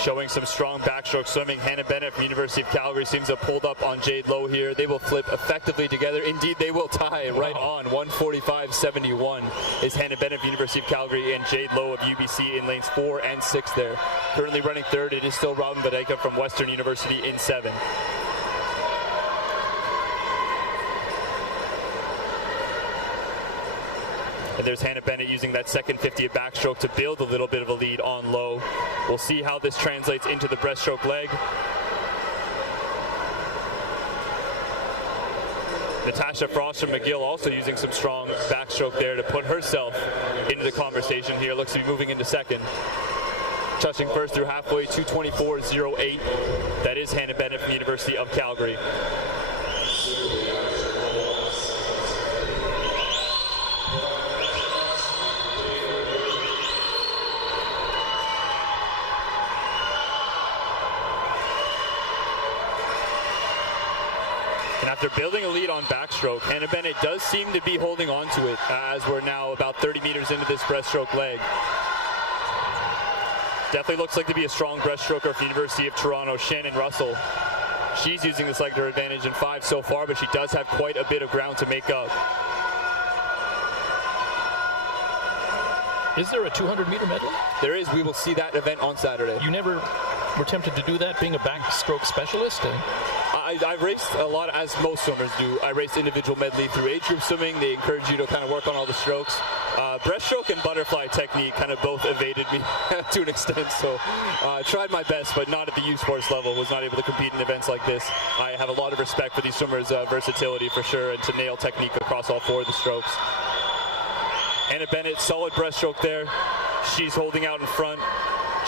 Showing some strong backstroke swimming. Hannah Bennett from University of Calgary seems to have pulled up on Jade Lowe here. They will flip effectively together. Indeed, they will tie right on. 145.71 is Hannah Bennett from University of Calgary and Jade Lowe of UBC in lanes 4 and 6 there. Currently running third, it is still Robin Vadajka from Western University in 7. And there's Hannah Bennett using that second 50 at backstroke to build a little bit of a lead on Lowe. We'll see how this translates into the breaststroke leg. Natasha Frost from McGill also using some strong backstroke there to put herself into the conversation here. Looks to be moving into second. Touching first through halfway, 224.08. That is Hannah Bennett from University of Calgary. After building a lead on backstroke, Hannah Bennett does seem to be holding on to it as we're now about 30 meters into this breaststroke leg. Definitely looks like to be a strong breaststroker for University of Toronto, Shannon Russell. She's using this leg to her advantage in 5 so far, but she does have quite a bit of ground to make up. Is there a 200-meter medley? There is. We will see that event on Saturday. You never were tempted to do that, being a backstroke specialist? I've raced a lot, as most swimmers do. I raced individual medley through age group swimming. They encourage you to kind of work on all the strokes. Breaststroke and butterfly technique kind of both evaded me to an extent, so I tried my best, but not at the U Sports level. Was not able to compete in events like this. I have a lot of respect for these swimmers' versatility for sure, and to nail technique across all 4 of the strokes. Hannah Bennett, solid breaststroke there. She's holding out in front.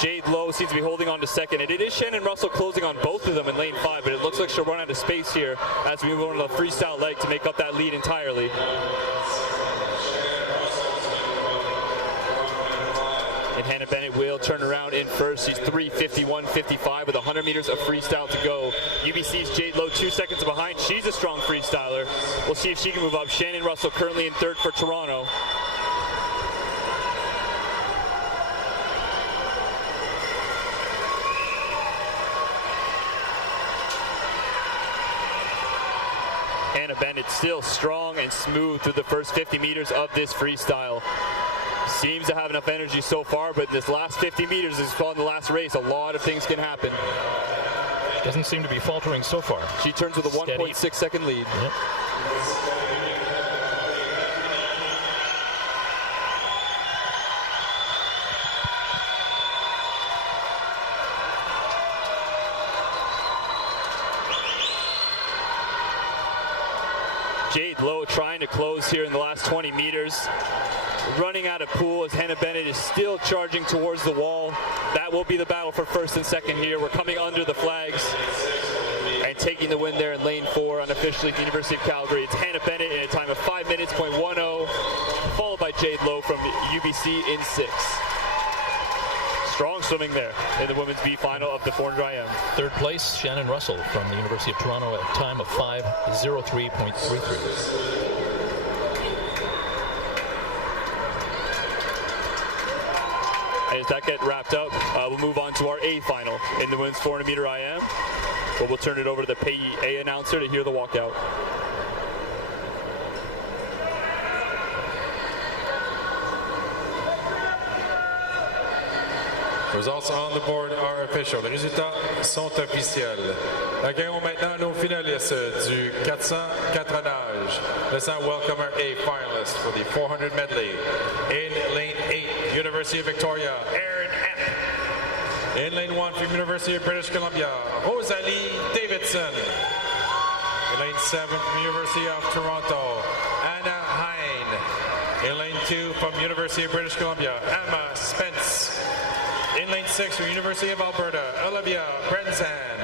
Jade Lowe seems to be holding on to second, and it is Shannon Russell closing on both of them in lane 5, but it looks like she'll run out of space here as we move on to the freestyle leg to make up that lead entirely. And Hannah Bennett will turn around in first. She's 3:51.55 with 100 meters of freestyle to go. UBC's Jade Lowe 2 seconds behind. She's a strong freestyler. We'll see if she can move up. Shannon Russell currently in third for Toronto. Hannah Bennett still strong and smooth through the first 50 meters of this freestyle. Seems to have enough energy so far, but this last 50 meters is fun. The last race, a lot of things can happen. Doesn't seem to be faltering so far. She turns with a 1.6 second lead. Yep. Jade Lowe trying to close here in the last 20 meters. Running out of pool as Hannah Bennett is still charging towards the wall. That will be the battle for first and second here. We're coming under the flags and taking the win there in lane 4 unofficially at the University of Calgary. It's Hannah Bennett in a time of 5 minutes, .10, followed by Jade Lowe from UBC in 6. Strong swimming there in the women's B final of the 400 IM. Third place, Shannon Russell from the University of Toronto at a time of 5:03.33. As that gets wrapped up, we'll move on to our A final in the women's 400 meter IM. But we'll turn it over to the PA announcer to hear the walkout. Results on the board are official. Les résultats sont officiels. Accueillons maintenant nos finalistes du 404 nage. Let's now welcome our A finalists for the 400 medley. In lane 8, University of Victoria, Erin Epp. In lane 1 from University of British Columbia, Rosalie Davidson. In lane 7 from University of Toronto, Anna Hine. In lane 2 from University of British Columbia, Emma Spence. In lane 6 from University of Alberta, Olivia Brenzan.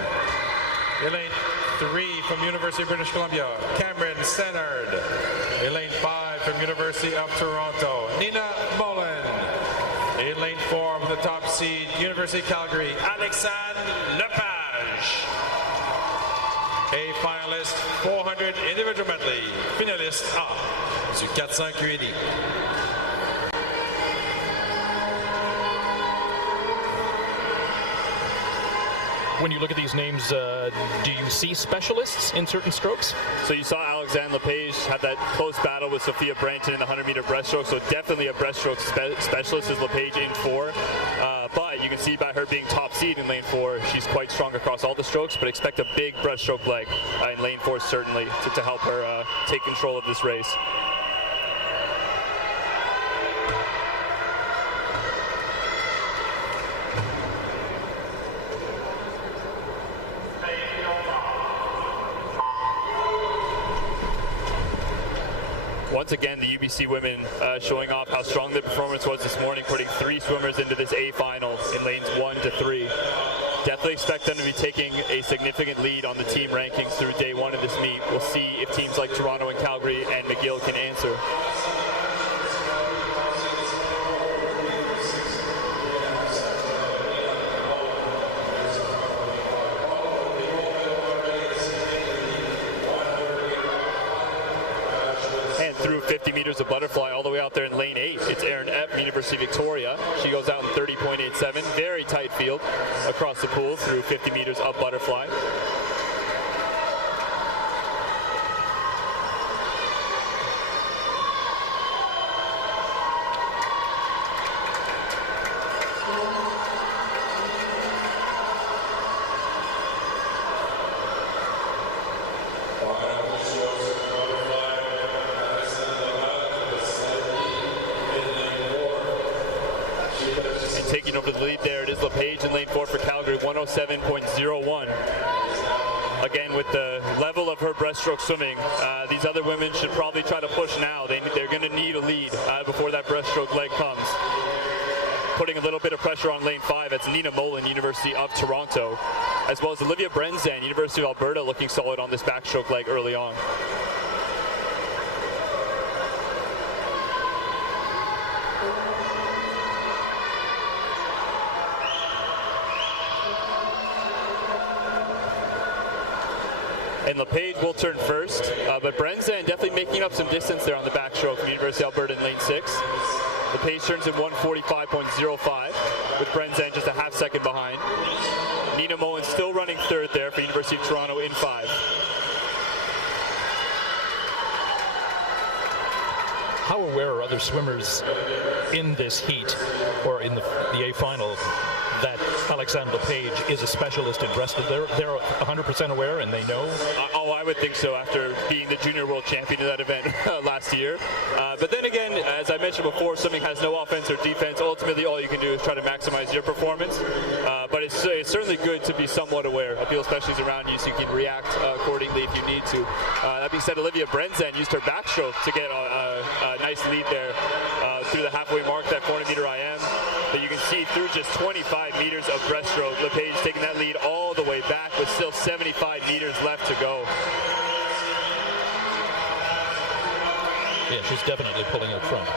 In lane 3 from University of British Columbia, Cameron Stannard. In lane 5 from University of Toronto, Nina Mullen. In lane 4 from the top seed, University of Calgary, Alexandre Lepage. A finalist 400 individual medley, finaliste A du 400 QED. When you look at these names, do you see specialists in certain strokes? So you saw Alexandre Lepage have that close battle with Sophia Branton in the 100-meter breaststroke, so definitely a breaststroke specialist is Lepage in 4. But you can see by her being top seed in lane 4, she's quite strong across all the strokes, but expect a big breaststroke leg in lane 4 certainly to help her take control of this race. Once again, the UBC women showing off how strong their performance was this morning, putting 3 swimmers into this A final in lanes 1 to 3. Definitely expect them to be taking a significant lead on the team rankings through day 1 of this meet. We'll see if teams like Toronto and Calgary and McGill can answer. Through 50 meters of butterfly all the way out there in lane 8. It's Erin Epp, University of Victoria. She goes out in 30.87. Very tight field across the pool through 50 meters of butterfly. Taking over the lead there, it is Lepage in lane 4 for Calgary, 107.01. Again, with the level of her breaststroke swimming, these other women should probably try to push now. They're going to need a lead before that breaststroke leg comes. Putting a little bit of pressure on lane 5, that's Nina Mullen, University of Toronto, as well as Olivia Brenzan, University of Alberta, looking solid on this backstroke leg early on. and LePage will turn first. But Brenzan definitely making up some distance there on the backstroke from University of Alberta in lane 6. LePage turns in 1:45.05, with Brenzan just a half second behind. Nina Mullen still running third there for University of Toronto in 5. How aware are other swimmers in this heat or in the A final that Alexandre Lepage is a specialist in breaststroke? They're 100% aware and they know? Oh, I would think so after being the junior world champion in that event last year. But then again, as I mentioned before, swimming has no offense or defense. Ultimately, all you can do is try to maximize your performance. But it's certainly good to be somewhat aware of people, especially around you, so you can react accordingly if you need to. That being said, Olivia Brenzan used her backstroke to get a nice lead there through the halfway mark, that 400-meter IM. But you can see through just 25 meters of breaststroke, LePage taking that lead all the way back with still 75 meters left to go. Yeah, she's definitely pulling up front.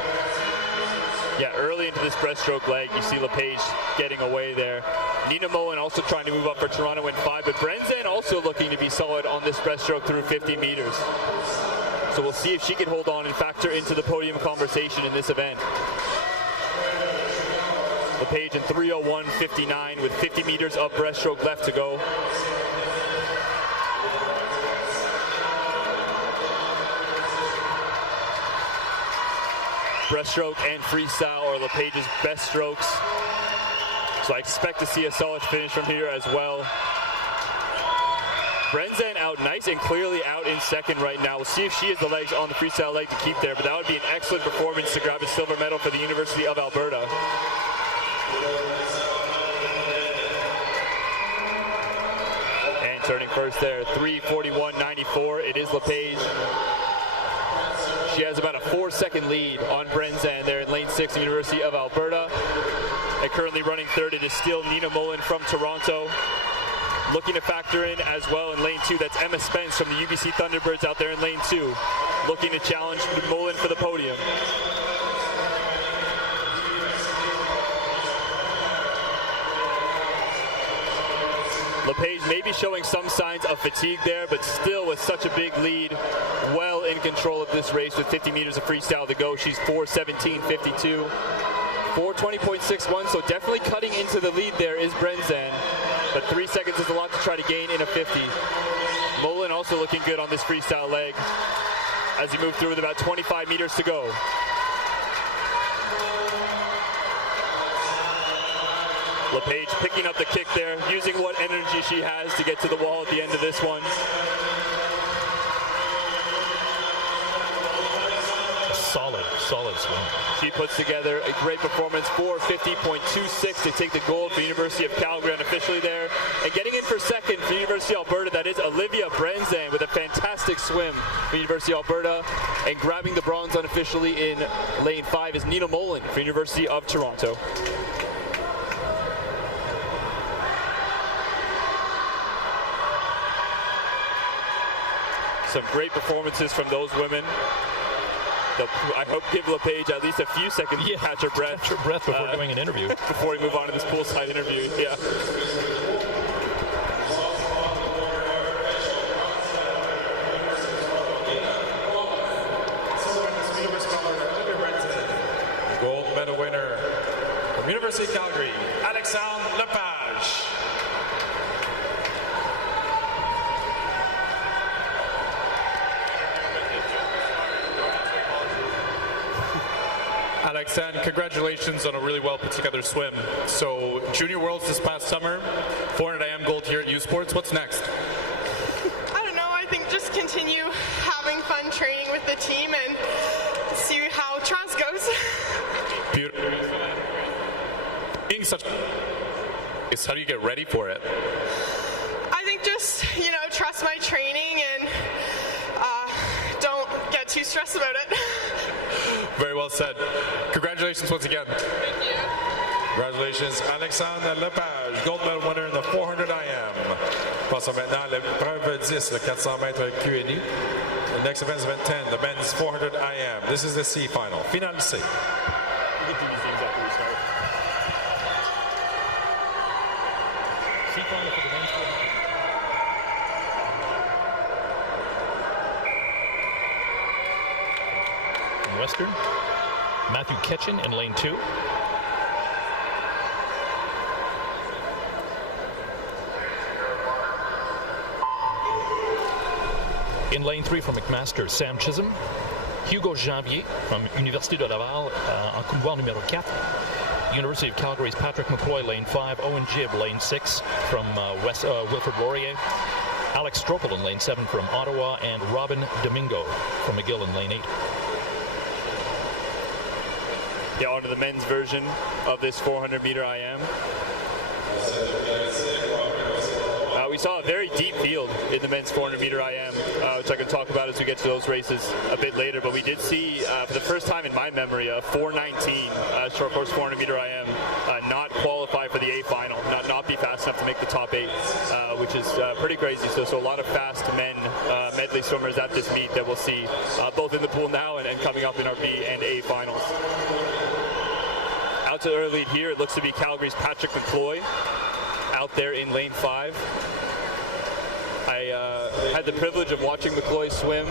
Yeah, early into this breaststroke leg, you see LePage getting away there. Nina Mullen also trying to move up for Toronto in 5, but Brenzan also looking to be solid on this breaststroke through 50 meters. So we'll see if she can hold on and factor into the podium conversation in this event. LePage in 3:01.59 with 50 meters of breaststroke left to go. Breaststroke and freestyle are LePage's best strokes. So I expect to see a solid finish from here as well. Brenzan out nice and clearly out in second right now. We'll see if she has the legs on the freestyle leg to keep there, but that would be an excellent performance to grab a silver medal for the University of Alberta. And turning first there, 3:41.94. It is LePage. She has about a 4-second lead on Brenzan there in lane 6, the University of Alberta. And currently running third, it is still Nina Mullen from Toronto. Looking to factor in as well in lane 2, that's Emma Spence from the UBC Thunderbirds out there in lane 2. Looking to challenge Mullen for the podium. LePage may be showing some signs of fatigue there, but still with such a big lead, well in control of this race with 50 meters of freestyle to go. She's 4:17.52, 4:20.61, so definitely cutting into the lead there is Brenzan, but 3 seconds is a lot to try to gain in a 50. Mullen also looking good on this freestyle leg as you move through with about 25 meters to go. LePage picking up the kick there, using what energy she has to get to the wall at the end of this one. Solid swim. She puts together a great performance, 4:50.26 to take the gold for University of Calgary unofficially there. And getting in for second for University of Alberta, that is Olivia Brenzan with a fantastic swim for University of Alberta. And grabbing the bronze unofficially in lane 5 is Nina Mullen for University of Toronto. Some great performances from those women. I hope give LePage at least a few seconds to catch her breath. Catch her breath before doing an interview. Before we move on to this poolside interview, yeah. Gold medal winner from University of Calgary, Alexandre Lepage. Alexandre, congratulations on a really well put together swim. So Junior Worlds this past summer, 400 IM gold here at U Sports. What's next? I don't know. I think just continue having fun training with the team and see how trials goes. Beautiful. Being such is how do you get ready for it? I think just, trust my training and don't get too stressed about it. Very well said. Congratulations once again. Thank you. Congratulations, Alexandre Lepage, gold medal winner in the 400 IM. Passons maintenant à l'épreuve 10, le 400 mètres Q&E. The next event is event 10, the men's 400 IM. This is the C final, finale C. Western. Matthew Ketchin in lane 2. In lane 3 from McMaster, Sam Chisholm. Hugo Janvier from Université de Laval en couloir numéro 4. University of Calgary's Patrick McCloy, lane 5. Owen Gibb, lane 6 from Wilfrid Laurier. Alex Stropel in lane 7 from Ottawa, and Robin Domingo from McGill in lane 8. Yeah, on to the men's version of this 400-meter IM. We saw a very deep field in the men's 400-meter IM, which I can talk about as we get to those races a bit later. But we did see, for the first time in my memory, a 4:19 short course 400-meter IM not qualify for the A final, not be fast enough to make the top 8, which is pretty crazy. So a lot of fast men medley swimmers at this meet that we'll see both in the pool now and coming up in our B and A finals. Out to our lead here, it looks to be Calgary's Patrick McCloy out there in lane 5. I had the privilege of watching McCloy swim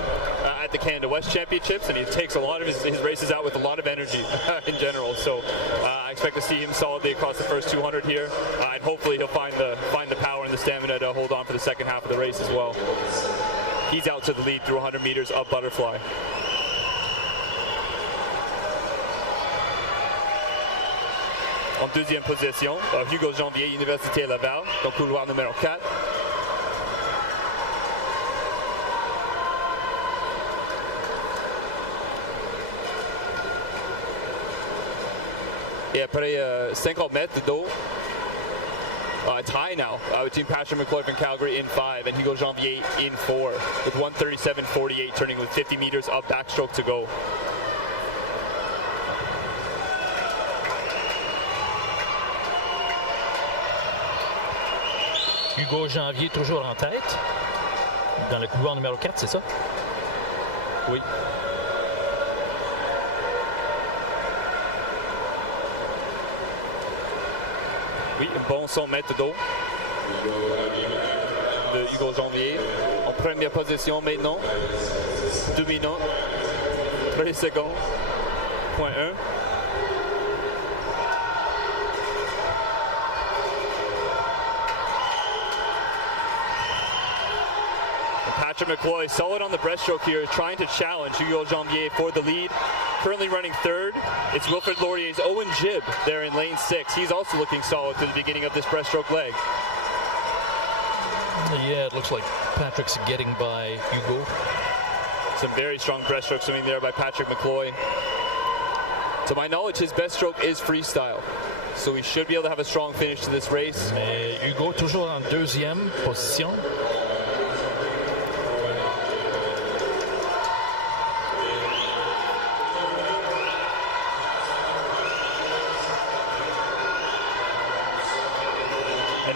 at the Canada West Championships, and he takes a lot of his races out with a lot of energy in general. So I expect to see him solidly across the first 200 here, and hopefully he'll find the power and the stamina to hold on for the second half of the race as well. He's out to the lead through 100 meters of butterfly. En deuxième position, Hugo Janvier, Université Laval, dans couloir numéro 4. Et après 50 mètres de dos, tie now between Patrick McCloy from Calgary in 5 and Hugo Janvier in 4, with 1:37.48 turning with 50 meters of backstroke to go. Hugo Janvier toujours en tête, dans le couloir numéro 4, c'est ça? Oui. Oui, bon 100 mètres d'eau de Hugo Janvier. En première position maintenant, 2 minutes, 13 secondes, point 1. Patrick McCloy, solid on the breaststroke here, trying to challenge Hugo Janvier for the lead. Currently running 3rd, it's Wilfrid Laurier's Owen Gibb there in lane 6. He's also looking solid to the beginning of this breaststroke leg. Yeah, it looks like Patrick's getting by Hugo. Some very strong breaststroke swimming there by Patrick McCloy. To my knowledge, his best stroke is freestyle, so we should be able to have a strong finish to this race. Mais Hugo toujours en deuxième position.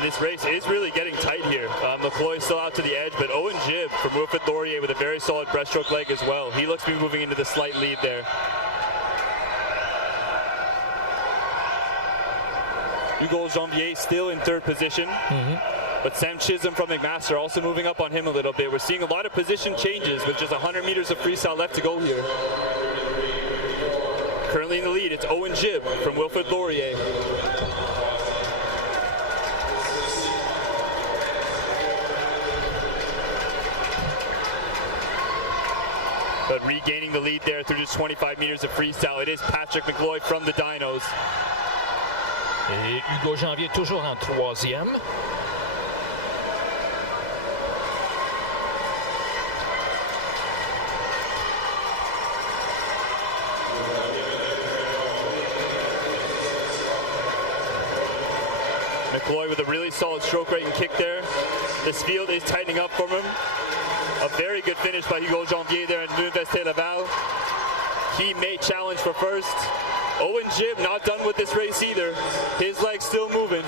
This race is really getting tight here. McCloy still out to the edge, but Owen Gibb from Wilfrid Laurier with a very solid breaststroke leg as well. He looks to be moving into the slight lead there. Hugo Janvier still in 3rd position, but Sam Chisholm from McMaster also moving up on him a little bit. We're seeing a lot of position changes with just 100 meters of freestyle left to go here. Currently in the lead, it's Owen Gibb from Wilfrid Laurier. But regaining the lead there through just 25 meters of freestyle, it is Patrick McCloy from the Dinos. Et Hugo Janvier toujours en 3e. McCloy with a really solid stroke rate and kick there. This field is tightening up for him. A very good finish by Hugo Janvier there at Université Laval. He may challenge for first. Owen Gibb not done with this race either. His leg's still moving.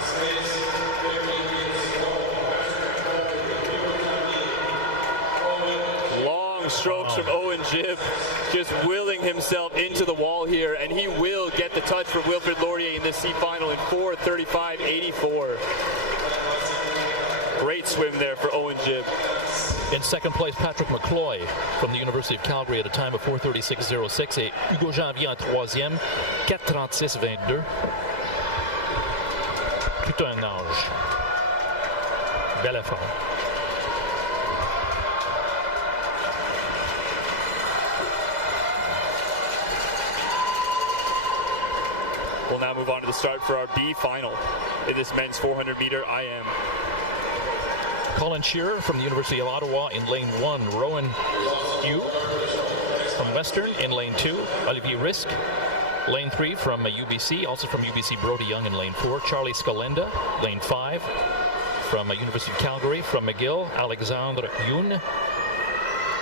Long strokes from Owen Gibb, just willing himself into the wall here, and he will get the touch for Wilfrid Laurier in this C final in 4:35.84. Great swim there for Owen Gibb. In second place, Patrick McCloy from the University of Calgary at a time of 4:36.06 et Hugo Janvier en troisième, 4:36.22. Tout un âge. Bel effort. We'll now move on to the start for our B final in this men's 400 meter IM. Colin Shearer from the University of Ottawa in lane 1. Rowan Hugh from Western in lane 2. Olivier Risk, lane 3 from UBC. Also from UBC, Brody Young in lane 4. Charlie Scalenda, lane 5 from University of Calgary. From McGill, Alexandre Youn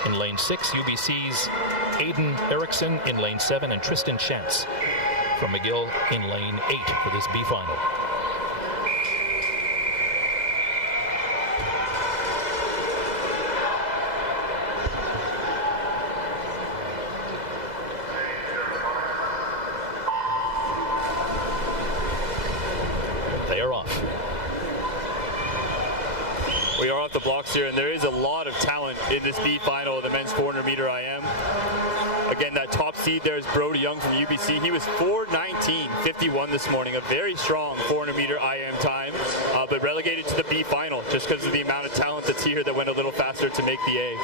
in lane 6. UBC's Aiden Erickson in lane 7. And Tristan Chance from McGill in lane 8 for this B final. They are off. We are off the blocks here, and there is a lot of talent in this B final of the men's 400 meter IM. Again, that top seed there is Brody Young from UBC. He was 4:19.51 this morning, a very strong 400 meter IM time, but relegated to the B final just because of the amount of talent that's here that went a little faster to make the A.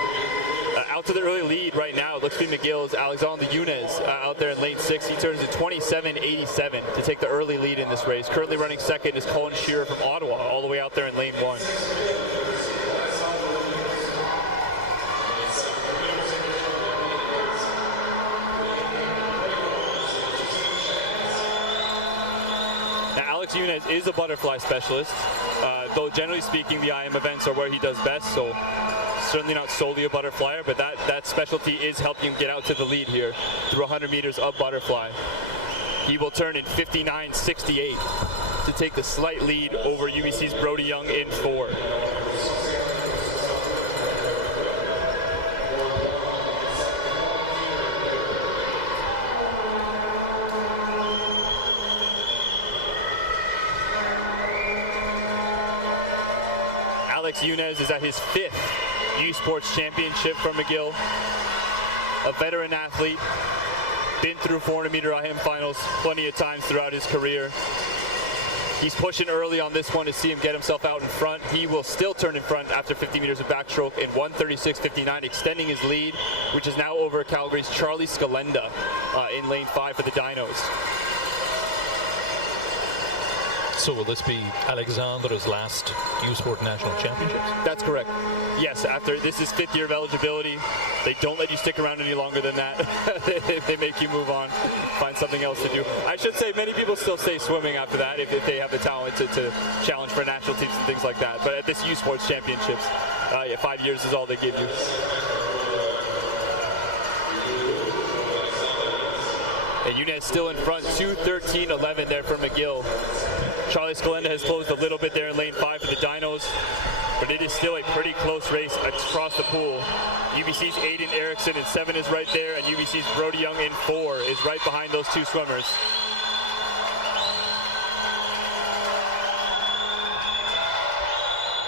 Out to the early lead right now, it looks to be McGill's Alexandre Younes out there in lane 6. He turns to 27.87 to take the early lead in this race. Currently running second is Colin Shearer from Ottawa, all the way out there in lane 1. Alex Younes is a butterfly specialist, though generally speaking the IM events are where he does best, so certainly not solely a butterflyer, but that specialty is helping him get out to the lead here through 100 meters of butterfly. He will turn in 59.68 to take the slight lead over UBC's Brody Young in 4. Alex Younes is at his 5th U Sports Championship from McGill. A veteran athlete, been through 400 meter IM finals plenty of times throughout his career. He's pushing early on this one to see him get himself out in front. He will still turn in front after 50 meters of backstroke in 1:36.59, extending his lead, which is now over Calgary's Charlie Scalenda in lane 5 for the Dinos. So will this be Alexandre's last U Sport National Championships? That's correct. Yes, after this is 5th year of eligibility. They don't let you stick around any longer than that. They make you move on, find something else to do. I should say many people still stay swimming after that if they have the talent to challenge for national teams and things like that. But at this U Sports Championships, 5 years is all they give you. And Younes still in front, 2:13.11 there for McGill. Charlie Scalenda has closed a little bit there in lane 5 for the Dinos, but it is still a pretty close race across the pool. UBC's Aiden Erickson in 7 is right there, and UBC's Brody Young in 4 is right behind those two swimmers.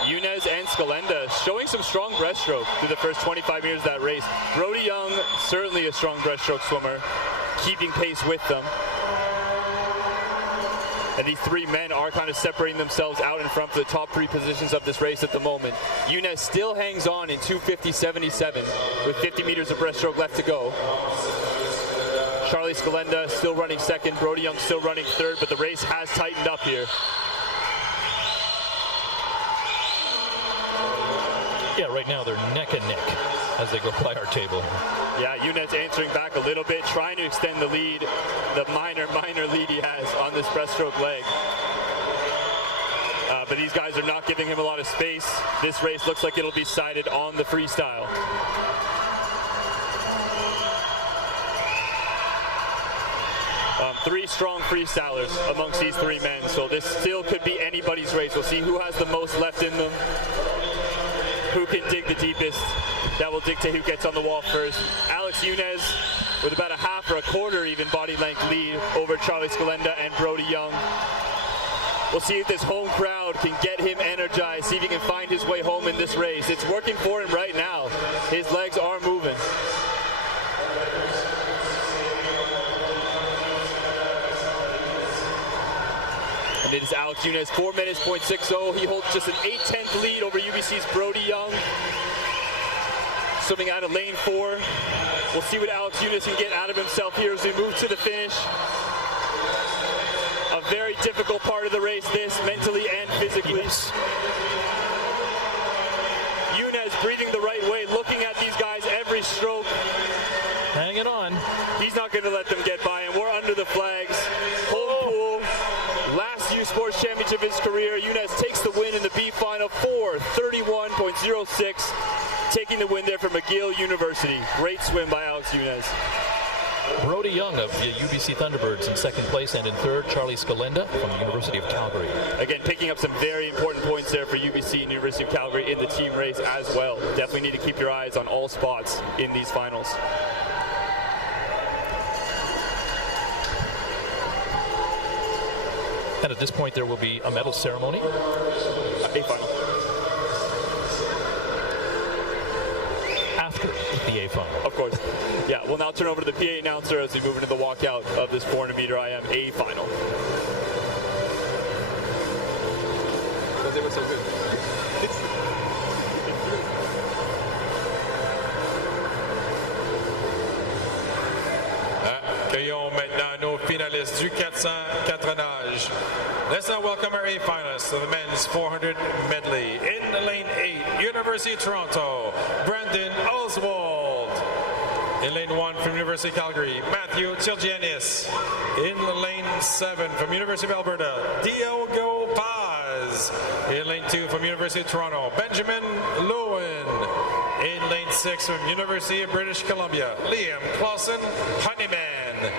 Younes and Scalenda showing some strong breaststroke through the first 25 meters of that race. Brody Young, certainly a strong breaststroke swimmer, keeping pace with them. And these three men are kind of separating themselves out in front for the top 3 positions of this race at the moment. Younes still hangs on in 2:50.77 with 50 meters of breaststroke left to go. Charlie Scalenda still running second, Brody Young still running third, but the race has tightened up here. Yeah, right now they're neck and neck as they go by our table. Yeah, Younes answering back a little bit, trying to extend the lead, the minor lead he has on this breaststroke leg. But these guys are not giving him a lot of space. This race looks like it'll be sided on the freestyle. Three strong freestylers amongst these 3 men, so this still could be anybody's race. We'll see who has the most left in them, who can dig the deepest. That will dictate who gets on the wall first. Alex Younes with about a half or a quarter even body length lead over Charlie Scalenda and Brody Young. We'll see if this home crowd can get him energized, see if he can find his way home in this race. It's working for him right now. Alex Younes, 4 minutes, .60. He holds just an 8/10 lead over UBC's Brody Young. Swimming out of lane 4. We'll see what Alex Younes can get out of himself here as we move to the finish. A very difficult part of the race, this, mentally and physically. Yes. Younes breathing the right way, looking at these guys every stroke. Hanging on. He's not going to let them get by him. We're under the flags. Home pool. Last U Sports Championship of his career. Younes takes the win in the B final, 4:31.06. Taking the win there for McGill University. Great swim by Alex Younes. Brody Young of the UBC Thunderbirds in second place, and in third, Charlie Scalenda from the University of Calgary. Again, picking up some very important points there for UBC and University of Calgary in the team race as well. Definitely need to keep your eyes on all spots in these finals. And at this point, there will be a medal ceremony. A final. After the A final. Of course. Yeah, we'll now turn over to the PA announcer as we move into the walkout of this 400-meter IM A final. Because they were so good. Accueillons maintenant nos finalistes du 404 nages. Let's now welcome our A finalists of the men's 400 medley. In lane 8, University of Toronto, Brandon Oswald. In lane 1 from University of Calgary, Matthew Tirgianis. In lane 7 from University of Alberta, Diogo Paz. In lane 2 from University of Toronto, Benjamin Lowen. In lane 6 from University of British Columbia, Liam Clausen Honeyman.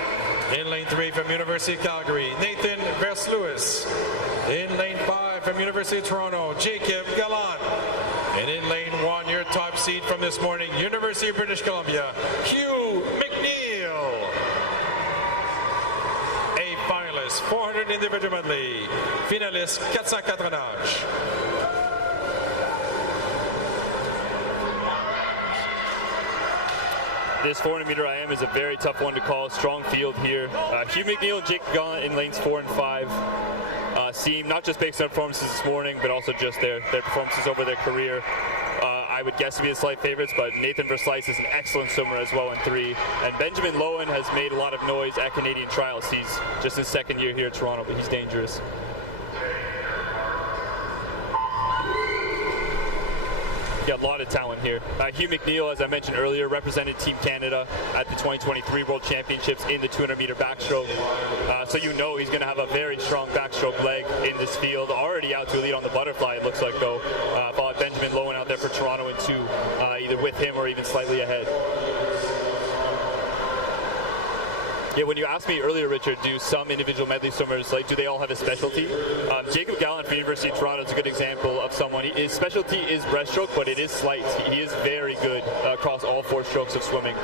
In lane 3 from University of Calgary, Nathan Verslewis. In lane 5 from University of Toronto, Jacob Gallant. And in lane 1, your top seed from this morning, University of British Columbia, Hugh McNeil. A finalist, 400 individual medley. Finalist, 404 nages. This 400-meter IM is a very tough one to call. Strong field here. Hugh McNeil and Jake Gallant in lanes 4 and 5 seem, not just based on performances this morning, but also just their performances over their career. I would guess to be the slight favorites, but Nathan Verslice is an excellent swimmer as well in 3. And Benjamin Lowen has made a lot of noise at Canadian trials. He's just his second year here at Toronto, but he's dangerous. Got a lot of talent here. Hugh McNeil, as I mentioned earlier, represented Team Canada at the 2023 World Championships in the 200-meter backstroke. So you know he's going to have a very strong backstroke leg in this field. Already out to a lead on the butterfly, it looks like, though. Followed Benjamin Lowen out there for Toronto in 2, either with him or even slightly ahead. Yeah, when you asked me earlier, Richard, do some individual medley swimmers, do they all have a specialty? Jacob Gallant from University of Toronto is a good example of someone. His specialty is breaststroke, but it is slight. He is very good across all 4 strokes of swimming.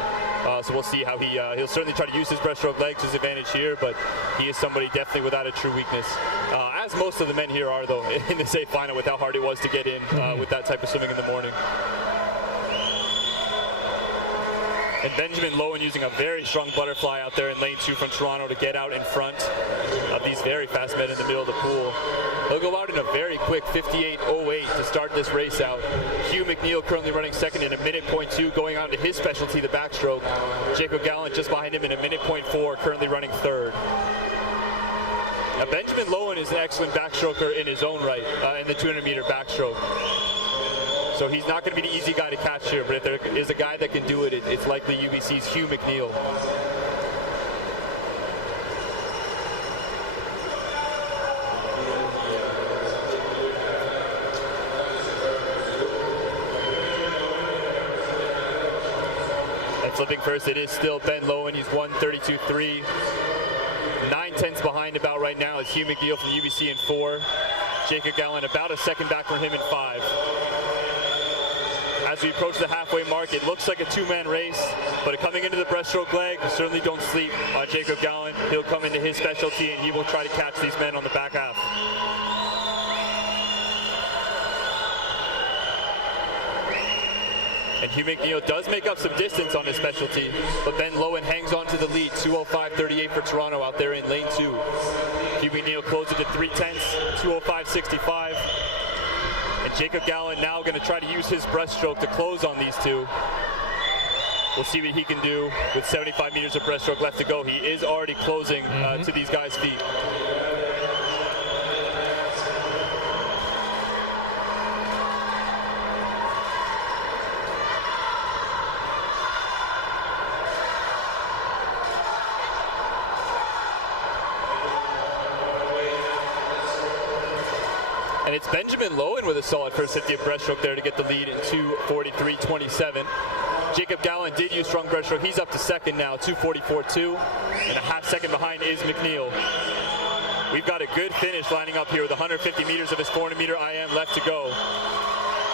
So we'll see how he'll certainly try to use his breaststroke legs to his advantage here, but he is somebody definitely without a true weakness. As most of the men here are, though, in this A final with how hard it was to get in with that type of swimming in the morning. And Benjamin Lowen using a very strong butterfly out there in lane 2 from Toronto to get out in front of these very fast men in the middle of the pool. They'll go out in a very quick 58.08 to start this race out. Hugh McNeil currently running second in a minute .2, going on to his specialty, the backstroke. Jacob Gallant just behind him in a minute .4, currently running third. Now Benjamin Lowen is an excellent backstroker in his own right in the 200-meter backstroke. So he's not going to be the easy guy to catch here, but if there is a guy that can do it, it's likely UBC's Hugh McNeil. And flipping first, it is still Ben Lowen. He's 1:32.3. 9/10 behind about right now is Hugh McNeil from UBC in 4. Jacob Gallant about a second back from him in 5. As we approach the halfway mark, it looks like a 2-man race, but coming into the breaststroke leg, certainly don't sleep on Jacob Gallant. He'll come into his specialty and he will try to catch these men on the back half. And Hugh McNeil does make up some distance on his specialty, but Ben Lowen hangs on to the lead, 2:05.38 for Toronto out there in lane 2. Hugh McNeil closer to 3/10, 2:05.65. And Jacob Gallen now going to try to use his breaststroke to close on these two. We'll see what he can do with 75 meters of breaststroke left to go. He is already closing to these guys' feet. And it's Benjamin Lowen with a solid first 50 of breaststroke there to get the lead in 2:43.27. Jacob Gallen did use strong breaststroke. He's up to second now, 2:44.2. And a half second behind is McNeil. We've got a good finish lining up here with 150 meters of his 400-meter IM left to go.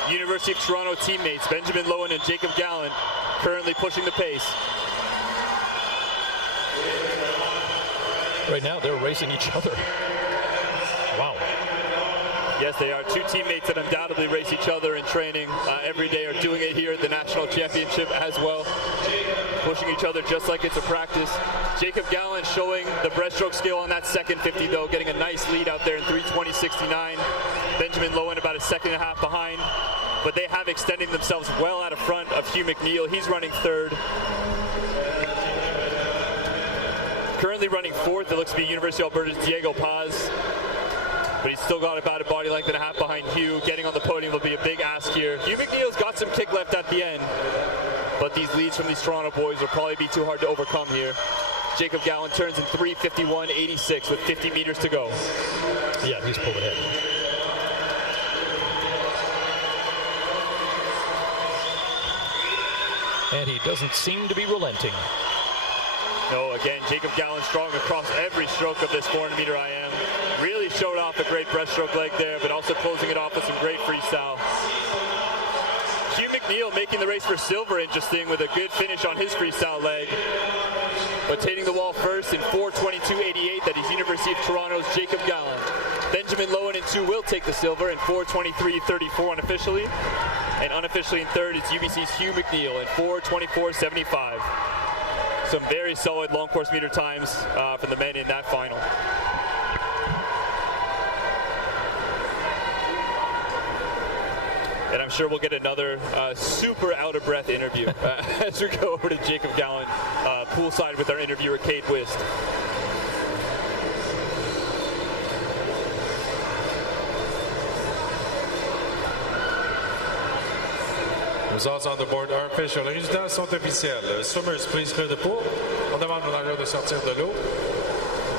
University of Toronto teammates Benjamin Lowen and Jacob Gallen currently pushing the pace. Right now, they're racing each other. Wow. Yes, they are. Two teammates that undoubtedly race each other in training every day are doing it here at the National Championship as well. Pushing each other just like it's a practice. Jacob Gallen showing the breaststroke skill on that second 50 though, getting a nice lead out there in 3:20.69. Benjamin Lowen about a second and a half behind, but they have extended themselves well out of front of Hugh McNeil. He's running third. Currently running fourth, it looks to be University of Alberta's Diego Paz. But he's still got about a body length and a half behind Hugh. Getting on the podium will be a big ask here. Hugh McNeil's got some kick left at the end, but these leads from these Toronto boys will probably be too hard to overcome here. Jacob Gallen turns in 3:51.86 with 50 meters to go. Yeah, he's pulled ahead. And he doesn't seem to be relenting. No, again, Jacob Gallen strong across every stroke of this 400-meter IM. Really showed off a great breaststroke leg there, but also closing it off with some great freestyle. Hugh McNeil making the race for silver, interesting, with a good finish on his freestyle leg. But hitting the wall first in 4:22.88, that is University of Toronto's Jacob Gallen. Benjamin Lowen in 2 will take the silver in 4:23.34 unofficially. And unofficially in third is UBC's Hugh McNeil at 4:24.75. Some very solid long course meter times from the men in that final. And I'm sure we'll get another super out of breath interview as we go over to Jacob Gallen poolside with our interviewer Kate Wist. Results on the board are official. Les résultats sont officiels. Swimmers, please clear the pool. On demande aux nageurs de sortir de l'eau.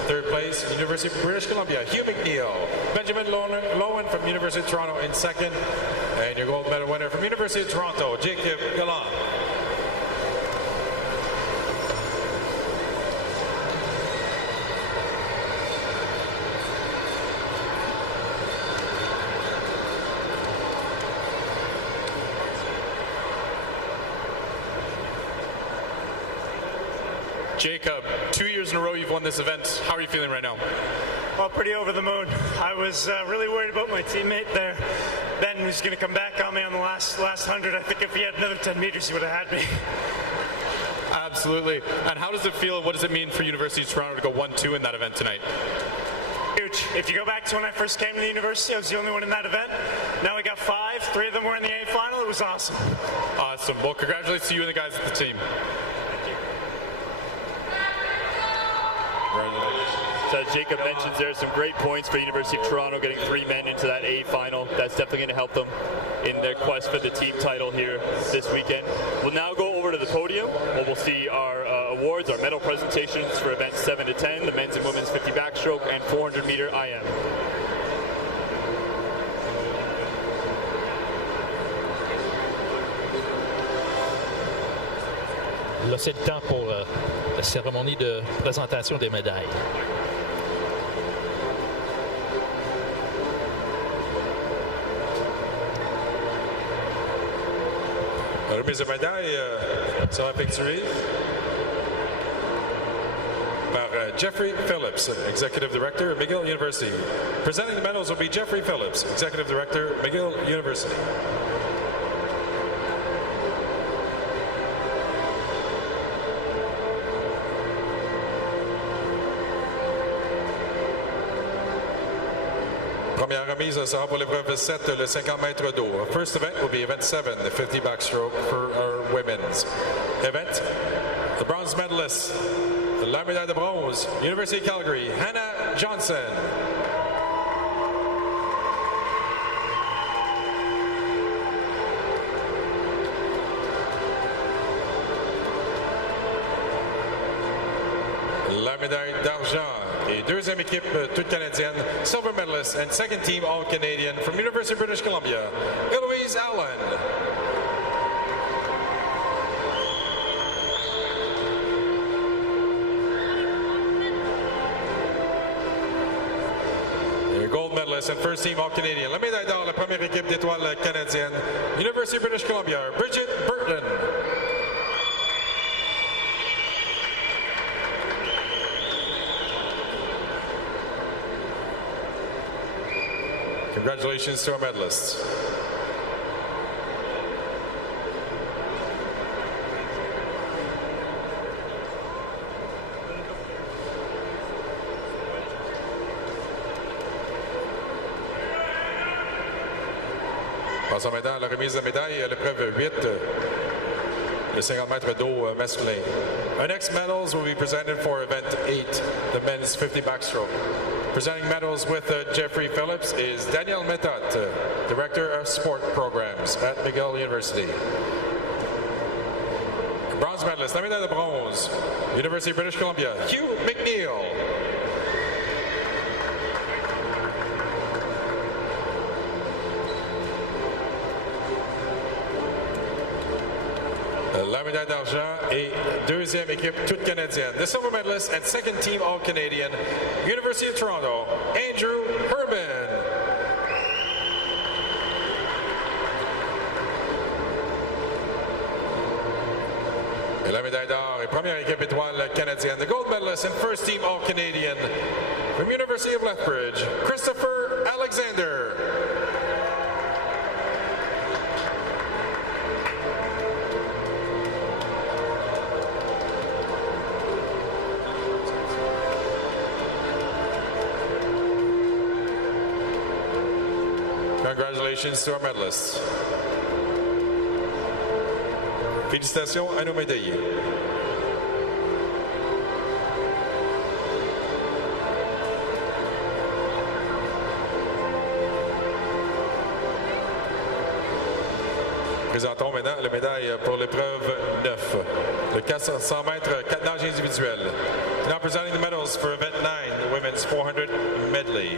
Third place, University of British Columbia, Hugh McNeil. Benjamin Lowen from University of Toronto in second. And your gold medal winner from University of Toronto, Jacob Gallen. Jacob, 2 years in a row you've won this event. How are you feeling right now? Well, pretty over the moon. I was really worried about my teammate there. Ben was going to come back on me on the last 100. I think if he had another 10 meters, he would have had me. Absolutely. And how does it feel? What does it mean for University of Toronto to go 1-2 in that event tonight? Huge. If you go back to when I first came to the university, I was the only one in that event. Now we got 5. 3 of them were in the A final. It was awesome. Awesome. Well, congratulations to you and the guys at the team. So as Jacob mentions, there are some great points for University of Toronto getting 3 men into that A final. That's definitely going to help them in their quest for the team title here this weekend. We'll now go over to the podium where we'll see our awards, our medal presentations for events 7 to 10, the men's and women's 50 backstroke and 400 meter IM. Là, c'est le temps pour la cérémonie de présentation des médailles. La remise de médaille sera effectuée par Jeffrey Phillips, Executive Director, McGill University. Presenting the medals will be Jeffrey Phillips, Executive Director, McGill University. la remise sera pour l'épreuve 7, le 50 mètres d'eau. First event will be event 7, the 50 backstroke for our women's event. The bronze medalist, la médaille de bronze, University of Calgary, Hannah Johnson. La médaille d'argent et deuxième équipe toute canadienne, silver medalist and second team all-Canadian from University of British Columbia, Eloise Allen. Et gold medalist and first team all-Canadian, la médaille d'or, la première équipe d'étoiles canadienne, University of British Columbia, Bridget Burton. Congratulations to our medalists. Passons maintenant à la remise de médailles à l'épreuve 8, le 50 mètres d'eau masculin. Our next medals will be presented for event 8, the men's 50 backstroke. Presenting medals with Jeffrey Phillips is Daniel Metat, Director of Sport Programs at McGill University. Bronze medalist, la médaille de bronze, University of British Columbia, Hugh McNeil. La médaille d'argent et deuxième équipe toute canadienne. The silver medalist and second team all-Canadian, University of Toronto, Andrew Herman. Et la médaille d'or et première équipe étoile canadienne. The gold medalist and first team all-Canadian from University of Lethbridge, Christopher Alexander. Congratulations to our medalists. Félicitations à nos médaillés. Présentons maintenant la médaille pour l'épreuve 9, le 400 mètres 4 nages individuels. Now presenting the medals for event 9, the women's 400 medley.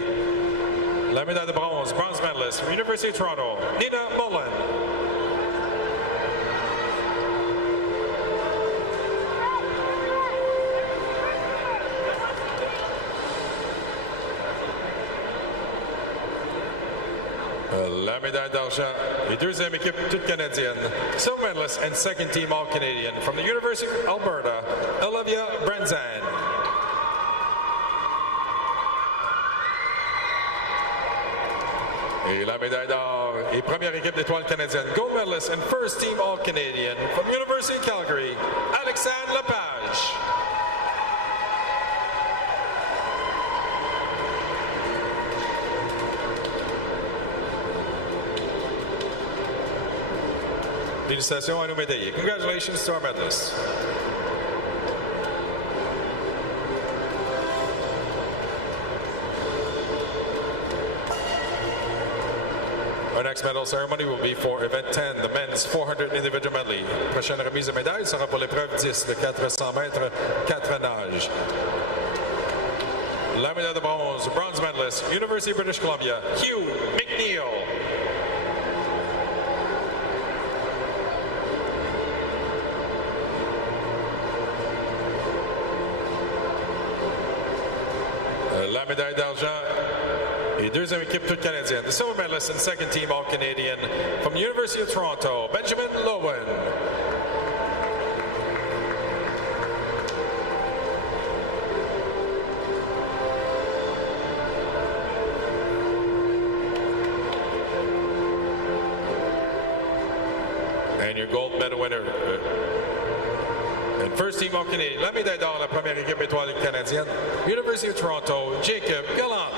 La médaille de bronze, bronze medalist from University of Toronto, Nina Mullen. La médaille d'argent et deuxième équipe toute canadienne, silver medalist and second team all-Canadian from the University of Alberta, Olivia Brenzan. Et la médaille d'or et première équipe d'étoiles canadiennes, gold medalist and first team all-Canadian from University of Calgary, Alexandre Lepage. Félicitations à nos médaillés. Congratulations to our medalists. Our next medal ceremony will be for event 10, the men's 400 individual medley. Prochaine remise de médaille sera pour l'épreuve 10, le 400 mètres 4 nages. La médaille de bronze, bronze medalist, University of British Columbia, Hugh McNeil. La médaille d'argent et deuxième équipe toute canadienne. The silver medalist and second team all-Canadian from the University of Toronto, Benjamin Lowen. And your gold medal winner. And first team all-Canadian. La médaille d'or, la première équipe étoile canadienne, University of Toronto, Jacob Gallant.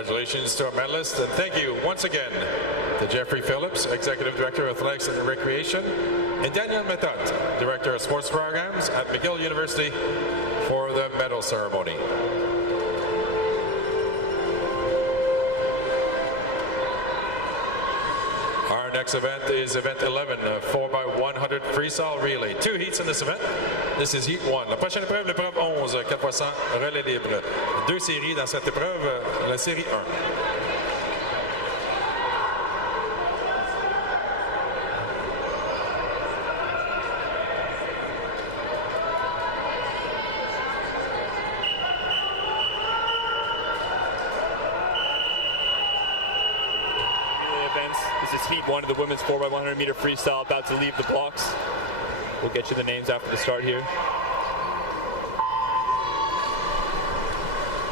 Congratulations to our medalists, and thank you once again to Jeffrey Phillips, Executive Director of Athletics and Recreation, and Daniel Method, Director of Sports Programs at McGill University, for the medal ceremony. Our next event is event 11, 4x100 freestyle relay. 2 heats in this event. This is heat 1. La prochaine épreuve, l'épreuve 11, 4x100 relais libre. 2 séries dans cette épreuve, la série 1. This is heat 1 of the women's 4x100 meter freestyle, about to leave the blocks. We'll get you the names after the start here.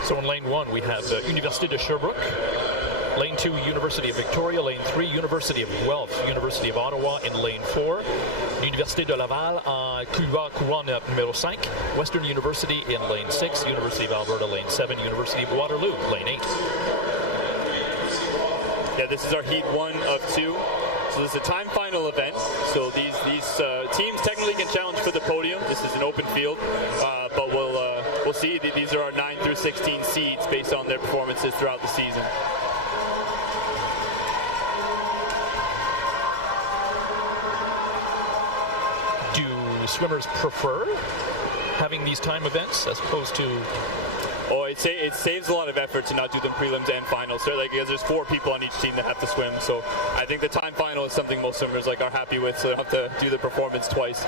So in lane 1 we have Université de Sherbrooke, lane 2 University of Victoria, lane 3 University of Guelph, University of Ottawa in lane 4, Université de Laval en couronne numéro 5, Western University in lane 6, University of Alberta lane 7, University of Waterloo lane 8. Yeah, this is our heat 1 of 2. So this is a time final event. So these teams technically can challenge for the podium. This is an open field, but we'll see. These are our 9 through 16 seeds based on their performances throughout the season. Do swimmers prefer having these time events as opposed to? Oh, it saves a lot of effort to not do them prelims and finals. So because there's 4 people on each team that have to swim. So I think the time final is something most swimmers are happy with. So they don't have to do the performance twice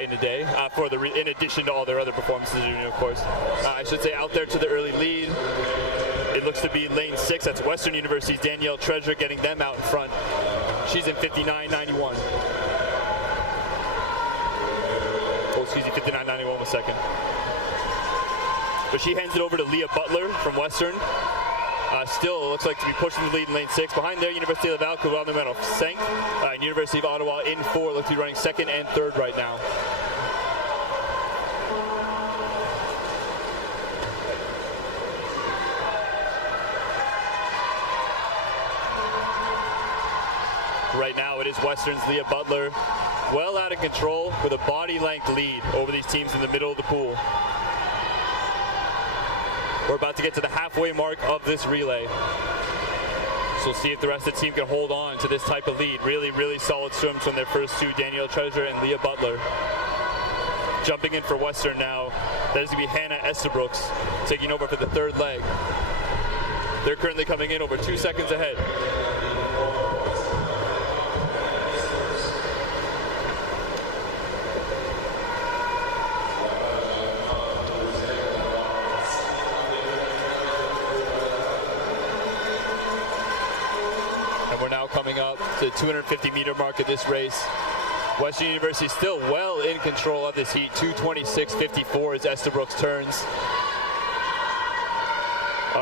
in a day in addition to all their other performances, of course. I should say out there to the early lead, it looks to be lane 6. That's Western University's Danielle Treasure, getting them out in front. She's in 59.91. Oh, excuse me, 59.91 a second. But she hands it over to Leah Butler from Western. Still looks like to be pushing the lead in lane 6. Behind there, Université de Laval, couronne numéro 5. And University of Ottawa in 4. Looks to be running 2nd and 3rd right now. Right now, it is Western's Leah Butler, well out of control with a body length lead over these teams in the middle of the pool. We're about to get to the halfway mark of this relay. So we'll see if the rest of the team can hold on to this type of lead. Really, really solid swims from their first 2, Danielle Treasure and Leah Butler. Jumping in for Western now, that is going to be Hannah Estabrooks, taking over for the 3rd leg. They're currently coming in over 2 seconds ahead. Coming up to the 250-meter mark of this race. Western University still well in control of this heat. 2:26.54 as Estabrooks turns.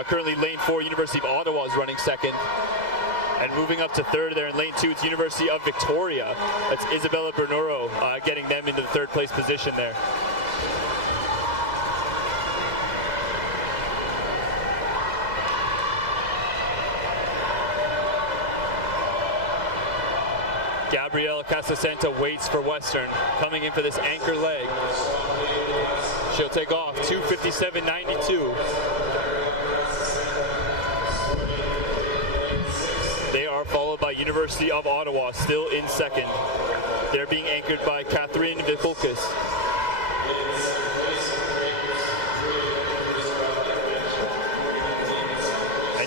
Currently lane 4, University of Ottawa is running 2nd. And moving up to 3rd there in lane 2, it's University of Victoria. That's Isabella Bernuro getting them into the 3rd place position there. Gabrielle Casasenta waits for Western, coming in for this anchor leg. She'll take off, 2:57.92. They are followed by University of Ottawa, still in 2nd. They're being anchored by Catherine Vikulkis.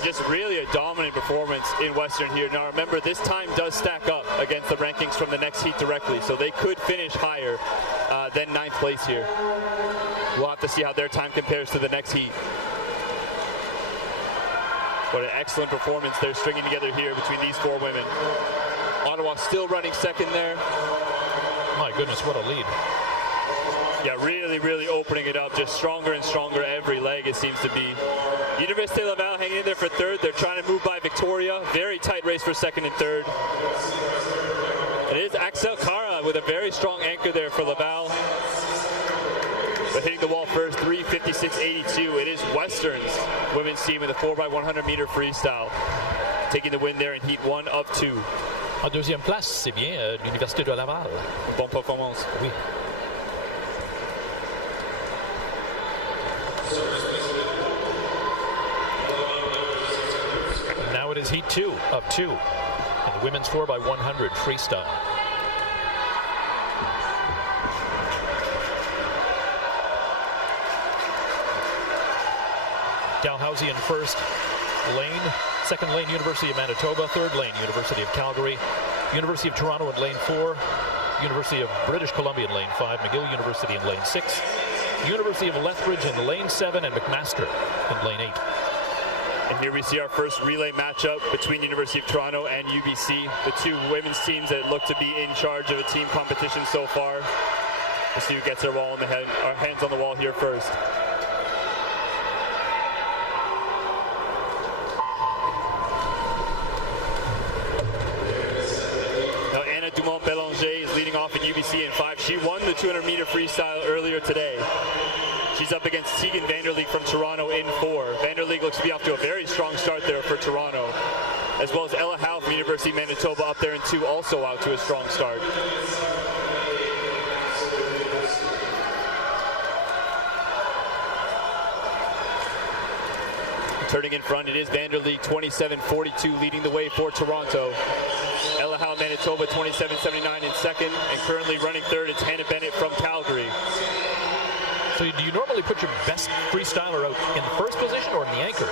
Just really a dominant performance in Western here. Now remember, this time does stack up against the rankings from the next heat directly, so they could finish higher than 9th place here. We'll have to see how their time compares to the next heat. What an excellent performance they're stringing together here between these 4 women. Ottawa still running 2nd there. My goodness, what a lead. Yeah, really, really opening it up. Just stronger and stronger every leg, it seems to be. Université de Laval hanging in there for 3rd. They're trying to move by Victoria. Very tight race for 2nd and 3rd. It is Axel Cara with a very strong anchor there for Laval. But hitting the wall first, 3:56.82. It is Western's women's team in the 4x100 meter freestyle, taking the win there in heat 1 of 2. En deuxième place, c'est bien l'Université de Laval. Bonne performance. Oui. Now it is heat 2 of 2 in the women's 4x100 freestyle. Dalhousie in first lane, second lane University of Manitoba, third lane University of Calgary, University of Toronto in lane 4, University of British Columbia in lane 5, McGill University in lane 6, University of Lethbridge in lane 7, and McMaster in lane 8. And here we see our first relay matchup between University of Toronto and UBC, the two women's teams that look to be in charge of a team competition so far. We'll see who gets their wall in the head, our hands on the wall here first. Dumont-Bélanger is leading off in UBC in 5. She won the 200-meter freestyle earlier today. She's up against Tegan Vanderleek from Toronto in 4. Vanderleek looks to be off to a very strong start there for Toronto, as well as Ella Howe from University of Manitoba up there in 2, also out to a strong start. Turning in front, it is Vanderleek, 27.42, leading the way for Toronto. Ella Howe, Manitoba, 27.79 in second, and currently running third, it's Hannah Bennett from Calgary. So do you normally put your best freestyler out in the first position or in the anchor?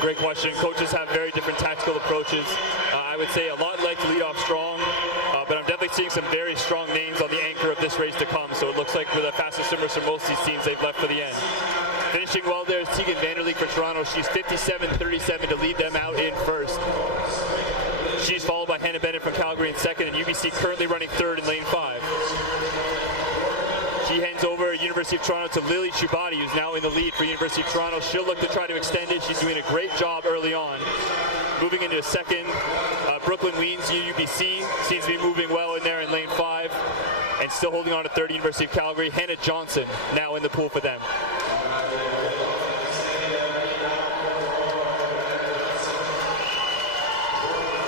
Great question. Coaches have very different tactical approaches. I would say a lot like to lead off strong, but I'm definitely seeing some very strong names on the anchor of this race to come, so it looks like with the fastest swimmers for most of these teams, they've left for the end. Finishing well there is Tegan Vanderleek for Toronto. She's 57.37 to lead them out in first. She's followed by Hannah Bennett from Calgary in second, and UBC currently running third in lane 5. She hands over University of Toronto to Lily Chubati, who's now in the lead for University of Toronto. She'll look to try to extend it. She's doing a great job early on. Moving into a second, Brooklyn Weens, UBC, seems to be moving well in there in lane 5. And still holding on to third, University of Calgary. Hannah Johnson now in the pool for them.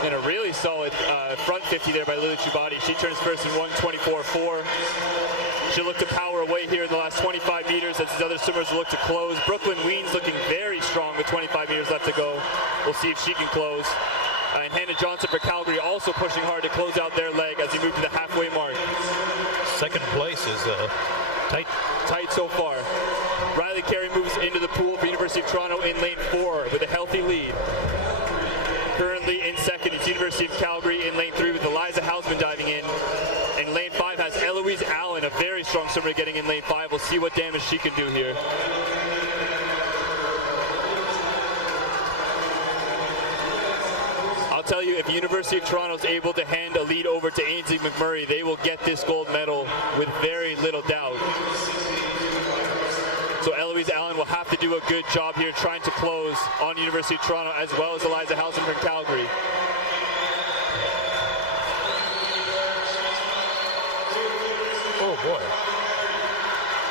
And a really solid front 50 there by Lily Chubati. She turns first in 1:24.4. She'll look to power away here in the last 25 meters as these other swimmers look to close. Brooklyn Weens looking very strong with 25 meters left to go. We'll see if she can close. And Hannah Johnson for Calgary also pushing hard to close out their leg as we move to the halfway mark. Second place is tight. Tight so far. Riley Carey moves into the pool for University of Toronto in lane 4 with a healthy lead. Currently in second is University of Calgary in lane 3 with Eliza Hausman diving in. And lane 5 has Eloise Allen, a very strong swimmer, getting in lane 5. We'll see what damage she can do here. I'll tell you, if University of Toronto is able to hand a lead over to Ainsley McMurray, they will get this gold medal with very little doubt. So Eloise Allen will have to do a good job here trying to close on University of Toronto, as well as Eliza Hausen from Calgary. Oh boy.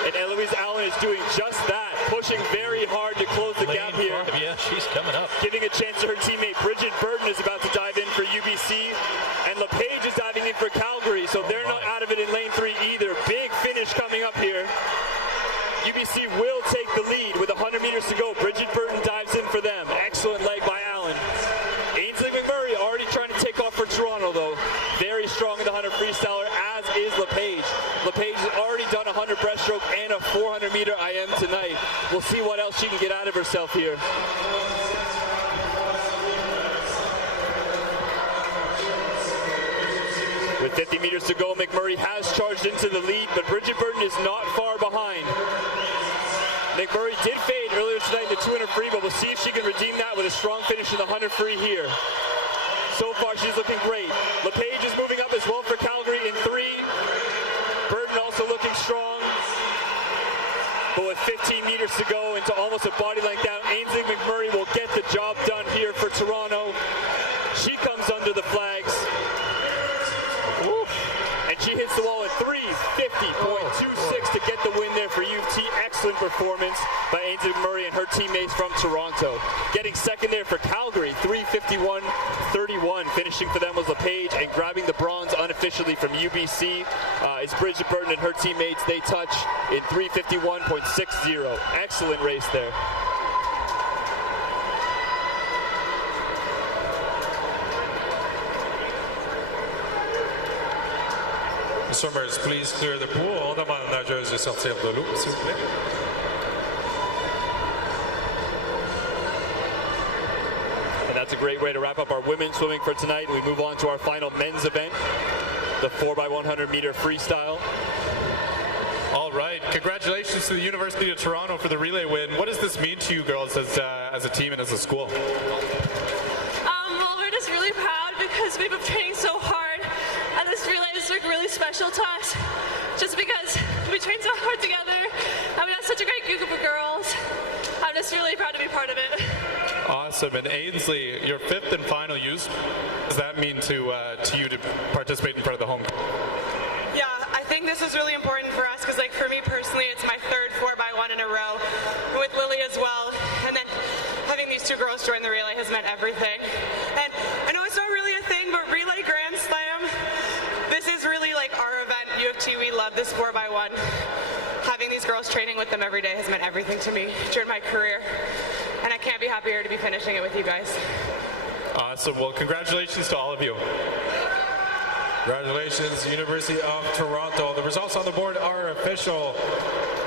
And Eloise Allen is doing just that, pushing very hard to close the gap here. Yeah, she's coming up. Giving a chance to her teammate Bridget Burton is about to dive in for UBC. And LePage is diving in for Calgary, so they're not out of it in lane 3 either. Big finish coming up here. UBC will take the lead with 100 meters to go. Bridget Burton dives in for them. Excellent leg by Allen. Ainsley McMurray already trying to take off for Toronto, though. Very strong in the 100 freestyler, as is LePage. LePage has already done a 100 breaststroke and a 400-meter IM tonight. We'll see what else she can get out of herself here. With 50 meters to go, McMurray has charged into the lead, but Bridget Burton is not far behind. McMurray did fade earlier tonight in the 200 free, but we'll see if she can redeem that with a strong finish in the 100 free here. So far, she's looking great. LePage is moving up as well for Calgary in 3. Burton also looking strong. But with 15 meters to go into almost a body length down, Ainsley McMurray will get the job done here for Toronto. She comes under the flags. And she hits the wall at 3:50.26 to get the win there for U of T. excellent performance by Ainsley Murray and her teammates from Toronto. Getting second there for Calgary, 3:51.31. Finishing for them was LePage, and grabbing the bronze unofficially from UBC is Bridget Burton and her teammates. They touch in 3:51.60. Excellent race there. Swimmers, please clear the pool. On demande aux nageuses de sortir de l'eau, s'il vous plaît. And that's a great way to wrap up our women's swimming for tonight. We move on to our final men's event, the 4x100 meter freestyle. All right, congratulations to the University of Toronto for the relay win. What does this mean to you girls as a team and as a school? Well, we're just really proud because we've been training so hard, and this relay is like really special to us, just because we trained so hard together, and we have such a great group of girls. I'm just really proud to be part of it. Awesome. And Ainsley, your fifth and final use, what does that mean to you to participate in front of the home? Yeah, I think this is really important for us because, like, for me personally, it's my third 4x1 in a row, with Lily as well. And then having these two girls join the relay has meant everything. And I know it's not really a thing, but Relay Grand Slam, this is really like our event. U of T, we love this 4x1. Having these girls training with them every day has meant everything to me during my career. And I can't be happier to be finishing it with you guys. Awesome. Well, congratulations to all of you. Congratulations, University of Toronto. The results on the board are official.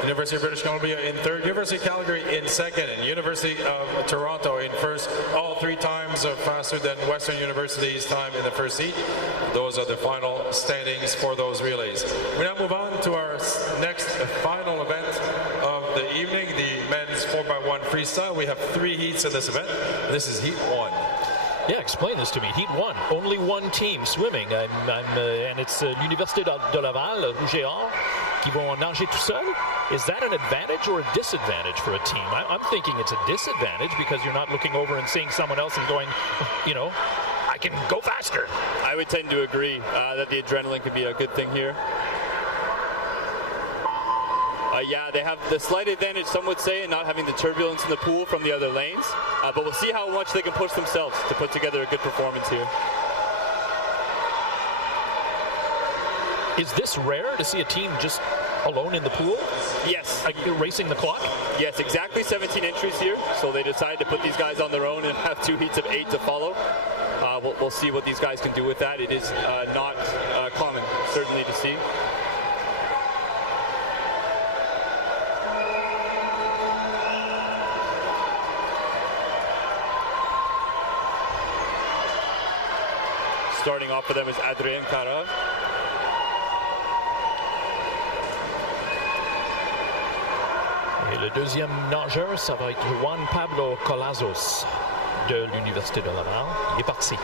University of British Columbia in third, University of Calgary in second, and University of Toronto in first. All 3 times faster than Western University's time in the first heat. Those are the final standings for those relays. We now move on to our next final event of the evening, the men's 4x1 freestyle. We have 3 heats in this event. This is heat 1. Yeah, explain this to me. Heat 1, only one team swimming, and it's l'Université de Laval, Rouge et Or, qui vont nager tout seul. Is that an advantage or a disadvantage for a team? I'm thinking it's a disadvantage because you're not looking over and seeing someone else and going, you know, I can go faster. I would tend to agree that the adrenaline could be a good thing here. Yeah, they have the slight advantage, some would say, in not having the turbulence in the pool from the other lanes. But we'll see how much they can push themselves to put together a good performance here. Is this rare to see a team just alone in the pool? Yes. Like you're racing the clock? Yes, exactly 17 entries here. So they decided to put these guys on their own and have 2 heats of 8 to follow. We'll see what these guys can do with that. It is not common, certainly, to see. Starting off for them is Adrien Cara. Et le deuxième nageur, ça va être Juan Pablo Colazos de l'Université de Laval. Il est parti.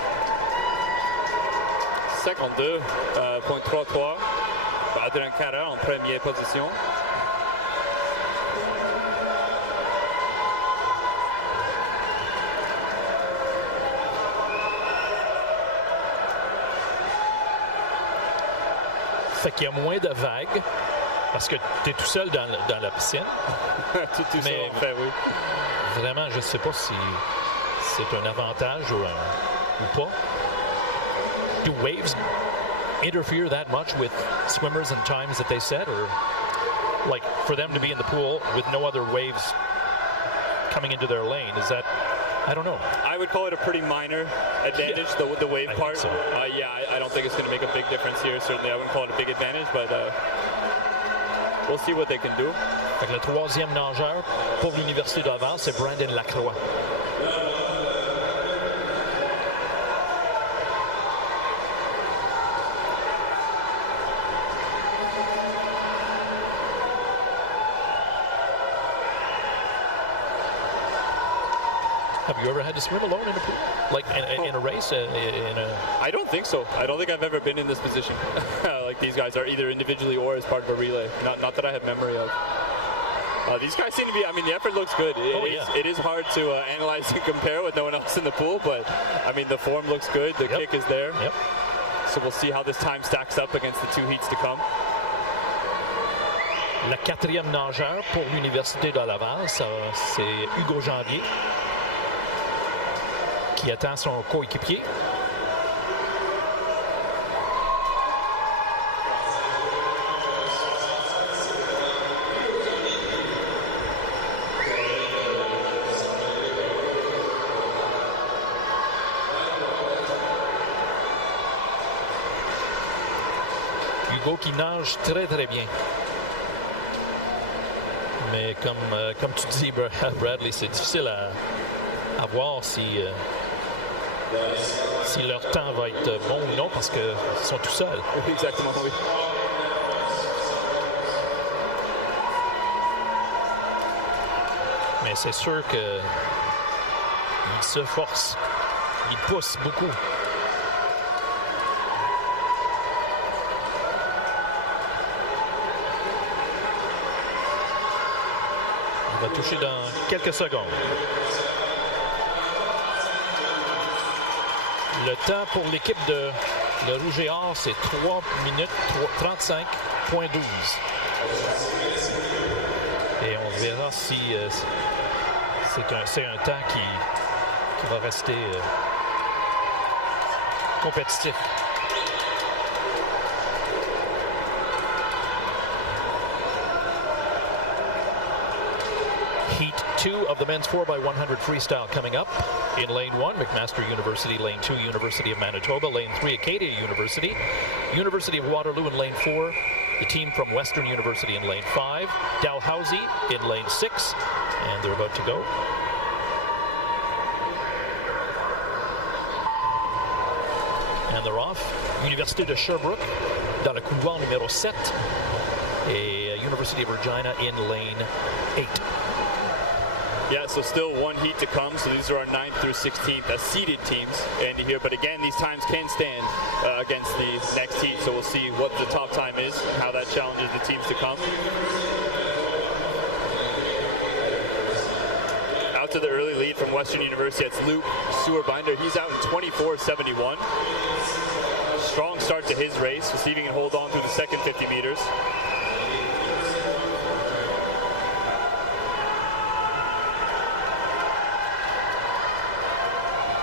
52.33. Adrien Cara en première position. Fait qu'il y a moins de vagues parce que tu es tout seul dans la piscine. tout seul, en fait, oui. Vraiment, je ne sais pas si c'est un avantage ou pas. Do waves interfere that much with swimmers and times that they set, or like for them to be in the pool with no other waves coming into their lane? Is that, I don't know. I would call it a pretty minor advantage, yeah. the wave part. So. Yeah, I don't think it's going to make a big difference here. Certainly, I wouldn't call it a big advantage, but we'll see what they can do. Le troisième nageur pour l'Université de Laval, c'est Brandon Lacroix. Have you ever had to swim alone in a pool? Like in a race? I don't think so. I don't think I've ever been in this position. Like these guys are either individually or as part of a relay. Not that I have memory of. These guys seem to be, I mean, the effort looks good. It is hard to analyze and compare with no one else in the pool, but I mean, the form looks good. The kick is there. Yep. So we'll see how this time stacks up against the 2 heats to come. La 4e nageur pour l'Université de Laval, c'est Hugo Janvier qui attend son coéquipier. Hugo qui nage très très bien. Mais comme tu dis, Bradley, c'est difficile à voir si leur temps va être bon ou non parce qu'ils sont tout seuls. Exactement, oui. Mais c'est sûr qu'ils se forcent. Ils poussent beaucoup. Il va toucher dans quelques secondes. Le temps pour l'équipe de Rouge et Or, c'est 3 minutes 35.12. Et on verra si c'est un temps qui va rester compétitif. Heat 2 of the men's 4x100 freestyle coming up. In lane 1, McMaster University. Lane 2, University of Manitoba. Lane 3, Acadia University. University of Waterloo in lane 4. The team from Western University in lane 5. Dalhousie in lane 6. And they're about to go. And they're off. Université de Sherbrooke dans le couloir numéro 7. Et University of Regina in lane 8. Yeah, so still one heat to come. So these are our 9th through 16th seeded teams, Andy, here. But again, these times can stand against the next heat. So we'll see what the top time is and how that challenges the teams to come. Out to the early lead from Western University. It's Luke Sewerbinder. He's out in 24.71. Strong start to his race. We'll see if he can hold on through the second 50 meters.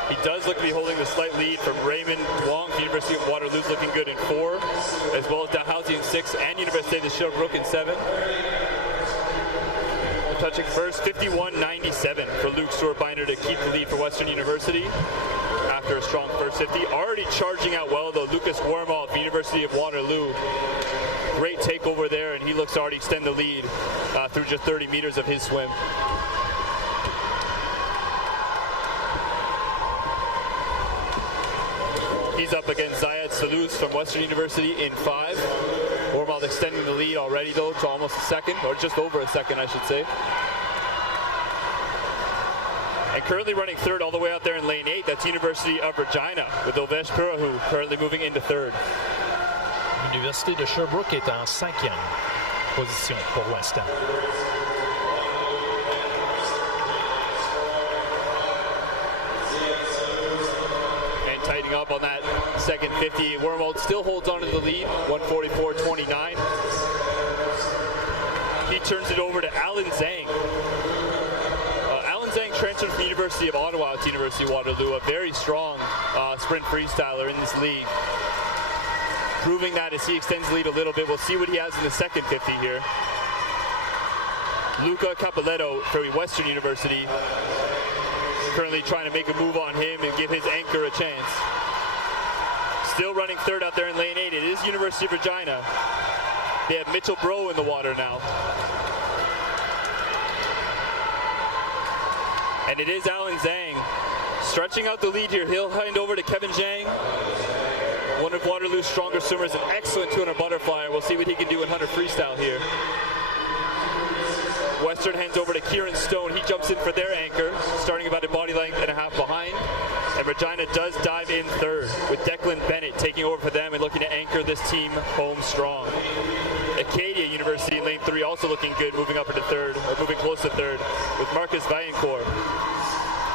He does look to be holding the slight lead from Raymond Wong. The University of Waterloo's looking good in 4, as well as Dalhousie in 6, and Université de Sherbrooke in 7. Touching first, 51.97 for Luke Sewerbinder to keep the lead for Western University after a strong first 50. Already charging out well, though, Lucas Wormald, the University of Waterloo. Great takeover there, and he looks to already extend the lead through just 30 meters of his swim. He's up against Zayed Salous from Western University in 5. Wormald extending the lead already, though, to almost a second, or just over a second, I should say. And currently running third all the way out there in lane 8, that's University of Regina, with Ovesh Purahu currently moving into third. L'Université de Sherbrooke est en 5e position pour l'instant. Tightening up on that second 50. Wormald still holds on to the lead, 144.29. He turns it over to Alan Zhang. Alan Zhang transferred from the University of Ottawa to University of Waterloo, a very strong sprint freestyler in this league. Proving that as he extends the lead a little bit. We'll see what he has in the second 50 here. Luca Capoletto for Western University. Currently trying to make a move on him and give his anchor a chance. Still running third out there in lane 8. It is University of Regina. They have Mitchell Bro in the water now. And it is Alan Zhang stretching out the lead here. He'll hand over to Kevin Zhang, one of Waterloo's stronger swimmers, an excellent 200 butterfly. We'll see what he can do in 100 freestyle here. Western hands over to Kieran Stone. He jumps in for their anchor, starting about a body length and a half behind. And Regina does dive in third, with Declan Bennett taking over for them and looking to anchor this team home strong. Acadia University in lane 3 also looking good, moving up into third, or moving close to third, with Marcus Vaillancourt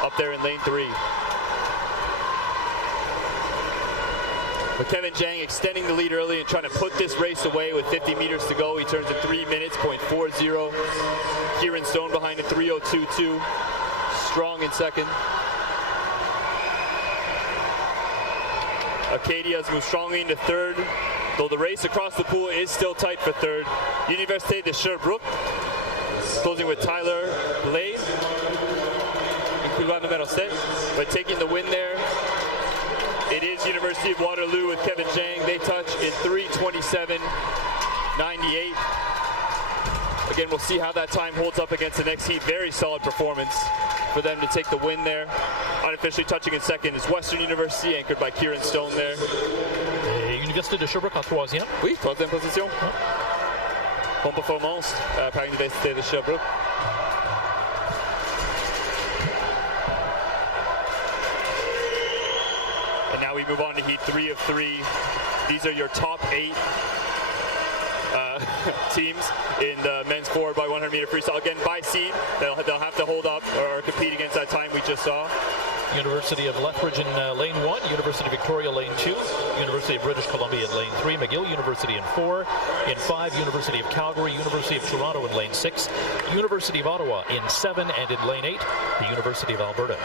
up there in lane 3. But Kevin Zhang extending the lead early and trying to put this race away with 50 meters to go. He turns at 3 minutes, 0.40. Kieran Stone behind at 3:02.2. Strong in second. Acadia has moved strongly into third, though the race across the pool is still tight for third. Université de Sherbrooke closing with Tyler Blade in couloir numero 7, but taking the win there. It is University of Waterloo with Kevin Zhang. They touch in 3:27.98. Again, we'll see how that time holds up against the next heat. Very solid performance for them to take the win there. Unofficially touching in second is Western University, anchored by Kieran Stone there. Université de Sherbrooke en troisième. Oui, troisième position. Bonne performance par Université de Sherbrooke. And now we move on to heat 3 of 3. These are your top 8 teams in the men's 4x100 meter freestyle. Again, by seed, they'll have to hold up or compete against that time we just saw. University of Lethbridge in lane 1, University of Victoria lane 2, University of British Columbia in lane 3, McGill University in 4, in 5, University of Calgary, University of Toronto in lane 6, University of Ottawa in 7, and in lane 8, the University of Alberta.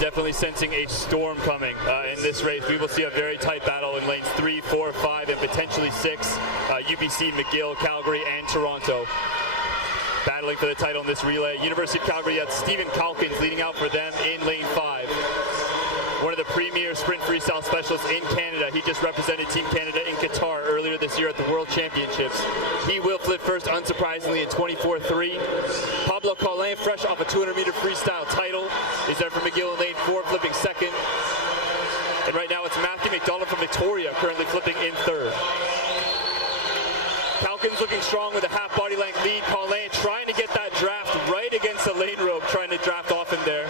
Definitely sensing a storm coming in this race. We will see a very tight battle in lanes 3, 4, 5, and potentially 6. UBC, McGill, Calgary, and Toronto battling for the title in this relay. University of Calgary had Stephen Calkins leading out for them in lane 5. One of the premier sprint freestyle specialists in Canada. He just represented Team Canada in Qatar earlier this year at the World Championships. He will flip first, unsurprisingly, in 24.3. Pablo Colin, fresh off a 200-meter freestyle title, is there for McGill in lane 4, flipping second. And right now it's Matthew McDonald from Victoria, currently flipping in third. Calkins looking strong with a half body length lead. Colin trying to get that draft right against the lane rope, trying to draft off him there.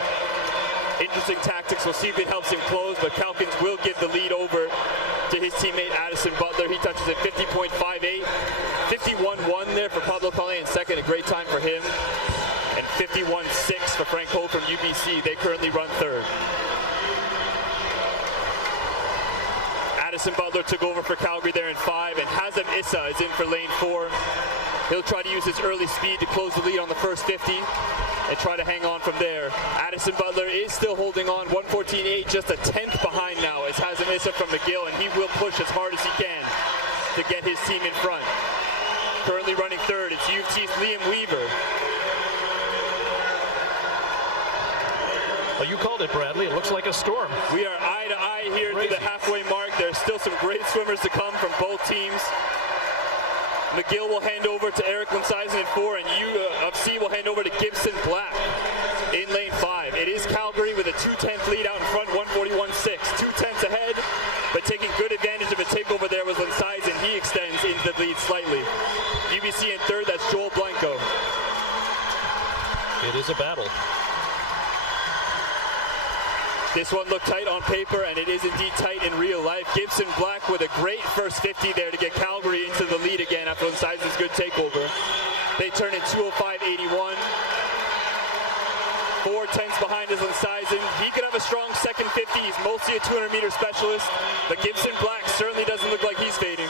Interesting tactics. We'll see if it helps him close, but Calkins will give the lead over to his teammate Addison Butler. He touches at 50.58. 51.1 there for Pablo Colin in second, a great time for him. And 51.6 for Frank Ho from UBC. They currently run third. Addison Butler took over for Calgary there in 5, and Hazem Issa is in for lane 4. He'll try to use his early speed to close the lead on the first 50 and try to hang on from there. Addison Butler is still holding on, 1:14.8, just a 10th behind now as Hazem Issa from McGill, and he will push as hard as he can to get his team in front. Currently running third, it's UT's Liam Weaver. Well, you called it, Bradley. It looks like a storm. We are eye to eye here to the halfway mark. There's still some great swimmers to come from both teams. McGill will hand over to Eric Linsizen in 4, and UFC will hand over to Gibson Black in lane 5. It is Calgary with a 2/10 lead out in front, 1:41.6. 2/10 ahead, but taking good advantage of a takeover there was Linsizen. He extends into the lead slightly. UBC in third, that's Joel Blanco. It is a battle. This one looked tight on paper, and it is indeed tight in real life. Gibson Black with a great first 50 there to get Calgary into the lead again after Linsizen's good takeover. They turn in 2:05.81. 4/10 behind is Linsizen. He could have a strong second 50. He's mostly a 200-meter specialist, but Gibson Black certainly doesn't look like he's fading.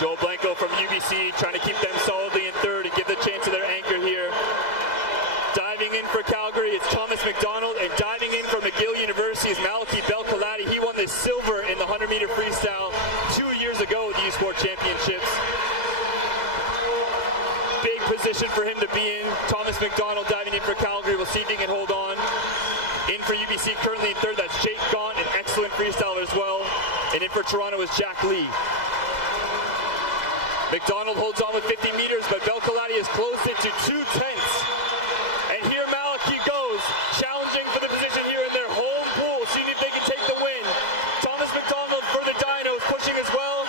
Joel Blanco from UBC trying to keep them solidly in third and give the chance to their anchor here. Diving in for Calgary, it's Thomas McDonald, and diving in for McGill University is Malachy Belkalati. He won the silver in the 100-meter freestyle 2 years ago at the U-Sport Championships. Big position for him to be in. Thomas McDonald diving in for Calgary. We'll see if he can hold on. In for UBC, currently in third, that's Jake Gaunt, an excellent freestyler as well. And in for Toronto is Jack Lee. McDonald holds on with 50 meters, but Belkalati has closed it to 2/10. And here Malachy goes, challenging for the position here in their home pool, seeing if they can take the win. Thomas McDonald for the Dinos, pushing as well.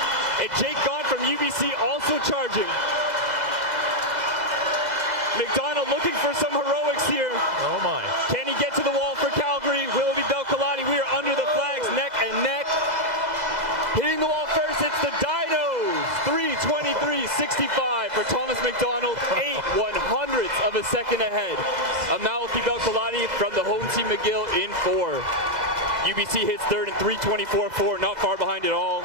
McDonald looking for some heroics here. Oh my. Can he get to the wall for Calgary? Willoughby Belcolati, we are under the flags, neck and neck. Hitting the wall first, it's the Dinos. 3:23.65 for Thomas McDonald, 8/100ths of a second ahead. Amalfi Belcolati from the home team McGill in 4. UBC hits third in 3:24.4, not far behind at all.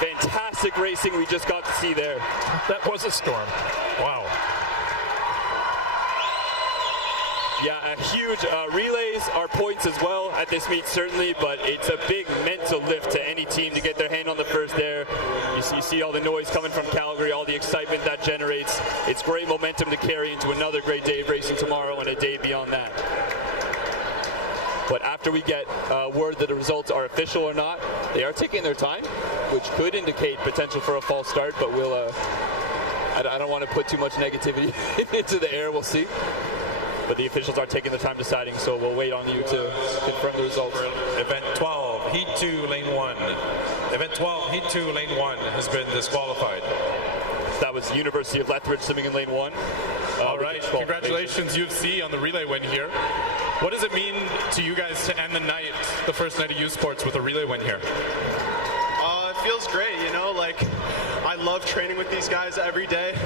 Fantastic racing we just got to see there. That was a storm. Wow. Yeah, a huge relays are points as well at this meet, certainly, but it's a big mental lift to any team to get their hand on the first there. You see all the noise coming from Calgary, all the excitement that generates. It's great momentum to carry into another great day of racing tomorrow and a day beyond that. But after we get word that the results are official or not, they are taking their time, which could indicate potential for a false start, but we'll, I don't want to put too much negativity into the air, we'll see. But the officials are taking their time deciding, so we'll wait on you to confirm the results. Event 12, Heat 2, Lane 1. Event 12, Heat 2, Lane 1 has been disqualified. That was University of Lethbridge swimming in Lane 1. All right, congratulations UFC on the relay win here. What does it mean to you guys to end the night, the first night of U Sports, with a relay win here? It feels great, you know, like I love training with these guys every day.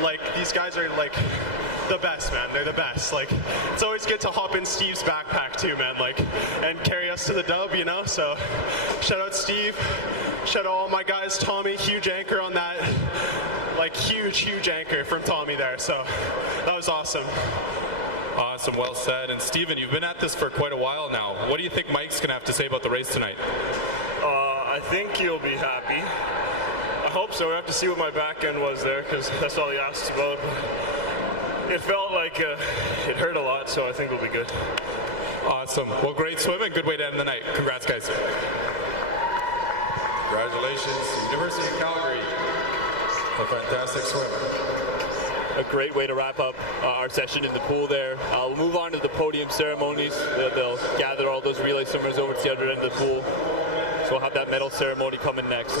Like these guys are like the best, man. They're the best. Like it's always good to hop in Steve's backpack too, man, like and carry us to the dub, you know. So shout out Steve, shout out all my guys. Tommy, huge anchor on that, like huge anchor from Tommy there. So that was awesome. Awesome, well said. And Steven, you've been at this for quite a while now. What do you think Mike's going to have to say about the race tonight? I think he'll be happy. I hope so. We have to see what my back end was there, because that's all he asked about. It felt like it hurt a lot, so I think we'll be good. Awesome. Well, great swimming. Good way to end the night. Congrats, guys. Congratulations, University of Calgary. A fantastic swim. A great way to wrap up our session in the pool there. We'll move on to the podium ceremonies. They'll gather all those relay swimmers over to the other end of the pool. So we'll have that medal ceremony coming next.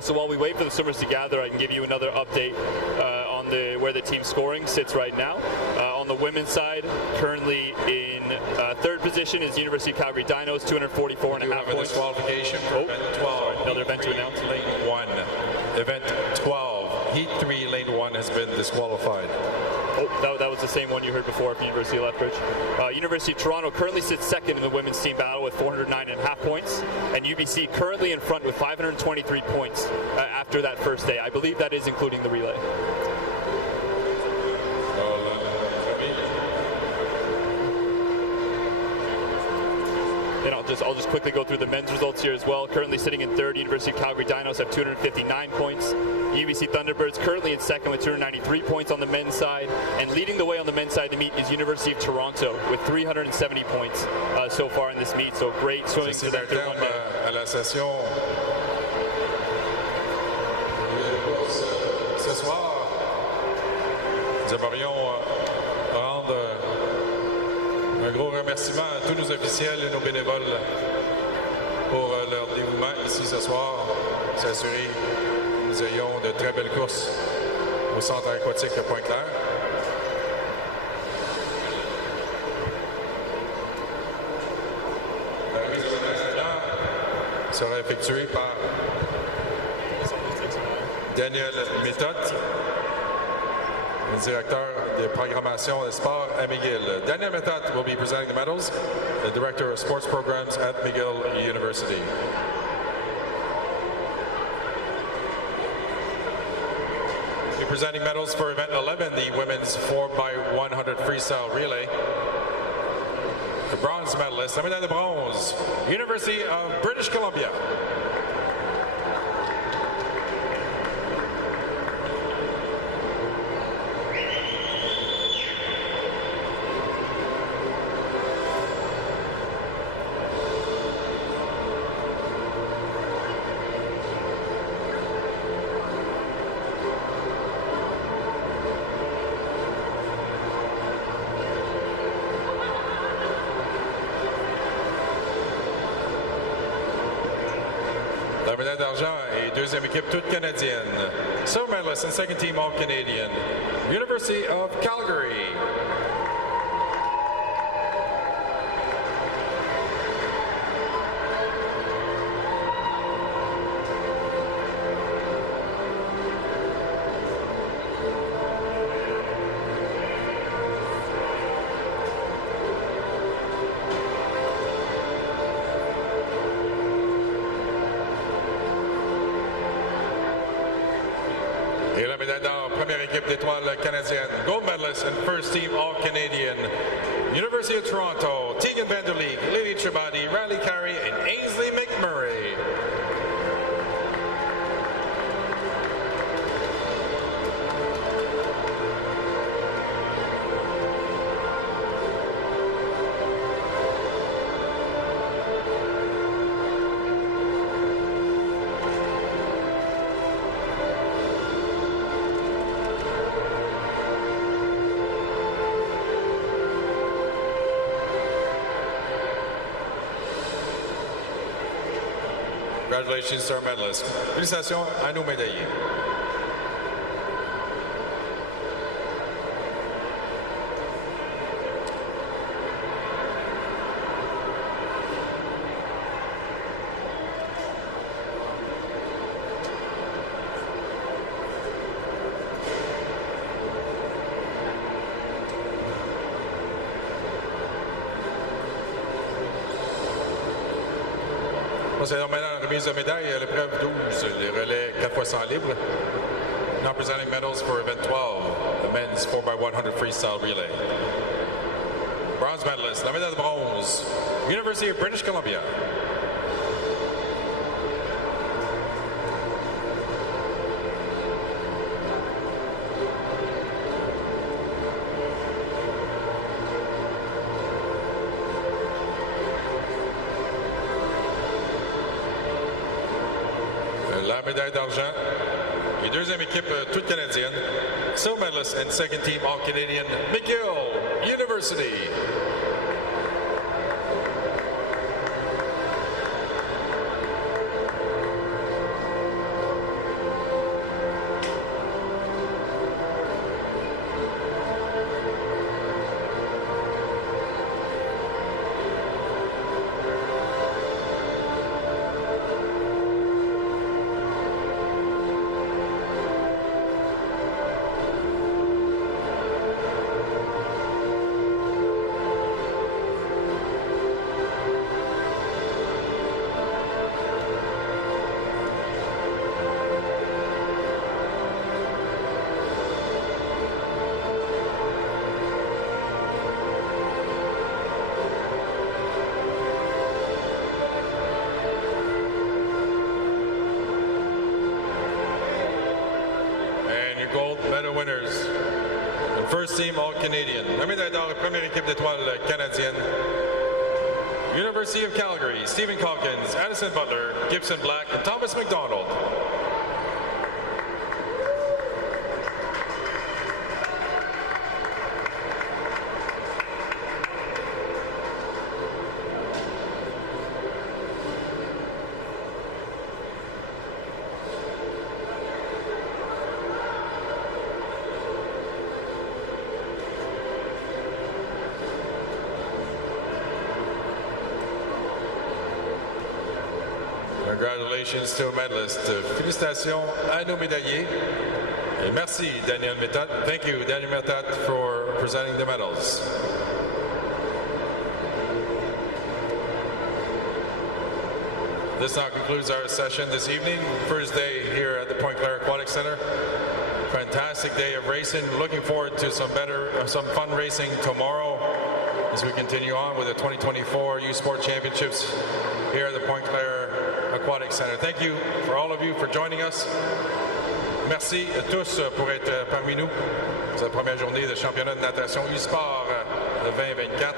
So while we wait for the swimmers to gather, I can give you another update on where the team scoring sits right now. On the women's side, currently in third position is University of Calgary Dinos, 244.5 points. Disqualification for event 12. Sorry, another event to announce. Lane 1. Event 12, Heat 3, Lane 1 has been disqualified. Oh, that was the same one you heard before from University of Lethbridge. University of Toronto currently sits second in the women's team battle with 409.5 points, and UBC currently in front with 523 points after that first day. I believe that is including the relay. And I'll just quickly go through the men's results here as well. Currently sitting in third, University of Calgary Dinos have 259 points. UBC Thunderbirds currently in second with 293 points on the men's side. And leading the way on the men's side of the meet is University of Toronto with 370 points so far in this meet. So great swimming to their third one day. À la session. Ce soir, nous aimerions rendre un gros remerciement à tous nos officiels et nos bénévoles pour leur dévouement ici ce soir. S'assurer que nous ayons de très belles courses au centre aquatique de Pointe-Claire. La remise de la sera effectuée par Daniel Méthode, le directeur de programmation et sport à McGill. Daniel Méthode will be presenting the medals, the director of sports programs at McGill University. We're presenting medals for event 11, the women's 4x100 freestyle relay. The bronze medalist, la médaille de bronze, University of British Columbia. La médaille d'argent et deuxième équipe toute canadienne. Silver medalist and second team All-Canadian. University of Calgary. Et la médaille d'or, première équipe d'étoiles canadienne. Gold medalist and first team All-Canadian. University of Toronto, Tegan Vanderleek, Lily Tribadi, Riley Carey, and Ainsley McMurray. Congratulations to our medalists. Félicitations à nos médaillés. Procédons maintenant à la remise de médailles à l'épreuve 12, les relais 4x100 libres. Now presenting medals for event 12, the men's 4x100 freestyle relay. Bronze medalist, la médaille de bronze, University of British Columbia. La médaille d'argent et deuxième équipe toute canadienne, silver medalist and second team All-Canadian, McGill University. Gold medal winners. And first team All-Canadian. La médaille d'or et première équipe d'étoiles canadienne. University of Calgary, Stephen Calkins, Addison Butler, Gibson Black, and Thomas McDonald. Congratulations to our medalists. Félicitations à nos médaillés. Et merci, Daniel Métat. Thank you, Daniel Métat, for presenting the medals. This now concludes our session this evening. First day here at the Pointe-Claire Aquatic Center. Fantastic day of racing. Looking forward to some fun racing tomorrow as we continue on with the 2024 Youth Sport Championships here at the Pointe-Claire Aquatic Center. Thank you for all of you for joining us. Merci à tous pour être parmi nous. C'est la première journée de championnat de natation e-sport de 2024.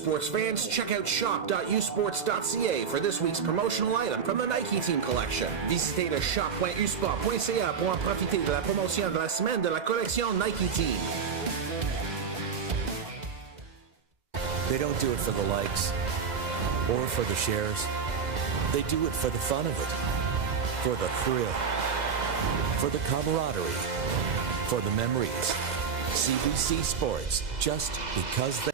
sports fans, check out shop.usports.ca for this week's promotional item from the Nike Team collection. Visitez le shop.usport.ca pour en profiter de la promotion de la semaine de la collection Nike Team. They don't do it for the likes or for the shares. They do it for the fun of it, for the thrill, for the camaraderie, for the memories. CBC Sports, just because they...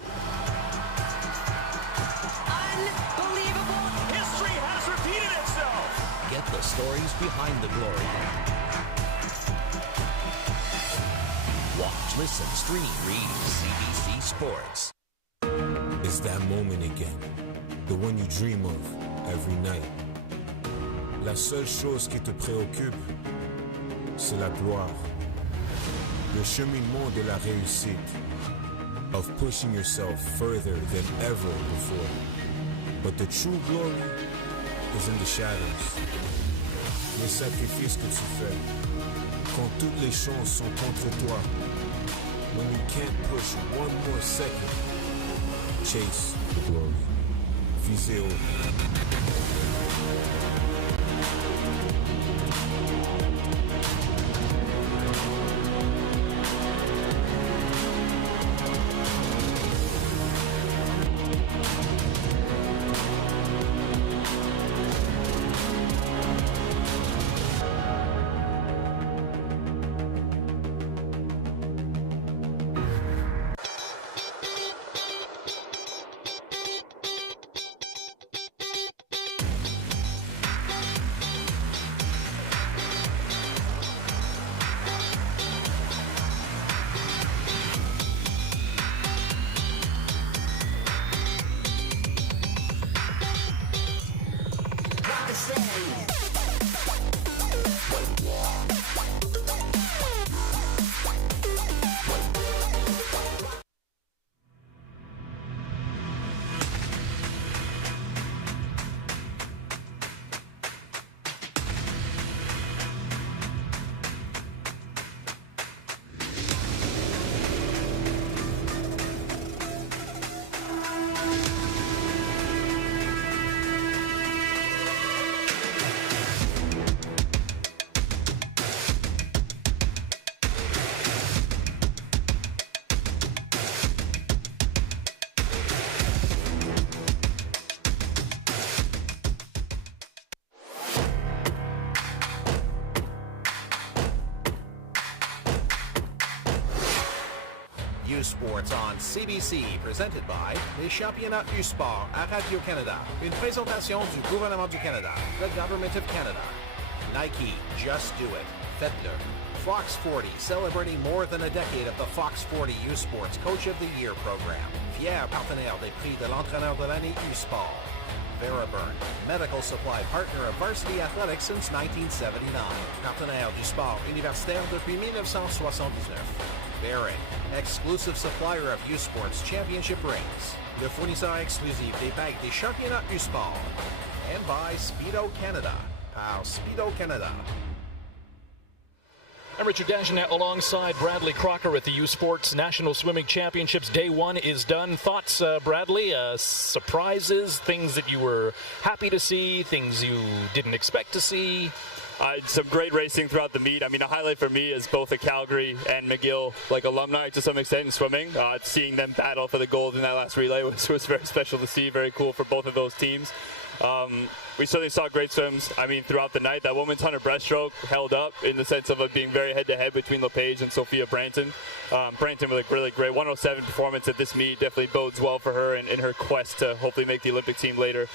Unbelievable! History has repeated itself! Get the stories behind the glory. Watch, listen, stream, read CBC Sports. It's that moment again, the one you dream of every night. La seule chose qui te préoccupe, c'est la gloire. Le cheminement de la réussite, of pushing yourself further than ever before. But the true glory is in the shadows. Les sacrifices que tu fais, quand toutes les chances sont contre toi. When you can't push one more second, chase the glory. Visez haut. Sports on CBC, presented by les championnats U-Sport à Radio-Canada. Une présentation du gouvernement du Canada, the Government of Canada. Nike, just do it. Faites-le. Fox 40, celebrating more than a decade of the Fox 40 U-Sports Coach of the Year program. Fier partenaire des prix de l'entraîneur de l'année U-Sport. Veriburn, medical supply partner of varsity athletics since 1979. Partenaire du sport universitaire depuis 1979. Bering, exclusive supplier of U-Sports championship rings. Le fournisseur exclusif des bagues des championnats U-Sport. And by Speedo Canada. Par Speedo Canada. I'm Richard Dagenet alongside Bradley Crocker at the U-Sports National Swimming Championships. Day one is done. Thoughts, Bradley? Surprises, things that you were happy to see, things you didn't expect to see? Some great racing throughout the meet. I mean, a highlight for me is both a Calgary and McGill alumni to some extent in swimming. Seeing them battle for the gold in that last relay was very special to see. Very cool for both of those teams. We certainly saw great swims, I mean, throughout the night. That women's 100 breaststroke held up in the sense of it being very head-to-head between LePage and Sophia Branton. Branton with a really great 107 performance at this meet. Definitely bodes well for her in her quest to hopefully make the Olympic team later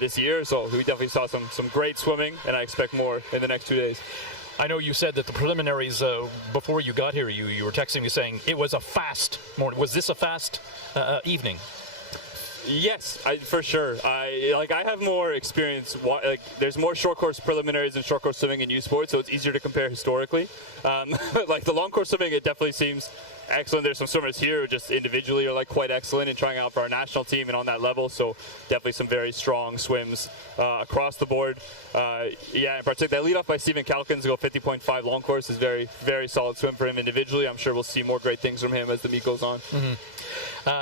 this year. So we definitely saw some great swimming, and I expect more in the next 2 days. I know you said that the preliminaries, before you got here, you were texting me saying it was a fast morning. Was this a fast evening? Yes, for sure. I have more experience. There's more short course preliminaries and short course swimming in U Sports, so it's easier to compare historically. The long course swimming, it definitely seems excellent. There's some swimmers here who just individually are quite excellent in trying out for our national team and on that level. So definitely some very strong swims across the board. In particular, that lead off by Stephen Calkins to go 50.5 long course is very, very solid swim for him individually. I'm sure we'll see more great things from him as the meet goes on. Mm-hmm.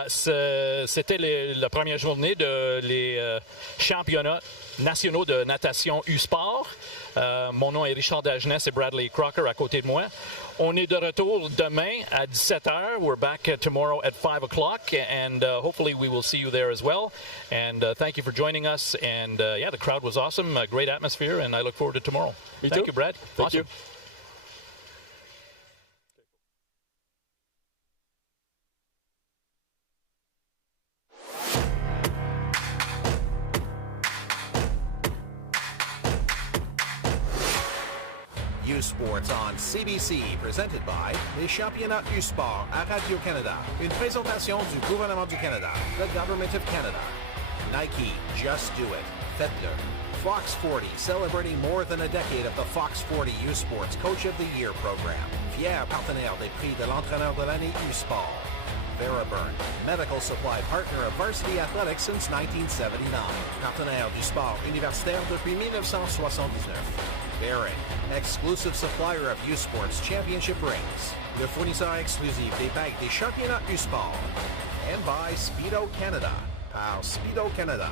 C'était la première journée de les championnats nationaux de natation U-Sport. Mon nom est Richard Dagenais et Bradley Crocker à côté de moi. On est de retour demain à 17h. We're back tomorrow at 5 o'clock, and hopefully we will see you there as well. And thank you for joining us. And yeah, the crowd was awesome, great atmosphere, and I look forward to tomorrow. Thank you, Brad. Thank you. U-Sports on CBC, presented by les championnats U-Sport à Radio-Canada. Une présentation du gouvernement du Canada, the Government of Canada. Nike, just do it. Faites-le. Fox 40, celebrating more than a decade of the Fox 40 U-Sports Coach of the Year program. Fier partenaire des prix de l'entraîneur de l'année U-Sport. Theraburn, medical supply partner of varsity athletics since 1979. Partenaire du sport universitaire depuis 1979. Bearing, exclusive supplier of U-Sports championship rings. Le fournisseur exclusif des bagues des championnats U-Sport. And by Speedo Canada. Par Speedo Canada.